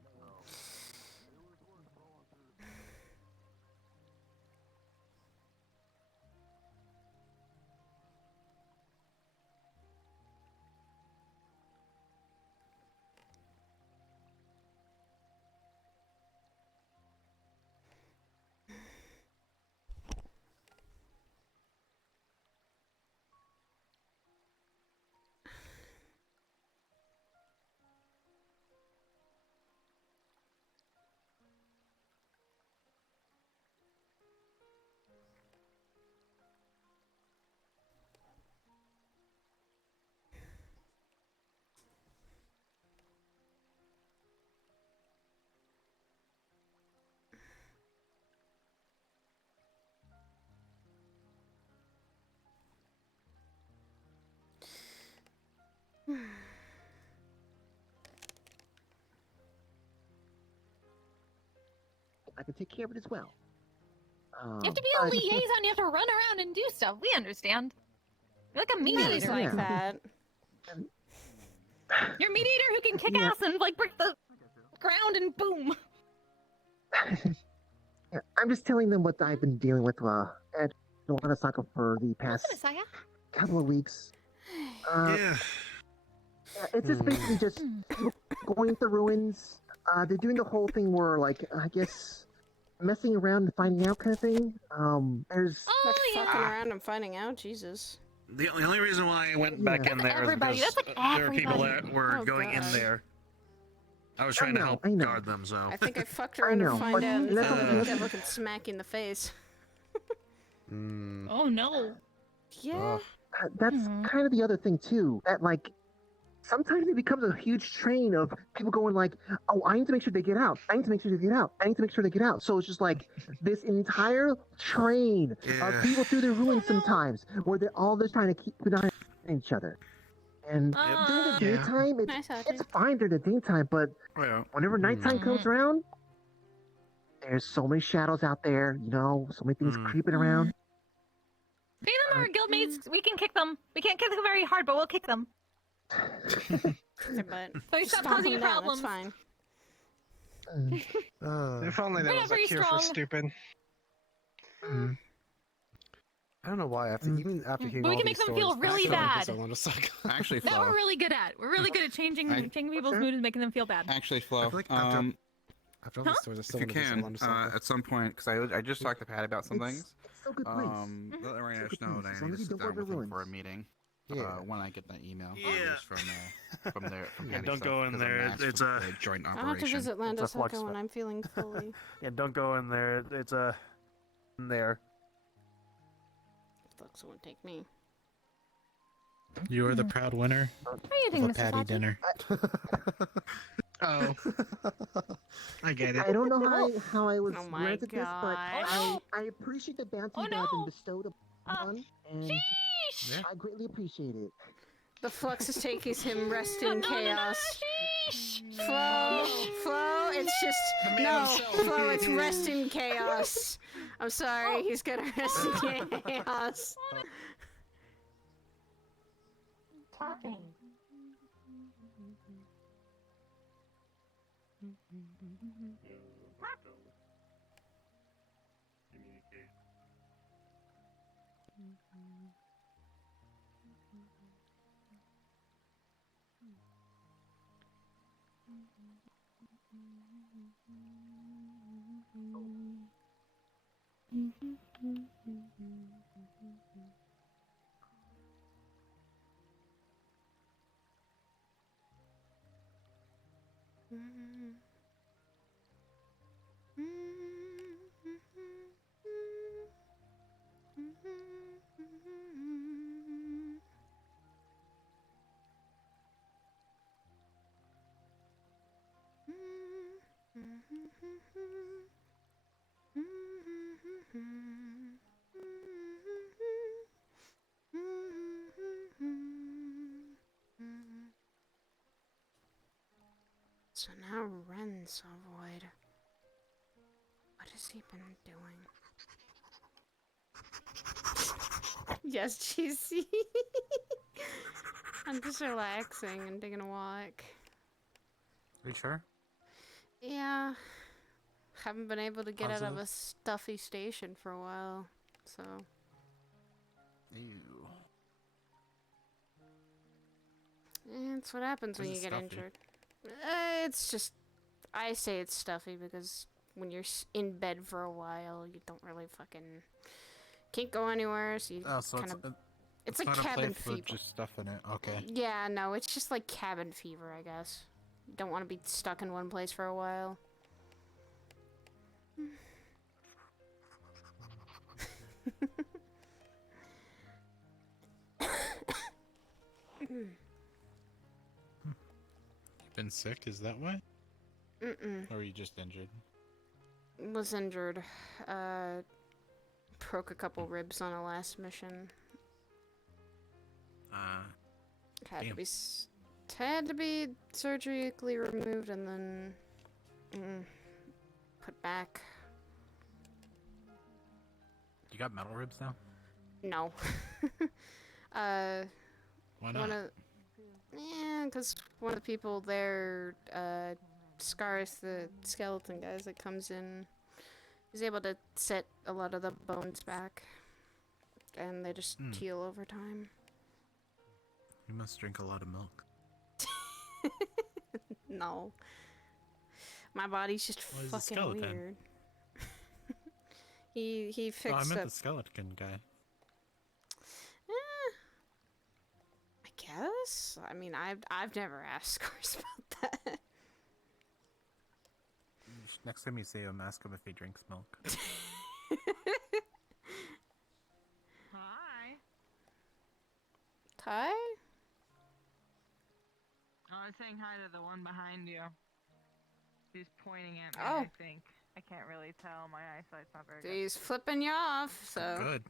I can take care of it as well. You have to be a liaison, you have to run around and do stuff. We understand. You're like a mediator. Like that. You're a mediator who can kick ass and like break the ground and boom. Yeah, I'm just telling them what I've been dealing with at Osaka for the past couple of weeks. Yeah, it's just basically just going to ruins. They're doing the whole thing where, like, I guess, messing around and finding out kind of thing. There's fucking around and finding out, Jesus. The only reason why I went back in there is because there were people that were going in there. I was trying to help guard them, so. I think I fucked around to find out and got looking smack in the face. Oh no. Yeah. That's kind of the other thing too. That like sometimes it becomes a huge train of people going like, "Oh, I need to make sure they get out. I need to make sure they get out. I need to make sure they get out." So it's just like this entire train of people through the ruins sometimes, where they're all just trying to keep an eye on each other. And during the daytime, it's fine during the daytime, but whenever nighttime comes around, there's so many shadows out there. You know, so many things creeping around. Be them our guildmates. We can kick them. We can't kick them very hard, but we'll kick them. So you stop causing you problems. That's fine. If only there was a cure for stupid. I don't know why. After hearing But we can make them feel really bad. Actually, That we're really good at. We're really good at changing people's mood and making them feel bad. Actually, Flo, after all these stories, I still if you want to can, at some point, because I just talked to Pat about some things. It's a good place. Let Rainish know that I need to sit down with him for a meeting. When I get that email. From there. From Yeah, Patty don't stuff, go in 'cause there. I'm asked It's for a the joint I'll have to operation. visit Landosaka when I'm feeling fully. Yeah, don't go in there. It's a in there. Flux won't take me. You are the proud winner What are you doing, of a Mr. patty Sachi? dinner. Oh. I get it. I don't know how I was Oh my granted this, but gosh. I appreciate the bounty that has been bestowed upon, and I greatly appreciate it. The flux is taking him rest in chaos. Flo, it's just Flo, it's rest in chaos. I'm sorry, he's gonna rest in chaos. Talking. been so void. What has he been doing? Yes, GC. I'm just relaxing and taking a walk. Are you sure? Yeah. Haven't been able to get out of Positive? a stuffy station for a while, so. Ew. It's what happens when Is you it get stuffy? injured. It's just, I say it's stuffy because when you're in bed for a while, you don't really fucking can't go anywhere, so you Oh, so kind of. It's like not a cabin place with fever. just stuff in it. Okay. Yeah, no, it's just like cabin fever, I guess. You don't want to be stuck in one place for a while. You've been sick, is that why? Mm-mm. Or are you just injured? Was injured. Broke a couple ribs on a last mission. Had to be surgically removed and then put back. You got metal ribs now? No. Why not? Because one of the people there, Scars, the skeleton guys that comes in, is able to set a lot of the bones back. And they just heal over time. You must drink a lot of milk. No. My body's just Well, he's a fucking skeleton. weird. he fixed Oh, I meant up. the skeleton guy. I guess. I mean, I've never asked Scars about that. Next time you see him, ask him if he drinks milk. Hi. Ty? Oh, I was saying hi to the one behind you. He's pointing at me, Oh. I think. I can't really tell. My eyesight's not very good. He's flipping you off, so. Good.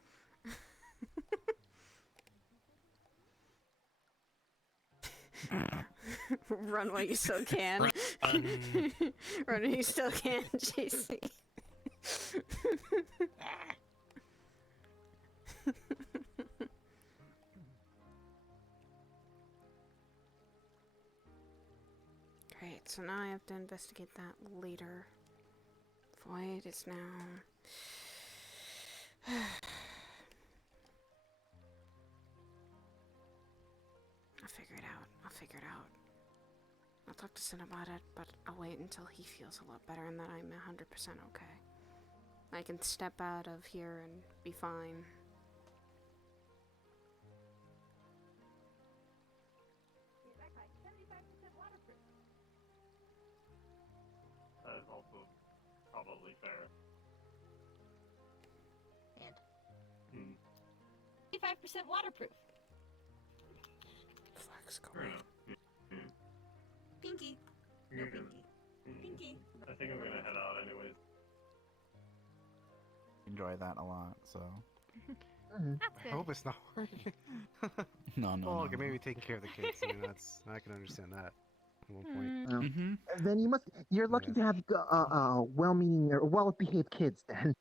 Run while you still can. Run. Run while you still can, JC. Great, so now I have to investigate that later. Void is now. I'll figure it out. I'll figure it out. I'll talk to Sin about it, but I'll wait until he feels a lot better and that I'm 100% okay. I can step out of here and be fine. That is also probably fair. And 55% waterproof. Flex Pinky. No pinky. Pinky. I think I'm gonna head out anyways. Enjoy that a lot, so. I hope it's not working. No. Well, okay, maybe taking care of the kids. I mean, I can understand that at one point. Well, then you're lucky to have well-meaning or well-behaved kids then.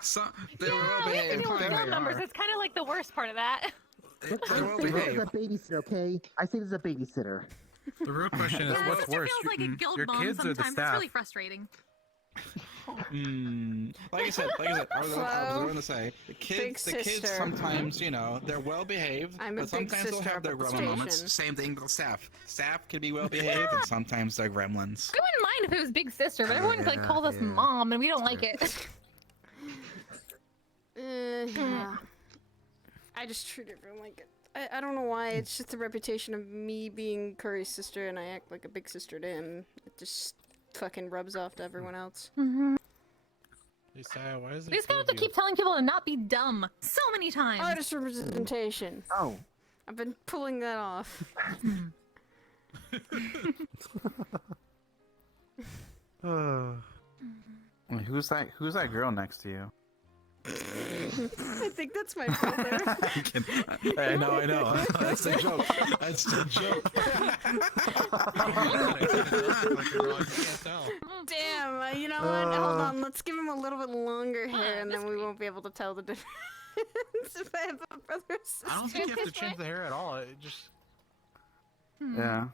So, Yeah, we have to deal with family members. It's kind of like the worst part of that. Look, I say this as a babysitter, okay? I say this as a babysitter. The real question is, Yeah, what's it just worse, feels like a guild your bomb kids or the sometimes. It's staff? really frustrating. Like I said, I was going to say, the kids sister. sometimes, they're well behaved, I'm a but big sometimes they'll sister have their up at the gremlin moments. station. Same thing with staff. Staff can be well behaved, and sometimes they're gremlins. I wouldn't mind if it was big sister, but everyone like called us mom, and we don't like it. Yeah. I just treat everyone like it. I don't know why. It's just the reputation of me being Curry's sister, and I act like a big sister to him. It just fucking rubs off to everyone else. Hey, Saya, why is it We just have to keep telling people to not be dumb so many times. Artist representation. Oh. I've been pulling that off. Wait, who's that girl next to you? I think that's my brother. I know. That's the joke. That's the joke. Damn, you know what? Hold on, let's give him a little bit longer hair, and then we won't be able to tell the difference if I have a brother or sister. I don't think you have to change the hair at all. It just Yeah.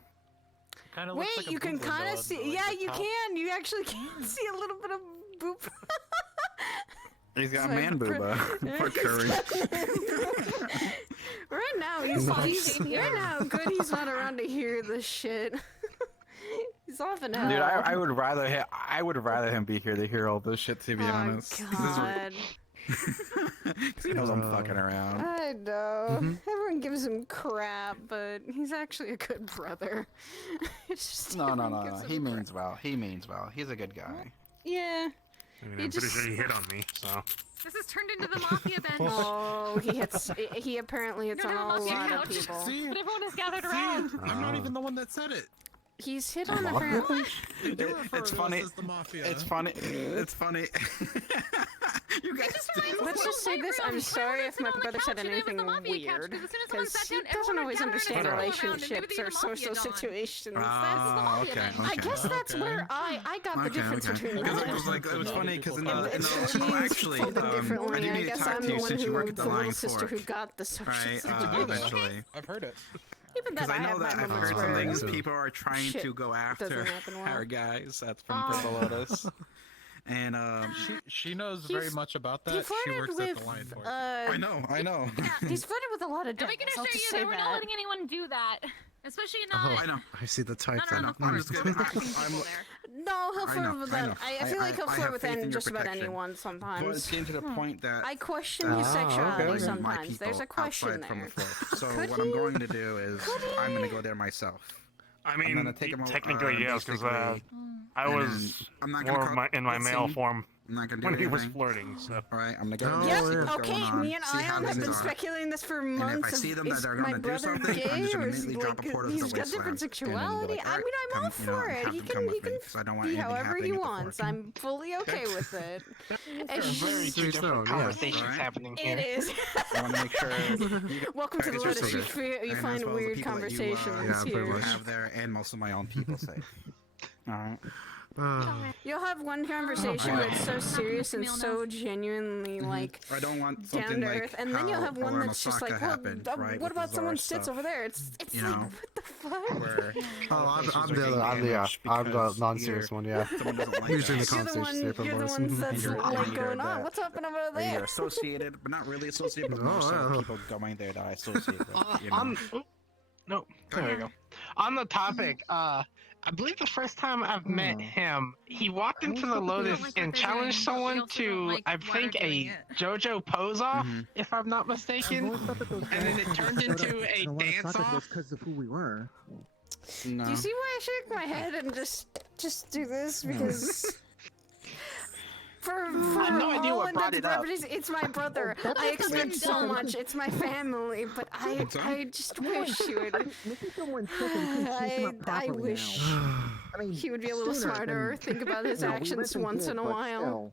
kind of Wait, looks like a you can boob kind window of see. at, like, Yeah, the you top. can. You actually can see a little bit of boob. He's got It's my man booba. Poor Curry. Right now, Nice. right now, good. He's not around to hear this shit. He's off in hell. Dude, I would rather him be here to hear all this shit. To be honest, God. because he knows I'm fucking around. I know. Mhm. Everyone gives him crap, but he's actually a good brother. It's just No. everyone gives him He crap. means well. He means well. He's a good guy. Yeah. I mean, He I'm pretty just- sure he hit on me, so. This has turned into the mafia bench. Oh, he apparently hits No, on no, a mafia lot of couch. people. See? But everyone is gathered around. I'm not even the one that said it. He's hit on apparently. They do refer It's to funny. us as the mafia. It's funny. It's funny. Let's just say this. I'm sorry if my brother said anything weird, because he doesn't always understand relationships or social situations. Okay. I guess that's where I got the difference between Because them. it was like it was funny because in the Genes actually folded I differently. do I need to guess talk I'm to the you one since you who, work at the the little Lion sister Fork. who got the social Right, situation. eventually. I've heard it. Even Because then, I know have that my I've moments heard where some things people are trying shit to go after doesn't happen well. our guys. That's from Purple Lotus. And She knows very much about that. She flirted works at with, the Lion Fork. I know. He's flirted with a lot of And we devils. can I'll assure just you say that we're not that. letting anyone do that. Especially not. I know. I see the type Not around the forest. We're protecting people there. No, he'll I flirt know, with I them. know. I feel like he'll I flirt have with faith in your just about protection. anyone But it's sometimes. getting to the point that I question his I sexuality want my sometimes. people There's a question outside from there. the fork. So Could what I'm he? going to do is I'm going to go there myself. I I'm mean, gonna take him technically yes, because basically, I and was then I'm not more gonna of my, in my let's male see. form I'm not gonna do when he was anything. flirting. So. All right, I'm gonna go. Yep. see what's Okay. going on, Me and see how Ion have things been are. speculating this for And months. if I see them that Is they're my gonna do brother something, I'm gay, just or gonna is immediately drop a like quarter of he's the got waistline. different And then be sexuality? like, I all mean, right, I'm all come, you know, for it. have He them come can with me, 'cause I don't want be anything however happening he at the wants. fork. I'm fully okay with it. It's Very just- two different conversations Right. happening here. It is. I want to make sure. You Welcome to the guys are Lotus. You, safe. you And find as well as the weird people that conversations you, here. have there, and most of my own people safe. All right. You'll have one conversation Oh, that's so serious and so genuinely like I don't want down something to like earth, and then you'll have one that's just like, well, happened, right, what with the about someone Zara sits stuff. over there? It's You like, know, what the fuck? where I'm the other. I'm the non-serious one. Yeah. someone doesn't like Usually in that. the conversation. You're the one that's like going, oh, what's happening over Or you're there? associated, but not really associated, but more so people going there that I associate with. You know? No, there we go. On the topic, I believe the first time I've met him, he walked into the Lotus and challenged someone to, I think, a JoJo pose off, if I'm not mistaken. And then it turned into a dance off. Because of who we were. No. Do you see why I shake my head and just do this? Because for I have no idea all what brought intents and it up. purposes, it's my brother. I expect so much. It's my family, but I just wish you would. I wish he would be a little smarter or think about his actions once in a while.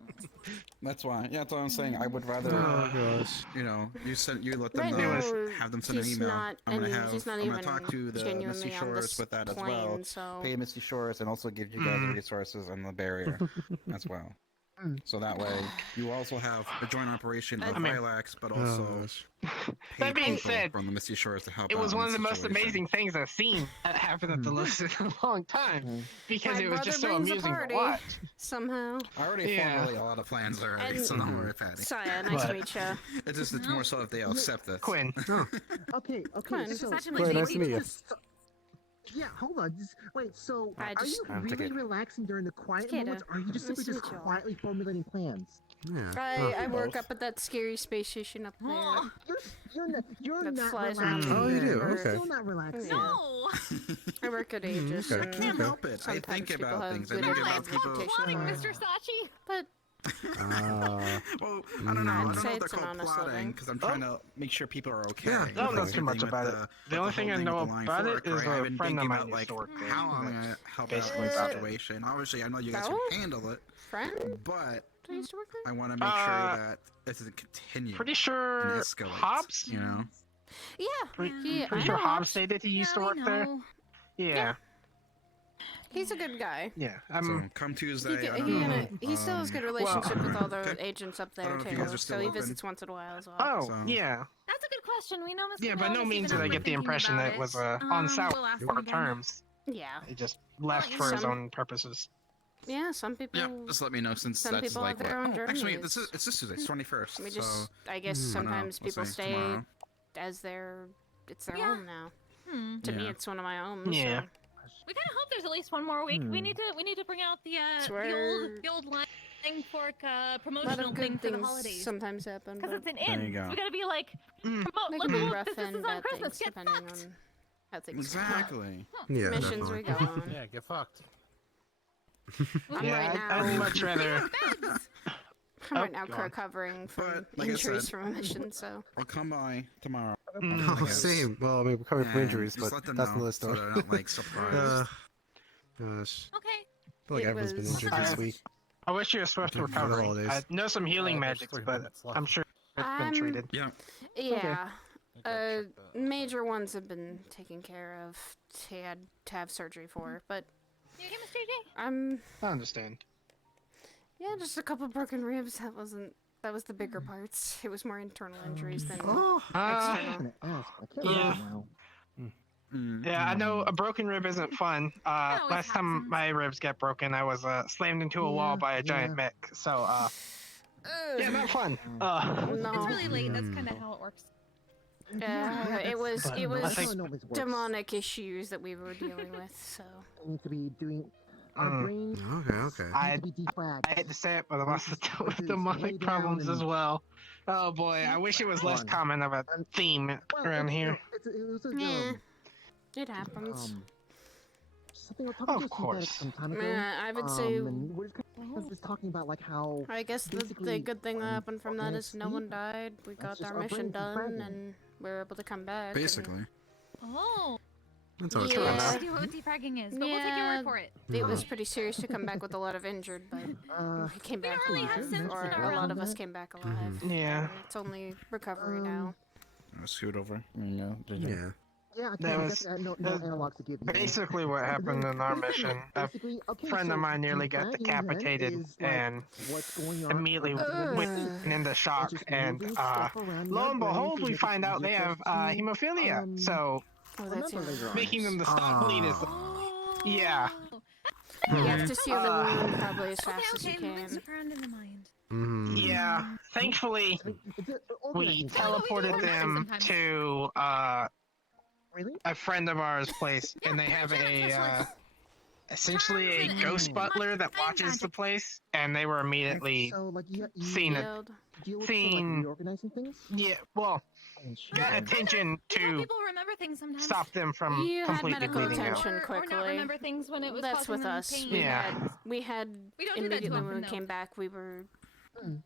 That's why. Yeah, that's what I'm saying. I would rather. Oh gosh. You know, you let them Right know. now, Have them send an he's email. not- I'm gonna and have. he's not I'm gonna even talk to the genuinely Misty on Shores this with that as well. plane, so- Pay Misty Shores and also give you guys the resources and the barrier as well. So that way, you also have a joint operation of Vilax, but also That being people said, from the Misty Shores to help it out was in one of the this most situation. amazing things I've seen that happen at the Lotus in a long time because My it was just so brother brings a amusing party to watch. somehow. I already formulated a lot of plans already, And- so don't worry, Patty. Saya, nice to meet you. It's more so if they accept this. Quinn. Okay, Quinn. so... Quinn, nice to meet you. Yeah, hold on. Wait, so I are just- you really relaxing during the quiet Cicada. moments, or are you just Nice simply to just meet you all. quietly formulating plans? I work up at that scary space station up there. You're That not flies relaxing. around. Oh, you do? You're Okay. still not relaxing. No! I work at Aegis. Okay. and I can't help it. I sometimes think people about have things. I good think about people. interpretation of it. Mr. Sachi. But Well, I don't know. I don't know say if they're it's an called honest plotting living. because I'm trying to make sure people are okay. Yeah, I don't know Like too much everything about with it. The only thing I whole know with the Lion about it Fork, is right? I've a been friend of thinking mine about, used to work there. how I'm That's gonna help out basically with the about it. situation. Obviously, I know you guys Oh? can handle it, Friend? but that used to work there? I want to make sure that it doesn't continue. Pretty and sure escalates, Hobbs. You know. Yeah. Pretty I sure know Hobbs stated he used to I work there. know. Yeah. He's a good guy. Yeah. So come Tuesday. He still has good relationship with all the okay. agents up I there don't know if you guys too. are So still he open. visits once in a while as well. Oh, So- yeah. That's a good question. We know Mr. Yeah, by no Wallace, means even did I though get we're the thinking impression about that it was on we'll ask him sour again. terms. Yeah. He just left for his own purposes. Yeah, some people. Yeah, just let me know since some that's people like have their own what? Actually, journeys. it's this Tuesday, it's 21st. We so just, I guess I don't know, sometimes we'll people see, stay tomorrow. as it's their home now. To me, Yeah. it's one of my homes. Yeah. So. We kind of hope there's at least one more week. We need to bring out the old line fork A lot promotional of thing good for the things holidays. sometimes happen. Because it's an There you inn. go. So we gotta be like, promote, They look can be at rough businesses and on bad Christmas. things Get depending fucked. on how things Exactly. Yeah, missions definitely. we go on. Yeah, get fucked. I'm Yeah, right now. I'd much rather. I'm right now go on. recovering from like I injuries said- from a mission, so. I'll come by tomorrow. Oh, I guess. same. Well, I mean, we're coming from And injuries, just but let them that's know another so story. they're not like surprised. Gosh. Okay. I feel like It everyone's been was- injured this week. I wish you a swift For the recovery. holidays. I know some healing magics, but I'm sure it's been treated. Yeah. Yeah. Major ones have been taken care of. He had to have surgery for, but You okay, Mr. J? I understand. Yeah, just a couple broken ribs. That was the bigger parts. It was more internal injuries than Oh. external. Yeah. Yeah, I know a broken rib isn't fun. Last time my ribs got broken, I was slammed into a wall by a giant mech. So, yeah, not fun. It's really late. That's kind of how it works. It was I think- demonic issues that we were dealing with. So. I need to be doing. Our brain Okay. I needs to be defragged. hate to say it, but I'm also dealing with demonic problems as well. Oh boy, I wish it was less common of a theme around here. Yeah, it happens. Something I talking Of to course. some time ago. I would say. And we're just talking about like how. I guess the basically good thing that happened from that is no one died. We got just our our mission brains done, defragging. and we were able to come back. Basically. Oh. That's how it's Yeah. I have supposed no to idea what defragging is, but we'll take your word for it. It was pretty serious to come back with a lot of injured, but we came back. don't really have sense or in our a lot of realm. us came back alive. Yeah. And it's only recovery now. Scoot over. There you go. be. Yeah. Yeah, I That can't. was- No analogs to give you. Basically, what happened in our mission, a friend of mine nearly got decapitated and what's going on immediately went into shock. And lo and behold, we find out they have hemophilia. So Oh, that's your making them to stop bleed is, yeah. You have to seal the Uh, wound probably as fast as you Okay, moving can. stuff around in the mind. Yeah. Thankfully, we teleported them to a friend of ours' place, and they have a essentially a ghost butler that watches the place, and they were immediately So like seen it. Seen. reorganizing things. Yeah. Well, got attention to People remember things sometimes. stop them from You had completely medical bleeding out. attention Or quickly. not remember things when it was That's causing with them us. pain. Yeah. We had We don't do that too immediately when often, we though. came back, we were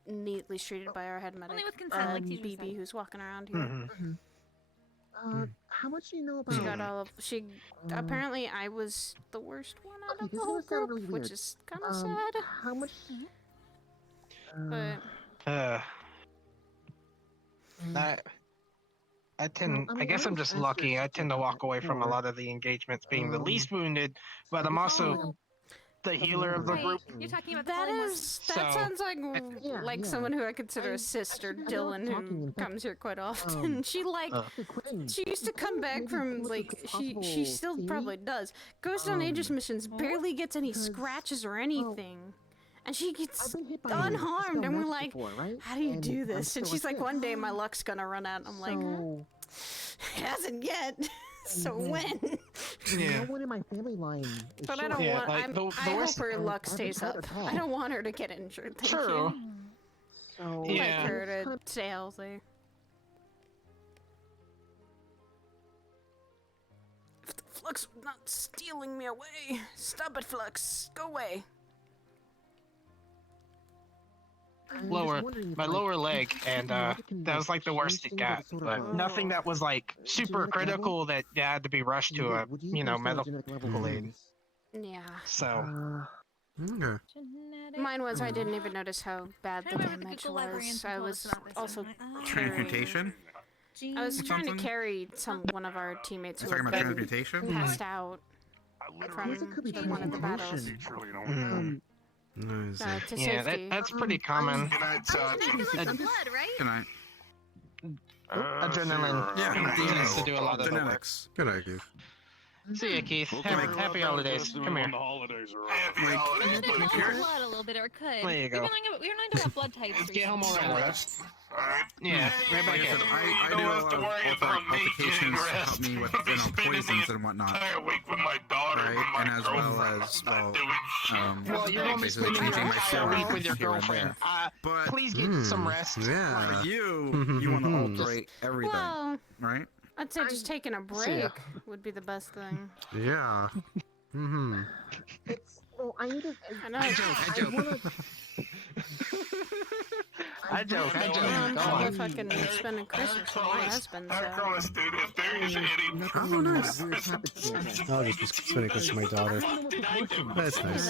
neatly treated by our head medic, Only with consent, like Teacher BB, said. who's walking around here. Mhm. How much do you know about? She got all of. She apparently I was the worst one out of the this whole is gonna sound group, really which weird. is kind of sad. How much? But I tend. I guess I'm just lucky. I tend to walk away from a lot of the engagements being the least wounded, but I'm also the healer of the Right. group. You're talking about that the is that So- sounds like someone who I consider a sister, Dylan, who comes here quite often. She she used to come back from she still probably does. Goes on Aegis missions, barely gets any scratches or anything. And she gets unharmed, and we're like, how do you do this? And she's like, one day my luck's gonna run out. And I'm like, it hasn't yet. So when? Yeah. No one in my family line. Is But I sure. don't want. like, I the hope worst- her luck I've stays had up. a attack. I don't want her to get injured. Thank True. you. So, I'd Yeah. like her to stay healthy. If the Flux was not stealing me away, stop it, Flux. Go away. Lower, my lower leg, and that was like the worst it got. But nothing that was like super critical that had to be rushed to a medical aid. Yeah. So Okay. Mine was I didn't even notice how bad the damage was. I was also carrying... Transmutation? I was trying to Something? carry one of our teammates who Talking had about been transmutation? passed out from one of the battles. Nice. To Yeah, safety. that's pretty common. Good night, Blood, right? Good night. Adrenaline. Yeah, Needs to do a lot of the work. genetics. Good idea. See ya, Keith. Happy holidays. Come here. Blood a little bit, or could. There you go. We were learning about blood types. Let's get home already. Yeah, right back in. I do a lot of altercations to help me with poisons and whatnot. Right, and as well as Well, you're going to be basically spending changing my a week with your here and girlfriend. there. But Please get some rest. Yeah. But you want to alterate everything, Well, right? I'd say just taking a break would be the best thing. Yeah. Mm-hmm. Well, I need to. I know. I joke. I'm probably fucking spending Christmas with my husband, so... Oh, nice. I'll just be spending Christmas with my daughter. That's nice.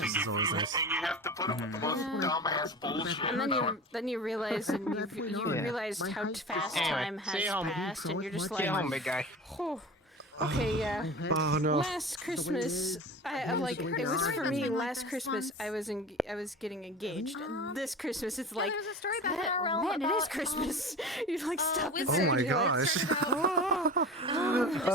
This is always nice. And then you realize, you realized how fast time has passed, and you're just like... Stay home, big guy. Oh, okay, yeah. Oh, no. Last Christmas, I'm like, it was for me. Last Christmas, I was getting engaged. This Christmas, it's like, There's a story back in our realm man, it is about Christmas. You like stop the Oh my gosh. this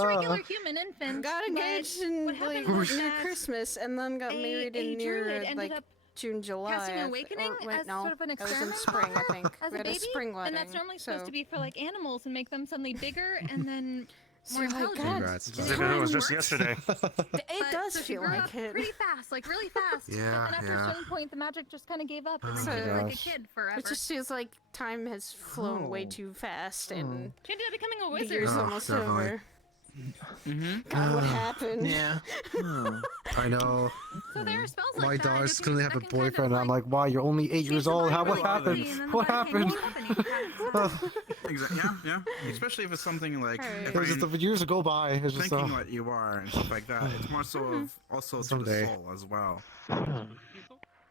regular human infant got engaged in like near Christmas, and then got married in near like June, July. Casting an awakening as sort of an It was in experiment spring, I think. as We a had baby, spring wedding. and that's normally so. supposed to be for like animals and make them suddenly bigger and then more So, like, intelligent. God, Congrats. it As if it was just yesterday. It does So she feel grew like up it. pretty fast, like really fast. Yeah, and then after yeah. a certain point, the magic just kind of gave up, and Oh then she my was like a gosh. kid forever. It just feels like time has flown way Oh. too fast, and She ended up becoming a the wizard. year's Oh, almost definitely. over. God, what happened? Yeah. I know. So there are spells like My that. daughter's that gonna have a boyfriend, and I'm like, wow, you're only 8 years old. How? What happened? What happened? Exactly. Yeah. Especially if it's something like It was just the years go by. It's just thinking what you are and stuff like that. It's more so of also to the Someday. soul as well,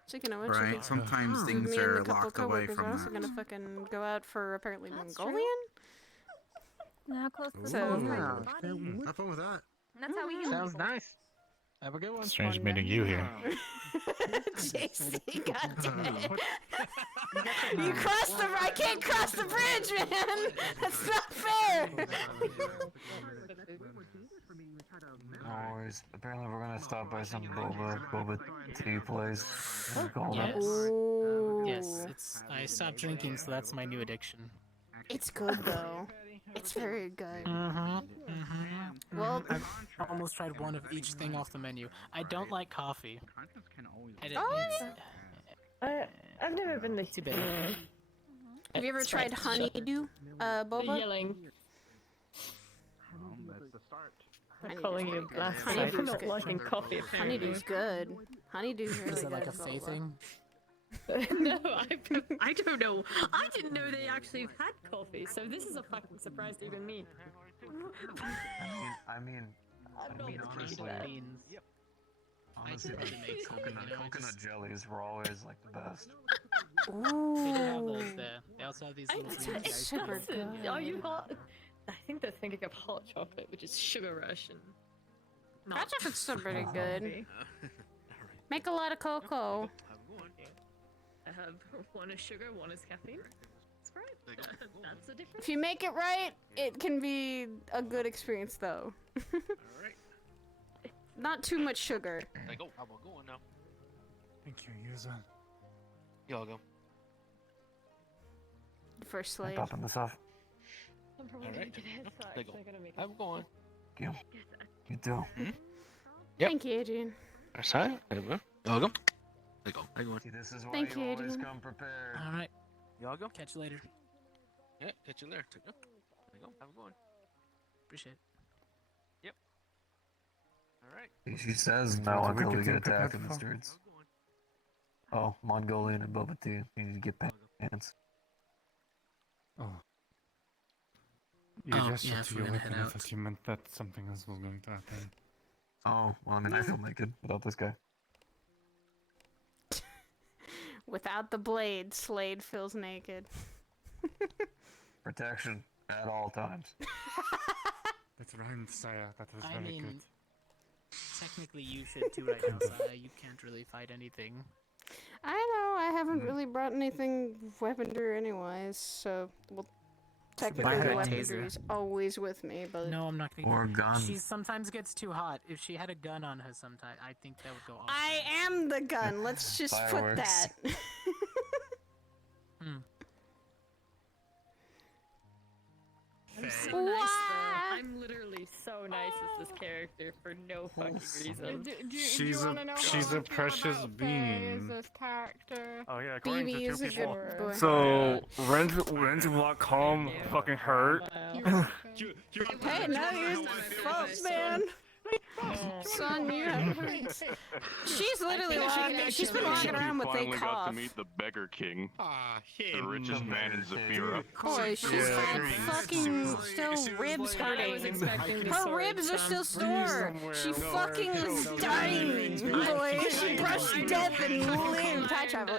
Speaking of which, right? Sometimes things me and are a couple locked away coworkers from are also that. gonna fucking go out for apparently That's Mongolian. Now close to the So- body. Yeah. Have fun with that. And that's how we use Sounds nice. Have a good one. Strange meeting you here. JC, goddamn. You crossed the. I can't cross the bridge, man. That's not fair. No worries. Apparently we're gonna stop by some boba tea place. Yes. Ooh. Yes, I stopped drinking, so that's my new addiction. It's good though. It's very good. Well, I've almost tried one of each thing off the menu. I don't like coffee. I've never been this too bitter. Have you ever tried honeydew, boba? Yelling. That's the start. I'm calling you blasphemy Honeydew's for not good. liking coffee. apparently. Honeydew's good. Honeydew's really Is good. it like a for Faye boba. thing? No, I don't know. I didn't know they actually had coffee, so this is a fucking surprise to even me. I mean, honestly, honestly, coconut jellies were always like the best. They do have Ooh. those there. They also have these little things. It's super good. Are you hot? I think they're thinking of hot chocolate, which is Sugar Rush and. Hot chocolate's still pretty good. Make a lot of cocoa. I have one is sugar, one is caffeine. That's right. That's the difference. If you make it right, it can be a good experience though. Not too much sugar. I go. I'm going now. Thank you, user. Y'all go. First slave. Popping this off. I'm probably gonna get head start, They go. so I'm gonna make I'm going. You. You do. Yep. Thank you, Adrian. That's right. There we go. Y'all go. They go. I go. See, this is why Thank you you, always Adrian. come prepared. All right. Y'all go. Catch you later. Yeah, catch you later. There you go. There you go. Have a good one. Appreciate it. Yep. All right. She says no Sounds until we wicked get to prepare attacked in the for. streets. Oh, Mongolian and boba tea. You need to get pants. Oh. You Oh, gestured yeah, to we're your gonna head weapon. I out. thought you meant that something else was going to happen. Oh, well, I mean, I feel naked without this guy. Without the blade, Slade feels naked. Protection at all times. That's rhymed, Saya. That was I very mean, good. technically you should too right now, Saya. You can't really fight anything. I know, I haven't really brought anything weaponry anyways, so, well, technically the weaponry is always with me, but... No, I'm not gonna. Or a gun. She sometimes gets too hot. If she had a gun on her sometime, I think that would go off. I am the gun, let's just put that. I'm so nice though. I'm literally so nice as this character for no fucking reason. She's a precious being. This character. Oh yeah, according BB to is two a people. good boy. So Ren's block calm fucking hurt. Hey, now you're false, man. Son, you have She's literally she's been walking around with a finally got cough. to meet the Beggar King, the richest man in Zafira. Boy, she's got fucking still ribs hurting. Her ribs are still sore. She fucking was dying. Boy, she brushed death and lived. Time travel.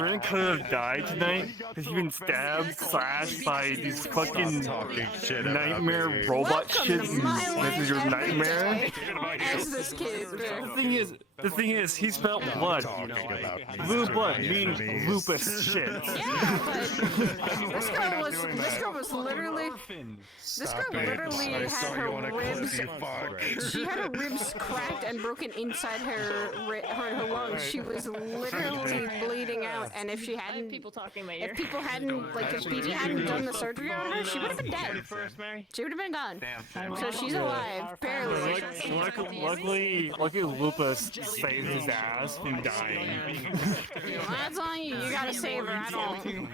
Ren could have died tonight because he's been stabbed, slashed by these fucking nightmare robot shit. This is your nightmare. As this kid. The thing is, he spelled blood. Blue blood means lupus shit. Yeah, but this girl was literally. This girl literally had her ribs. She had her ribs cracked and broken inside her lungs. She was literally bleeding out, and if she hadn't, if people hadn't, like, if BB hadn't done the surgery on her, she would have been dead. She would have been gone. So she's alive, barely. Luckily, Lupus saved his ass from dying. Well, that's on you. You gotta save her. I don't.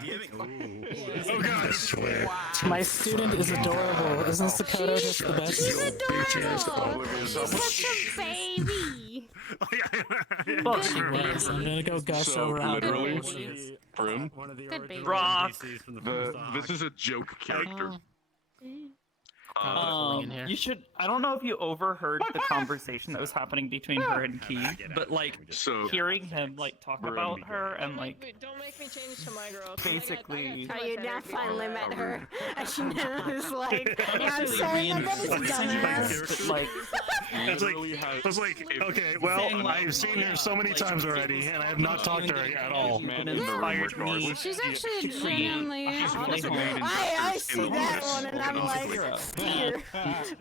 Oh god! My student is adorable. Isn't Dakota just the best? She's adorable. She's such a baby. Anyways, I'm gonna go gush over how adorable she is. Prim? Good baby. Rock! This is a joke character. You should. I don't know if you overheard the conversation that was happening between her and Key, but like hearing him like talk about her and like Don't make me change to my girl. basically. Oh, you now finally met her. And she was like, I'm sorry, I got this dumbass. Like, It's like, okay, well, I've seen her so many times already, and I have not talked to her at all. Inspired me. She's actually genuinely. home. I see that one, and I'm like, fear.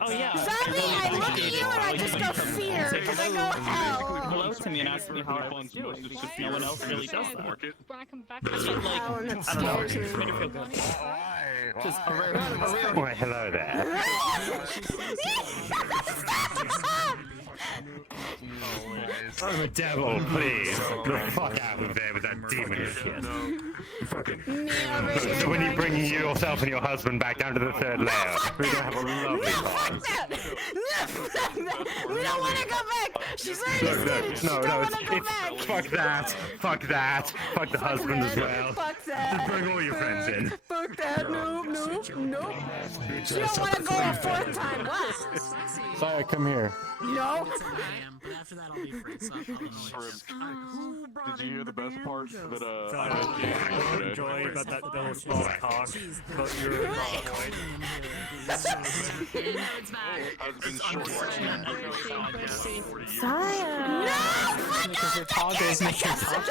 Oh yeah. Zombie, I look at you and I just go fear, because I go hell. Hello to me and ask me how I was doing because no one else really does that. Hell, and that scares me. Made her feel good. Just a rare. Why, hello there. Oh, the devil, please. Get the fuck out of there with that demon shit. Fucking. When you bring yourself and your husband back down to the third layer, we're gonna have a lovely time. We don't want to go back. She's already stated she don't want to go back. Fuck that. Fuck that. Fuck the husband as well. Fuck that. Just bring all your friends in. Fuck that. Nope. She don't want to go a fourth time. What? Saya, come here. No. But after that, I'll be free. So Did you hear the best part? That I enjoy about that little small talk about your voice. Saya. No, because your talk is not your talk.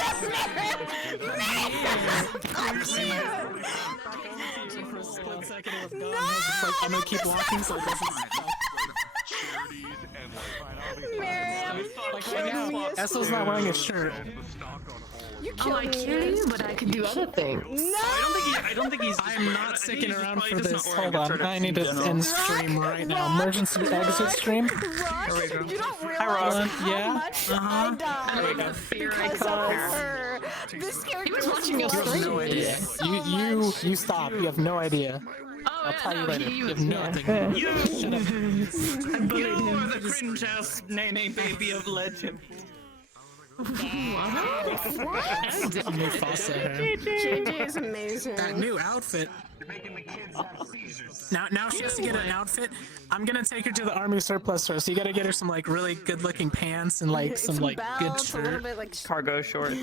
For a split second, it was gone. No! Like, I'm gonna keep walking so it doesn't. Miriam, Esso's not wearing a shirt. You killed me. You, but I could do other things. No! I don't think he's. I'm not sticking around for this. Hold on, I need to end stream right now. Emergency exit stream. Rock, you don't realize how much I died because of her. This character was watching your stream. No idea. You stop. You have no idea. I'll tell you later. You have no idea. You are the cringe ass nay baby of legend. Mufasa hair. JJ is amazing. That new outfit. Now she has to get an outfit. I'm gonna take her to the army surplus store, so you gotta get her some like really good-looking pants and like some like good belts, a little shirt. bit like Cargo shorts.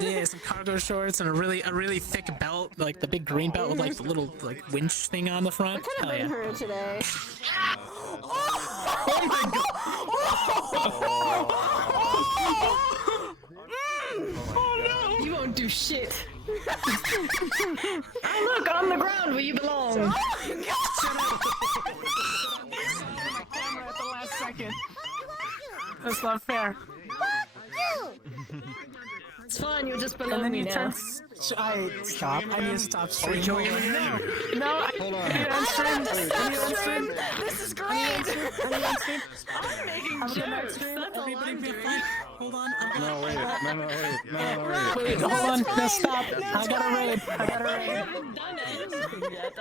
Yeah, some cargo shorts and a really thick belt, like the big green belt with like the little like winch thing on the front. What kind of been her today? Oh my god! Oh no! You won't do shit. Oh look, on the ground where you belong. Oh my god! At the last second. That's not fair. It's fine, you're just below And then me you now. turn. Stop. I need to stop streaming. Hold on. Hold on. Stop stream. This is great. I'm making jokes. That's all I'm doing. Hold on. No, wait. Wait, hold on. No, stop. I gotta raid. I haven't done anything yet.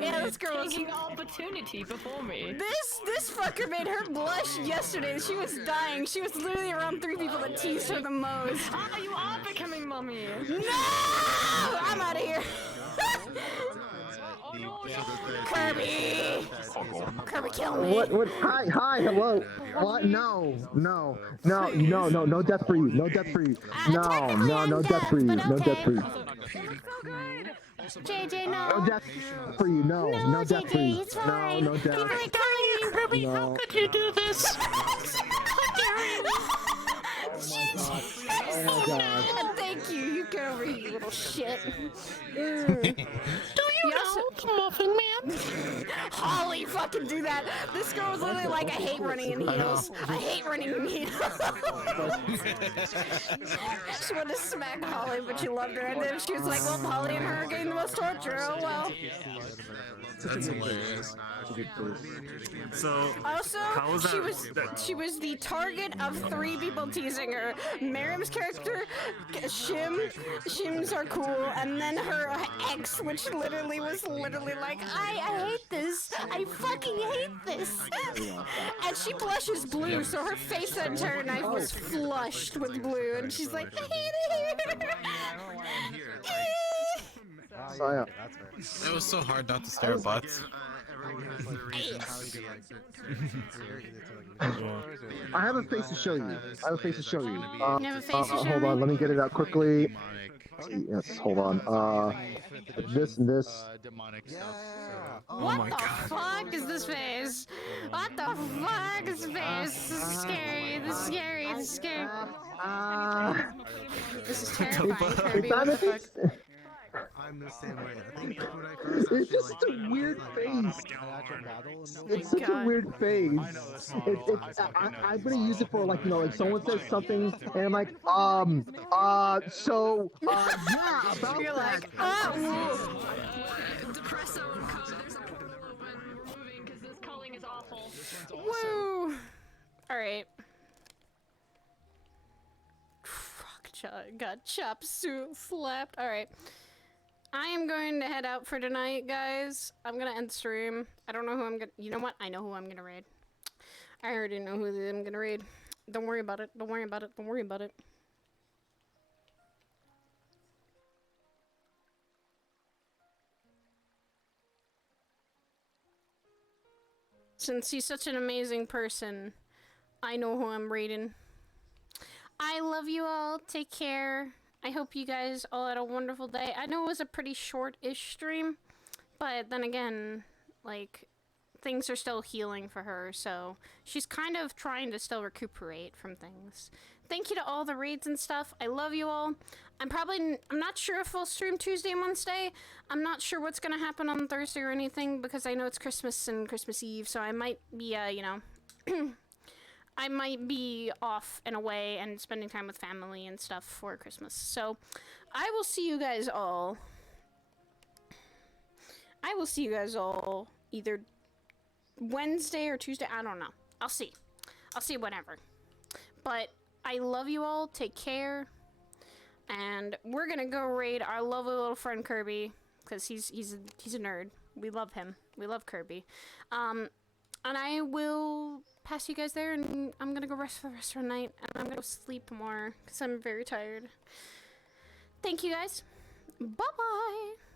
Yeah, this girl was taking opportunity before me. This fucker made her blush yesterday. She was dying. She was literally around 3 people that teased her the most. Ah, you are becoming mommy. No! I'm out of here. Kirby! Kirby, kill me. What? Hi, hello. What? No death for you. No death for you. No death for you. No death for you. JJ, no. No death for you. No death for you. it's fine. No death. People are telling you, Kirby, how could you do this? Oh my god. Thank you. You get over here, you little shit. Do you know the Muffin Man? Holly, fucking do that. This girl was literally like, I hate running in heels. I hate running in heels. She wanted to smack Holly, but she loved her. And then she was like, well, Holly and her are getting the most torture. Oh, well. That's hilarious. So, Also, how was she was the target of 3 people teasing her. Miriam's character, Shims are cool, and then her ex, which literally was like, I hate this. I fucking hate this. And she blushes blue, so her face that entire night was flushed with blue, and she's like, I hate it. So, yeah. It was so hard not to stare at butts. I have a face to show you. You have a face to show Hold me? on, let me get it out quickly. Yes, hold on. This. What the fuck is this face? What the fuck is this face? This is scary. This is scary. This is scary. This is terrifying, Kirby. What the fuck? I'm the same way. I think when I first It's just a weird face. It's such a weird face. I'm gonna use it for like, you know, if someone says something and I'm like, yeah, about You're that. like, Depresso and there's a problem when moving because this culling is awful. woo! Alright. Fuck, got chop suit slapped. Alright. I am going to head out for tonight, guys. I'm gonna end stream. I don't know who I'm gonna... You know what? I know who I'm gonna raid. I already know who I'm gonna raid. Don't worry about it. Don't worry about it. Don't worry about it. Since he's such an amazing person, I know who I'm raiding. I love you all. Take care. I hope you guys all had a wonderful day. I know it was a pretty short-ish stream, but then again, like, things are still healing for her, so she's kind of trying to still recuperate from things. Thank you to all the raids and stuff. I love you all. I'm not sure if we'll stream Tuesday and Wednesday. I'm not sure what's gonna happen on Thursday or anything, because I know it's Christmas and Christmas Eve, so I might be, you know... I might be off and away and spending time with family and stuff for Christmas. So, I will see you guys all. Either Wednesday or Tuesday. I don't know. I'll see. I'll see whenever. But I love you all. Take care. And we're gonna go raid our lovely little friend Kirby, because he's a nerd. We love him. We love Kirby. And I will pass you guys there, and I'm gonna go rest for the rest of the night, and I'm gonna go sleep more because I'm very tired. Thank you guys. Bye bye.